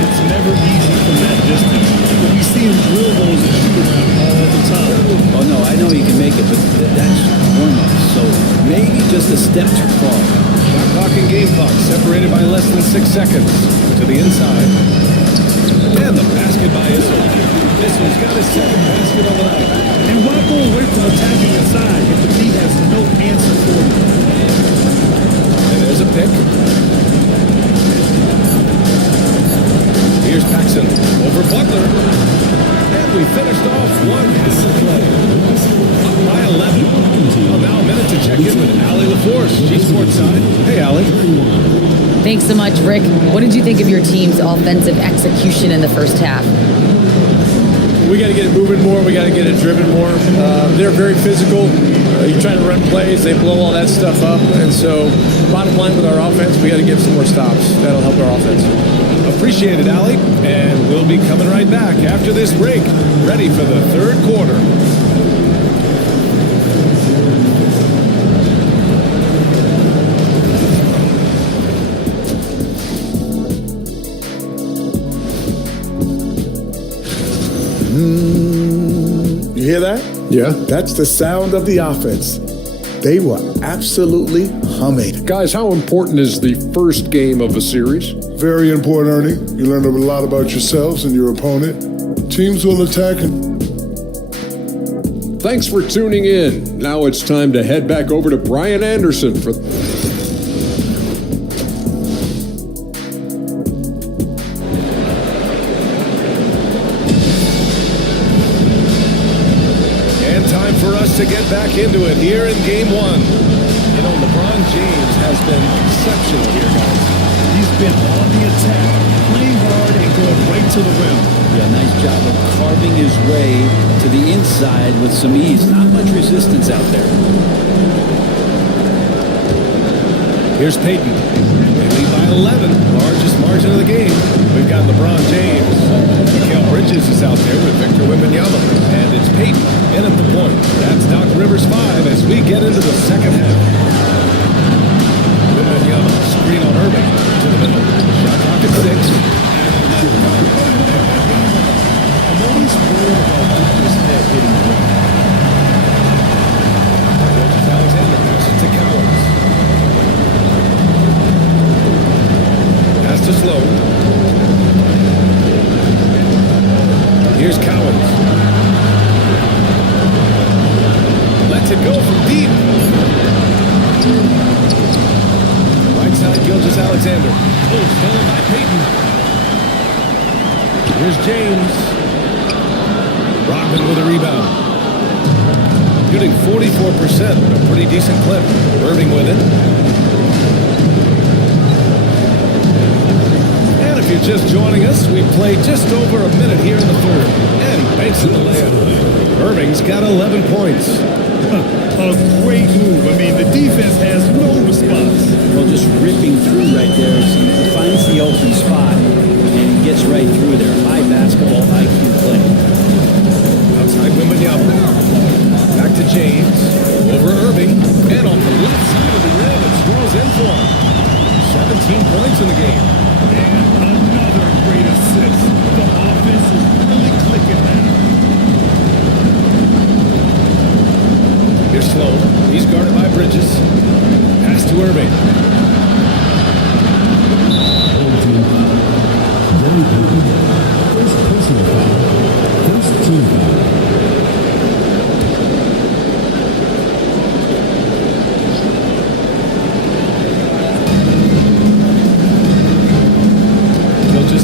It's never easy from that distance. But we see him drill those and shoot around all the time. Oh, no, I know he can make it, but that's warm-up. So maybe just a step too far. Shot clock and game clock separated by less than 6 seconds. To the inside. And the basket by Issel. Issel's got his second basket of the night. And why go away from attacking inside if the team has no answer for you? There's a pick. Here's Paxson over Butler. And we finished off one half of play. Up by 11. Well, now a minute to check in with Allie LaForce, G-Sports side. Hey, Allie. Thanks so much, Rick. What did you think of your team's offensive execution in the first half? We got to get it moving more. We got to get it driven more. They're very physical. You try to run plays, they blow all that stuff up. And so, bottom line with our offense, we got to get some more stops. That'll help our offense. Appreciate it, Allie. And we'll be coming right back after this break. Ready for the third quarter. You hear that? Yeah. That's the sound of the offense. They were absolutely humming. Guys, how important is the first game of a series? Very important, Ernie. You learn a lot about yourselves and your opponent. Teams will attack and... Thanks for tuning in. Now it's time to head back over to Brian Anderson for... For us to get back into it here in game one. You know, LeBron James has been exceptional here, guys. He's been on the attack, playing hard and going right to the rim. Yeah, nice job of carving his way to the inside with some ease. Not much resistance out there. Here's Peyton. They lead by 11, largest margin of the game. We've got LeBron James. Mikal Bridges is out there with Victor Wembanyama. And it's Peyton in at the point. That's Doc Rivers 5 as we get into the second half. Wembanyama, screen on Irving to the middle. Shot clock at 6. I'm always worried about this head hitting the rim. Alexander passes to Cowens. Pass to Slow. Here's Cowens. Lets it go from deep. Right side, Gilgeous-Alexander. Oh, stolen by Peyton. Here's James. Rodman with a rebound. Shooting 44%, a pretty decent clip. Irving with it. And if you're just joining us, we've played just over a minute here in the third. And he banks in the layup. Irving's got 11 points. A great move. I mean, the defense has no response. Well, just ripping through right there. So he finds the open spot and he gets right through there. High basketball IQ play. Outside Wembanyama. Back to James. Over Irving. And on the left side of the rim, it swirls in for him. 17 points in the game. And another great assist. The offense is really clicking now. Here's Slow. He's guarded by Bridges. Pass to Irving. First personal foul. First team foul.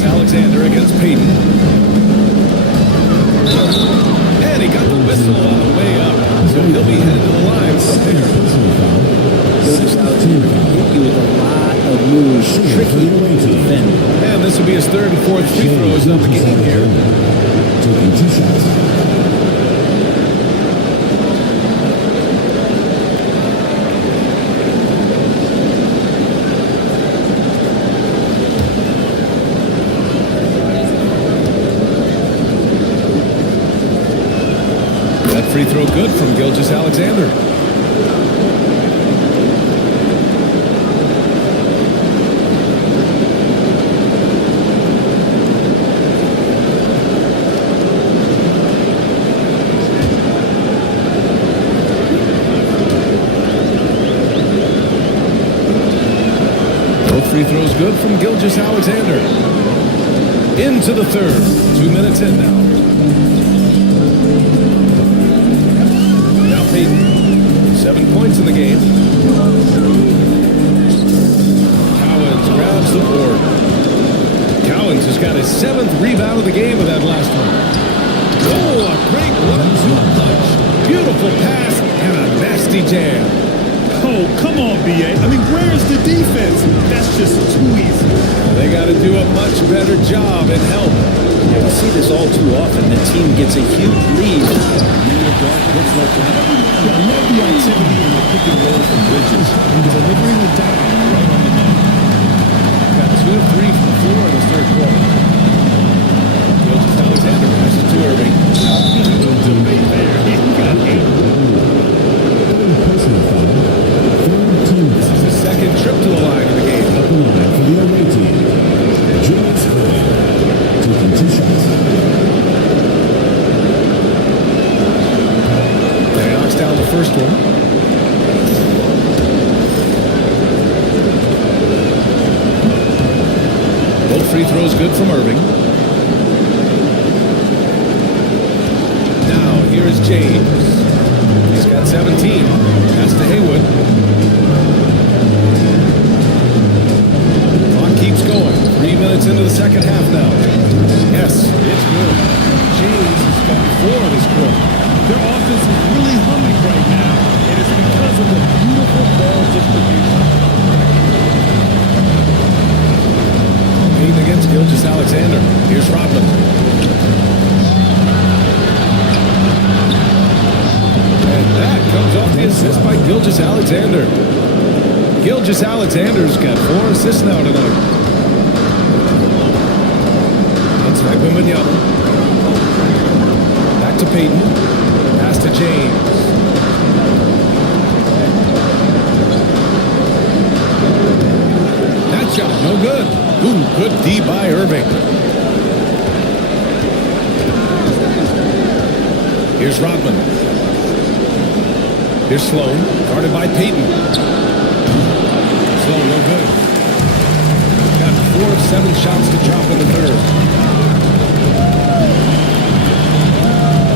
Alexander against Peyton. And he got the whistle on the way up. So he'll be headed to the line from there. Gilgeous-Alexander can hit you with a lot of moves. Tricky to defend. And this will be his third and fourth free throws of the game here. Taking 2 shots. Free throw good from Gilgeous-Alexander. Both free throws good from Gilgeous-Alexander. Into the third. 2 minutes in now. Peyton, 7 points in the game. Cowens grabs the board. Cowens has got his 7th rebound of the game with that last one. Oh, a great 1-2 punch. Beautiful pass and a nasty jam. Oh, come on, B.A. I mean, where's the defense? That's just too easy. They got to do a much better job in help. Yeah, we see this all too often. The team gets a huge lead. Looks like that. I love the activity in the pick and roll from Bridges. Delivering the dime right on the money. Got 2 of 3 from the floor in the third quarter. Gilgeous-Alexander passes to Irving. This is his second trip to the line in the game. Up the line for the away team. Julius Irving. Taking 2 shots. Down the first one. Both free throws good from Irving. Now here is James. He's got 17. Pass to Haywood. Clock keeps going. 3 minutes into the second half now. Yes, it's good. James has got 4 in his quarter. Their offense is really humming right now, and it's because of the beautiful ball distribution. Here's Rodman. And that comes off the assist by Gilgeous-Alexander. Gilgeous-Alexander's got 4 assists now tonight. Outside Wembanyama. Back to Peyton. Pass to James. That shot, no good. Ooh, good D by Irving. Here's Rodman. Here's Sloan, guarded by Peyton. Sloan, no good. Got 4 of 7 shots to drop in the third.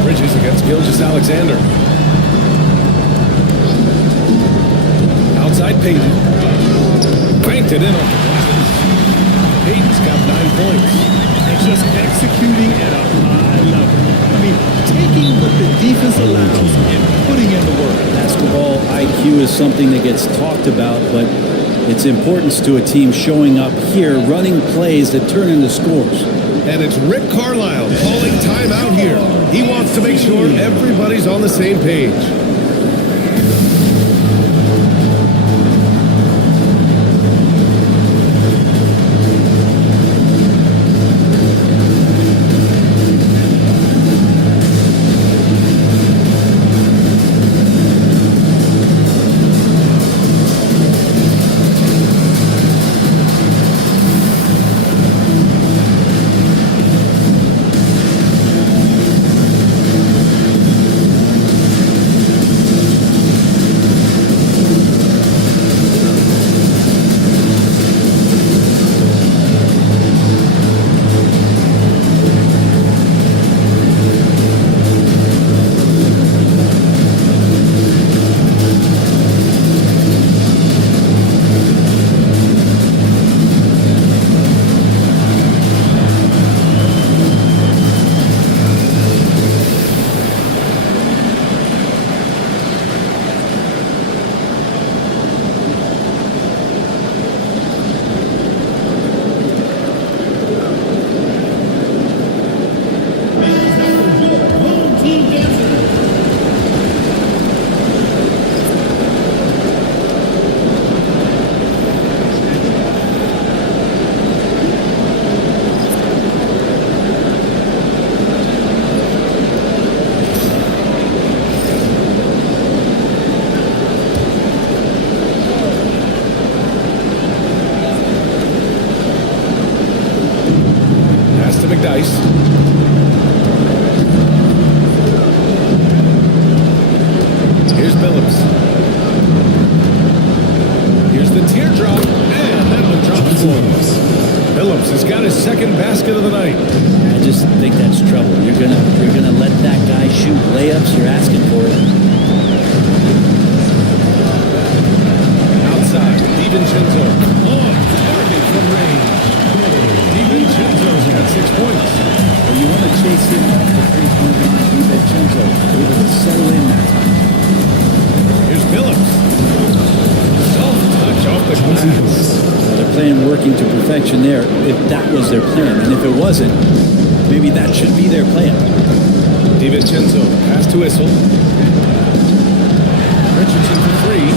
Bridges against Gilgeous-Alexander. Outside Peyton. Banked it in on the glass. Peyton's got 9 points. And just executing at a high level. I mean, taking what the defense allows and putting in the work. Basketball IQ is something that gets talked about, but its importance to a team showing up here, running plays that turn into scores. And it's Rick Carlisle calling timeout here. He wants to make sure everybody's on the same page. McDyess. Here's Billups. Here's the teardrop, and that one drops for him. Billups has got his second basket of the night. I just think that's trouble. You're gonna let that guy shoot layups. You're asking for it. Outside, DiVincenzo. Oh, target from range. DiVincenzo's got 6 points. Well, you want to chase him off the three-point line. DiVincenzo able to settle in that time. Here's Billups. Self-touch off the glass. They're playing working to perfection there, if that was their plan. And if it wasn't, maybe that should be their plan. DiVincenzo, pass to Issel. Richardson for three.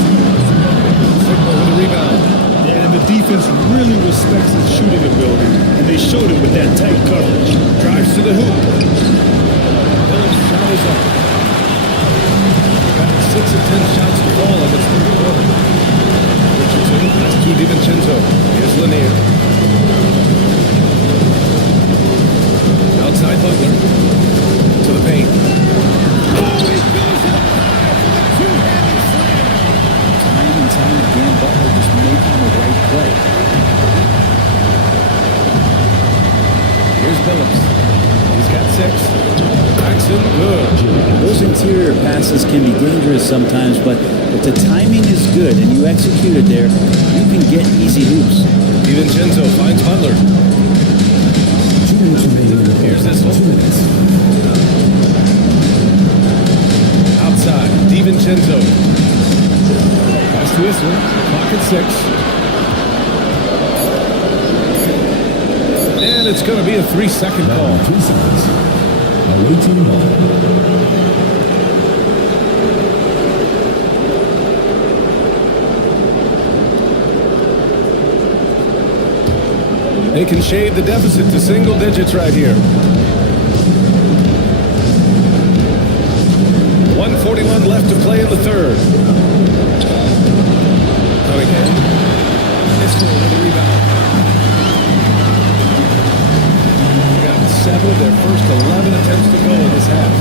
Signal with the rebound. Yeah, and the defense really respects his shooting ability, and they showed it with that tight coverage. Drives to the hoop. Billups shot is up. Got 6 of 10 shots to fall in this third quarter. Richardson, pass to DiVincenzo. Here's Lanier. Outside Butler. To the paint. Oh, he goes up high for the two-handed slam. Time and time again, Butler just making the right play. Here's Billups. He's got 6. Jackson, good. Those interior passes can be dangerous sometimes, but if the timing is good and you execute it there, you can get easy hoops. DiVincenzo finds Butler. 2 minutes remaining. Here's this one. 2 minutes. Outside, DiVincenzo. Pass to Issel. Clock at 6. And it's going to be a 3-second call. 3 seconds. Awaiting ball. They can shave the deficit to single digits right here. 1:41 left to play in the third. Cunningham. This one with a rebound. They got 7 of their first 11 attempts to go in this half.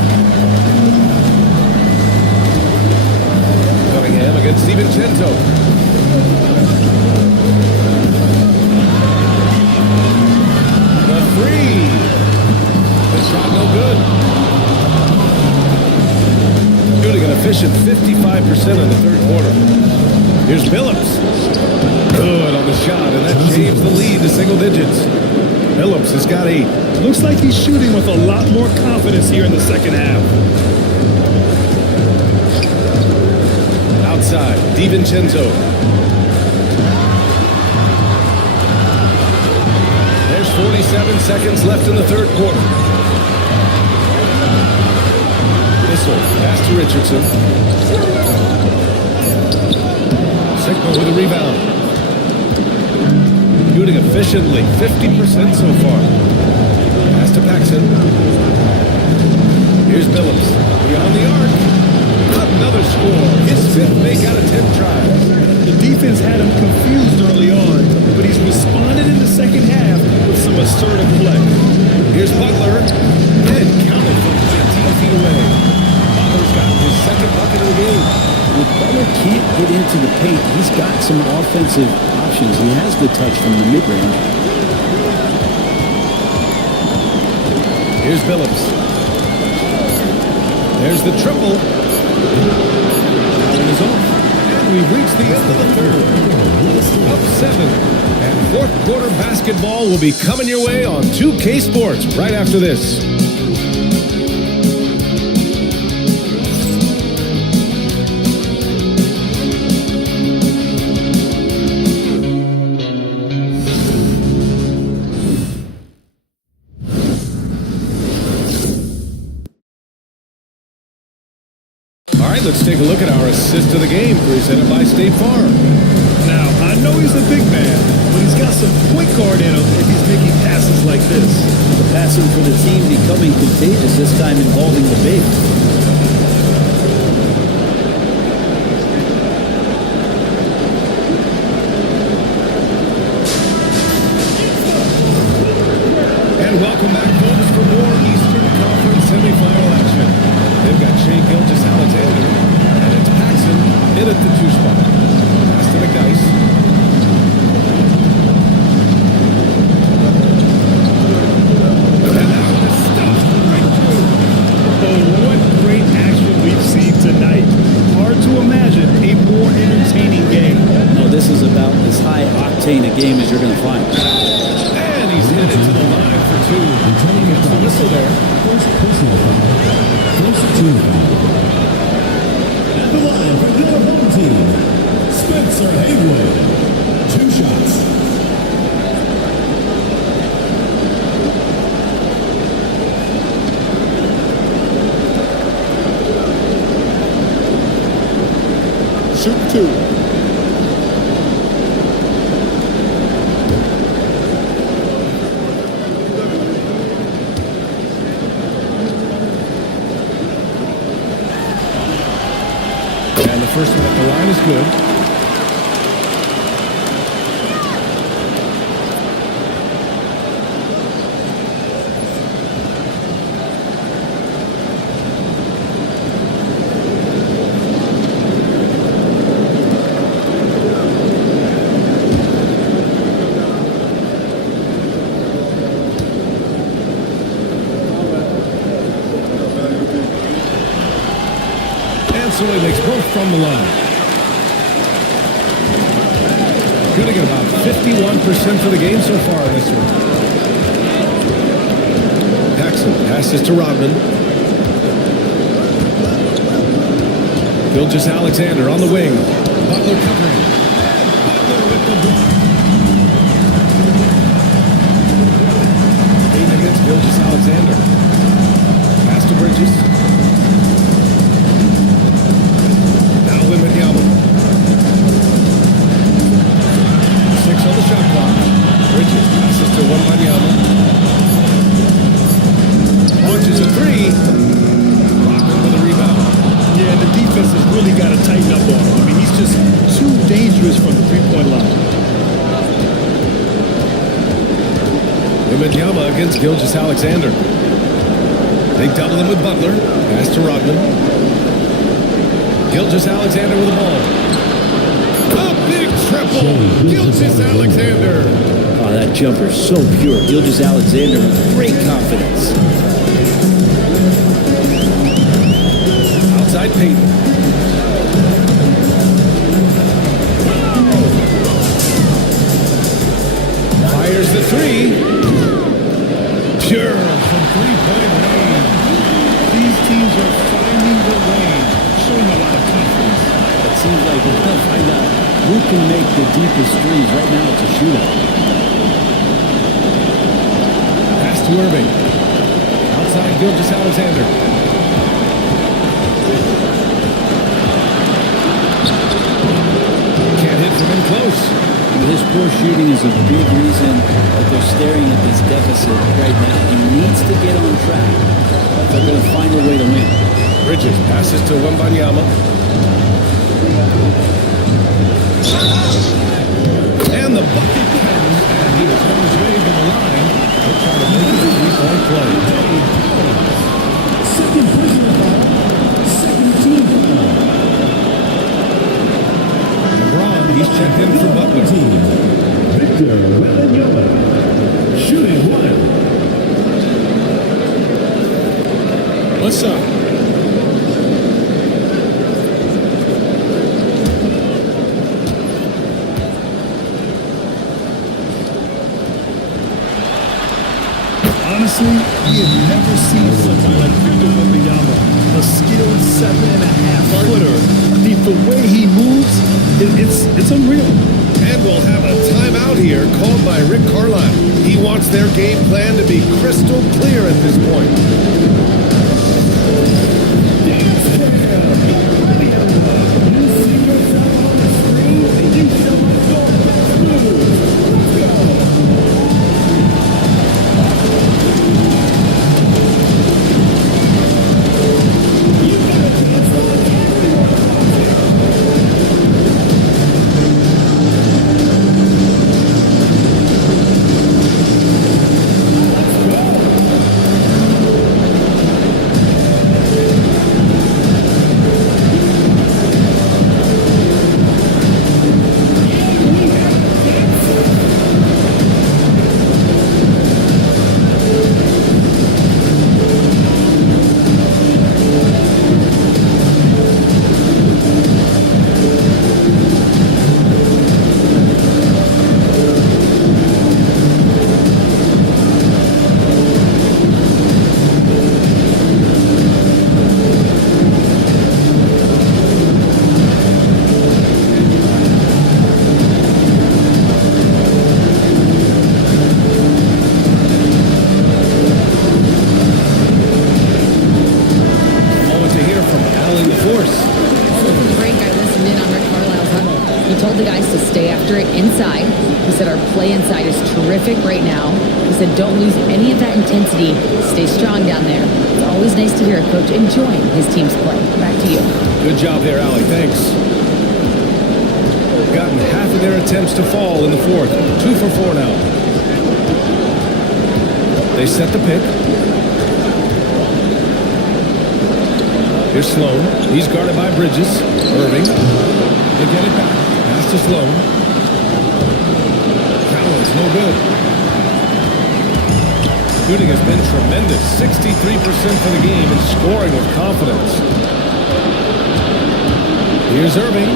Cunningham against DiVincenzo. The three. The shot no good. Shooting an efficient 55% in the third quarter. Here's Phillips. Good on the shot, and that shaves the lead to single digits. Phillips has got 8. Looks like he's shooting with a lot more confidence here in the second half. Outside, DiVincenzo. There's 47 seconds left in the third quarter. Missile, pass to Richardson. Sigma with a rebound. Shooting efficiently, 50% so far. Pass to Paxson. Here's Phillips. Beyond the arc. Another score. His 5th make out of 10 tries. The defense had him confused early on, but he's responded in the second half with some assertive play. Here's Butler. And counted from 15 feet away. Butler's got his second bucket of the game. If Butler can't get into the paint, he's got some offensive options. He has the touch from the mid-range. Here's Phillips. There's the triple. It is off. And we've reached the end of the third. Up 7. And fourth quarter basketball will be coming your way on 2K Sports right after this. Let's take a look at our assist of the game presented by State Farm. Now, I know he's a big man, but he's got some point guard in him if he's making passes like this. The passing for the team becoming contagious, this time involving the big. And welcome back, folks, for more Eastern Conference semifinal action. They've got Shea Gilgeous-Alexander, and it's Paxson in at the 2 spot. Pass to McDyess. And now the stuff right through. Oh, what great action we've seen tonight. Hard to imagine a more entertaining game. No, this is about as high octane a game as you're going to find. And he's headed to the line for 2. He gets the whistle there. First personal foul. First team foul. At the line for your home team, Spencer Haywood. 2 shots. Shoot 2. And the first one at the line is good. So he makes both from the line. Shooting at about 51% for the game so far in this one. Paxson passes to Rodman. Gilgeous-Alexander on the wing. Butler covering. Butler with the block. really got to tighten up on him. I mean, he's just too dangerous from the three-point line. Wembanyama against Gilgeous-Alexander. They double him with Butler. Pass to Rodman. Gilgeous-Alexander with the ball. A big triple. Gilgeous-Alexander. Oh, that jumper so pure. Gilgeous-Alexander with great confidence. Outside Payton. Fires the three. Pure from three-point range. These teams are finding the range, showing a lot of confidence. It seems like we're going to find out who can make the deepest threes. Right now, it's a shootout. Pass to Irving. Outside Gilgeous-Alexander. Can't hit from in close. His poor shooting is a big reason that they're staring at this deficit right now. He needs to get on track if they're going to find a way to win. Bridges passes to Wembanyama. And the bucket comes, and he was on his way to the line. He'll try to make it a three-point play. Second personal foul. Second team foul. LeBron, he's checked in for Butler. Victor Wembanyama, shooting one. What's up? Honestly, we have never seen someone like Victor Wembanyama, a skilled 7.5-footer. I mean, the way he moves, it's unreal. And we'll have a timeout here called by Rick Carlisle. He wants their game plan to be crystal clear at this point. Inside. He said our play inside is terrific right now. He said don't lose any of that intensity. Stay strong down there. It's always nice to hear a coach enjoying his team's play. Back to you. Good job there, Allie. Thanks. Gotten half of their attempts to fall in the fourth. 2 for 4 now. They set the pick. Here's Sloan. He's guarded by Bridges. Irving. They get it back. Pass to Sloan. It's no good. Shooting has been tremendous. 63% for the game and scoring with confidence. Here's Irving.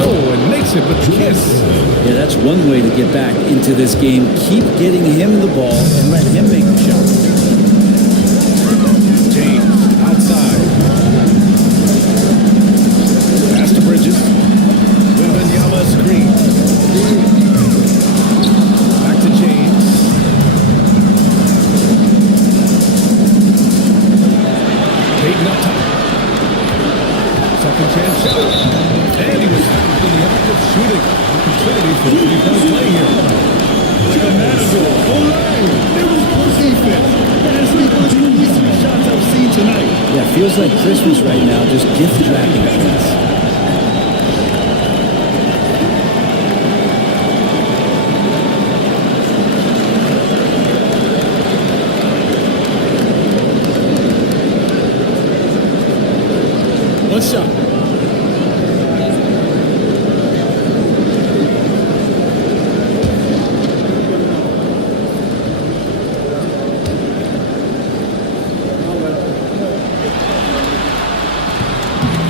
Oh, and makes it with the kiss. Yeah, that's one way to get back into this game. Keep getting him the ball and let him make the shot. James outside. Pass to Bridges. Wembanyama screen. And he was fouled in the act of shooting. Opportunity for a three-point play here. Like a matador. Olay! It was good defense. That's the most recent shots I've seen tonight. Yeah, feels like Christmas right now, just gift wrapping things.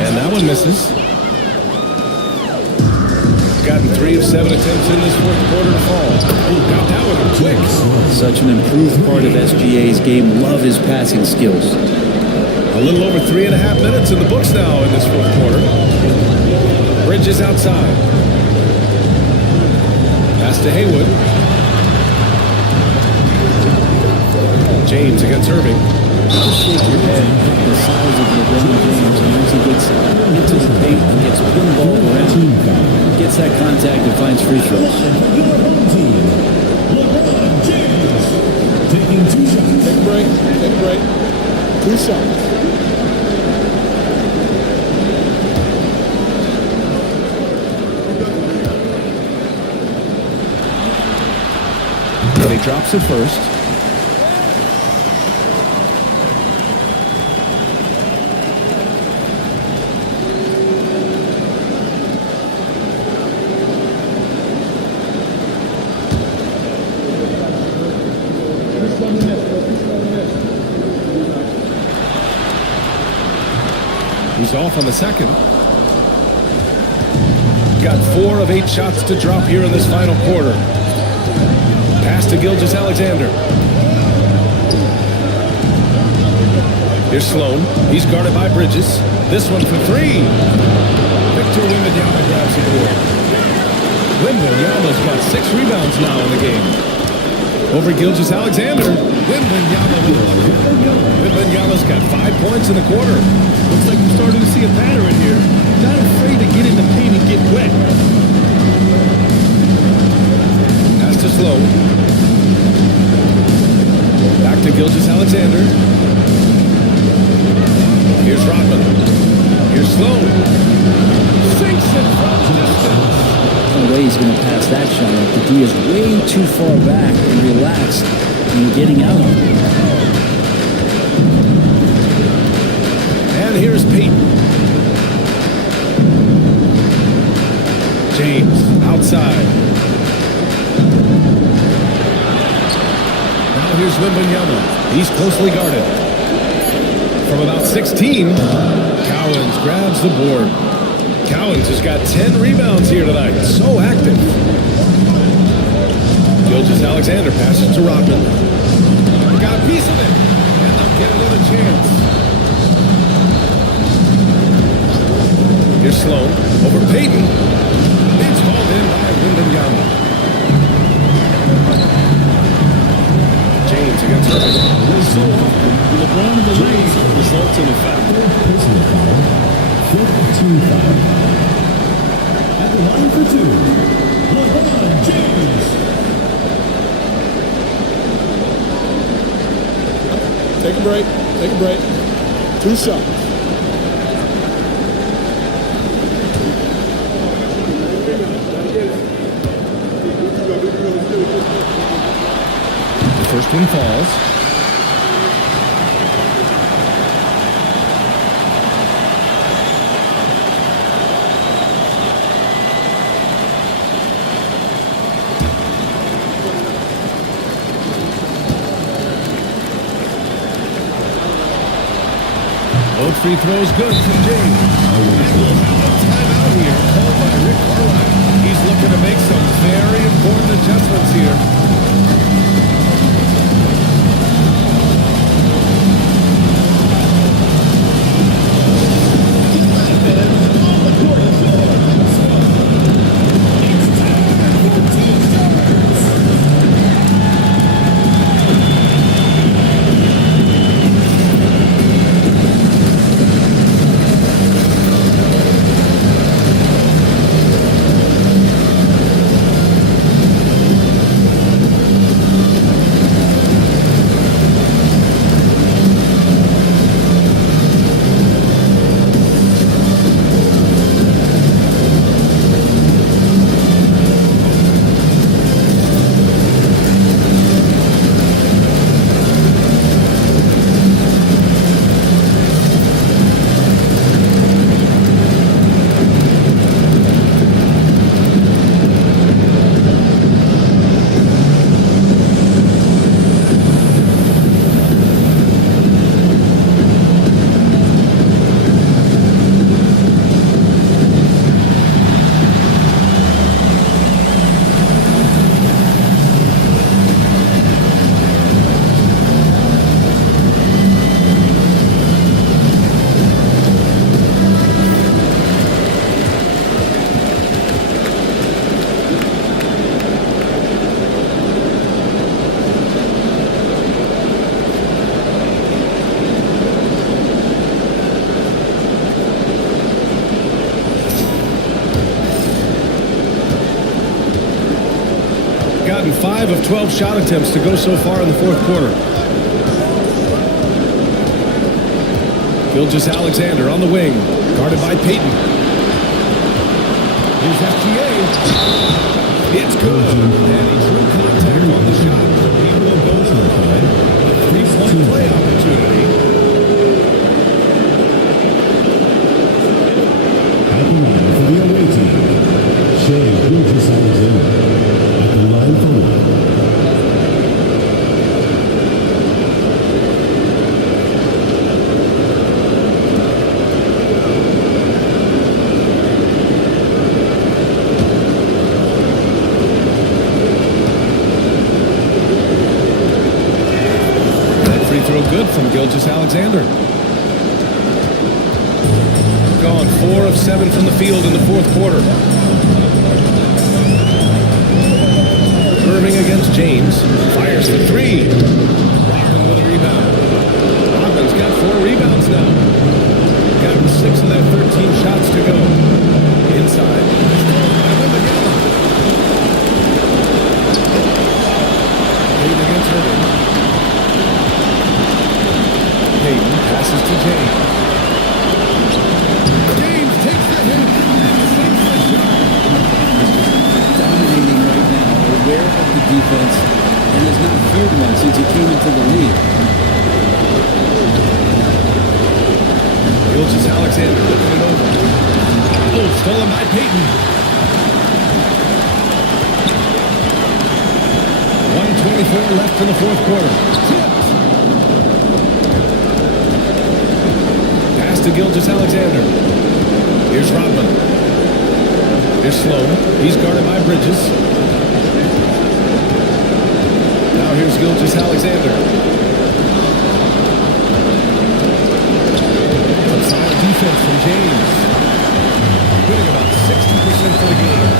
And that one misses. Gotten 3 of 7 attempts in this fourth quarter to fall. Ooh, got that one quick. Such an improved part of SGA's game. Love his passing skills. A little over 3.5 minutes in the books now in this fourth quarter. Bridges outside. Pass to Haywood. James against Irving. Just shake your head the size of LeBron James, and once he gets into the paint and gets pinballed around, gets that contact and finds free throws. LeBron James taking 2 shots. Take a break. Take a break. 2 shots. And he drops it first. He's off on the second. Got 4 of 8 shots to drop here in this final quarter. Pass to Gilgeous-Alexander. Here's Sloan. He's guarded by Bridges. This one for 3. Victor Wembanyama grabs the board. Wembanyama's got 6 rebounds now in the game. Over Gilgeous-Alexander. Wembanyama's got 5 points in the quarter. Looks like we're starting to see a pattern here. Not afraid to get in the paint and get wet. Pass to Sloan. Back to Gilgeous-Alexander. Here's Rodman. Here's Sloan. Sinks it from distance. No way he's going to pass that shot up. The D is way too far back and relaxed in getting out of it. And here's Peyton. James outside. Now here's Wembanyama. He's closely guarded. From about 16, Cowens grabs the board. Cowens has got 10 rebounds here tonight. So active. Gilgeous-Alexander passes to Rodman. Got a piece of it. And they'll get another chance. Here's Sloan over Peyton. It's hauled in by Wembanyama. James against Irving. So often, LeBron in the lane results in a foul. Personal foul. 4th-team foul. At the line for 2, LeBron James. Take a break. Take a break. 2 shots. The first one falls. Both free throws good from James. And we'll have a timeout here called by Rick Carlisle. He's looking to make some very important adjustments here. gotten 5 of 12 shot attempts to go so far in the fourth quarter. Gilgeous-Alexander on the wing, guarded by Payton. Here's FGA. It's good. And he drew contact on the shot. He will go to the line. A 3-point play opportunity. At the line for the away team, Shea Gilgeous-Alexander. At the line for one. Good from Gilgeous-Alexander. Gone 4 of 7 from the field in the fourth quarter. Irving against James. Fires the 3. Rodman with a rebound. Rodman's got 4 rebounds now. Got 6 of their 13 shots to go. Inside. Payton against Irving. Payton passes to James. James takes the hit. Dominating right now, aware of the defense, and has not feared one since he came into the league. Gilgeous-Alexander looking it over. Oh, stolen by Payton. 1:24 left in the fourth quarter. To Gilgeous-Alexander. Here's Rodman. Here's Sloan. He's guarded by Bridges. Now here's Gilgeous-Alexander. Some solid defense from James. Shooting about 60% for the game.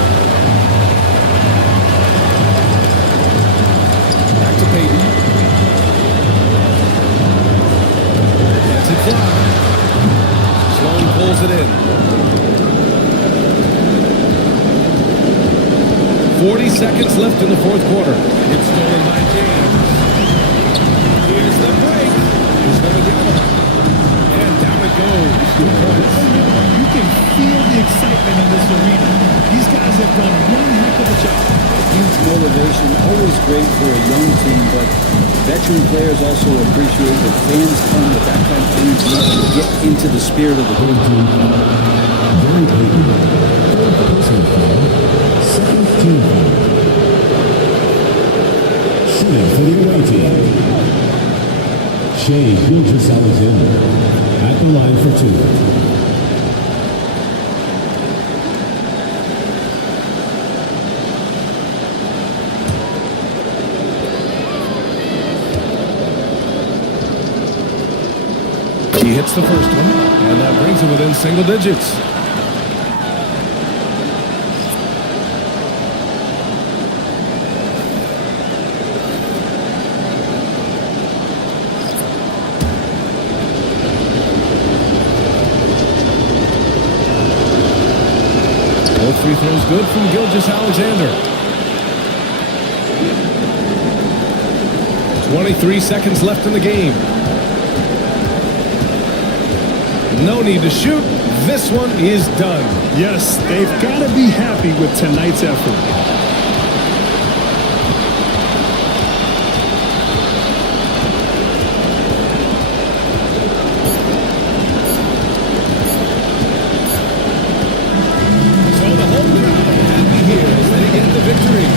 Back to Payton. Lets it fly. Sloan pulls it in. 40 seconds left in the fourth quarter. It's stolen by James. Here's the break. Here's Wembanyama. And down it goes. 2 points. You can feel the excitement in this arena. These guys have done one heck of a job. Huge motivation, always great for a young team, but veteran players also appreciate that fans come with that kind of energy to get into the spirit of the game. Gary Payton, third personal foul, second team foul. Shooting for the away team, Shea Gilgeous-Alexander at the line for 2. He hits the first one, and that brings him within single digits. Both free throws good from Gilgeous-Alexander. 23 seconds left in the game. No need to shoot. This one is done. Yes, they've got to be happy with tonight's effort. So the home crowd happy here as they get the victory.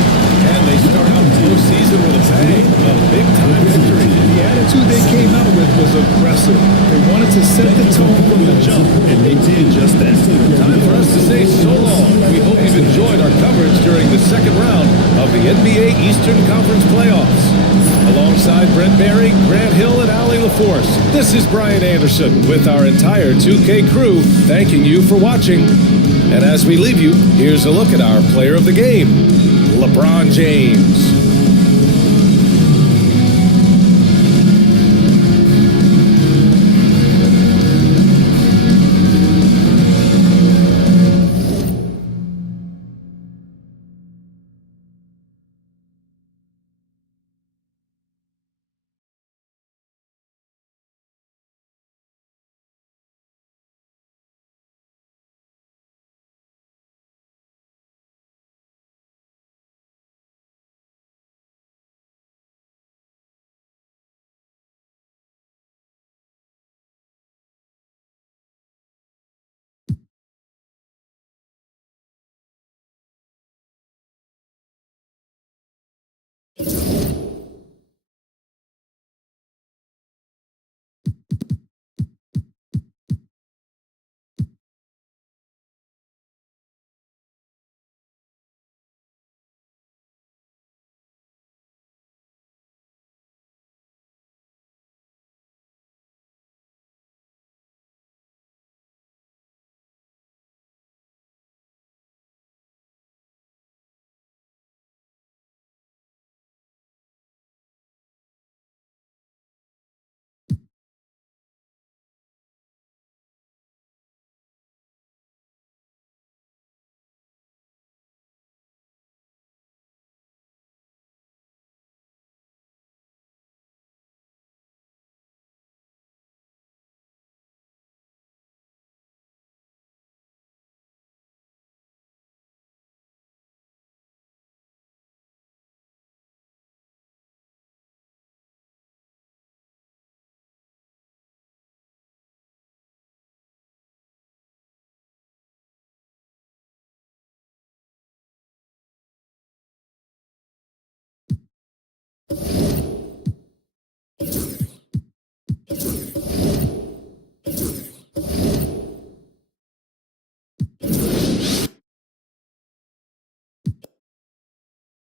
And they start out the postseason with a bang. A big-time victory. The attitude they came out with was aggressive. They wanted to set the tone from the jump, and they did just that. Time for us to say so long. We hope you've enjoyed our coverage during the second round of the NBA Eastern Conference Playoffs. Alongside Brent Barry, Grant Hill, and Allie LaForce, this is Brian Anderson with our entire 2K crew thanking you for watching. And as we leave you, here's a look at our player of the game, LeBron James.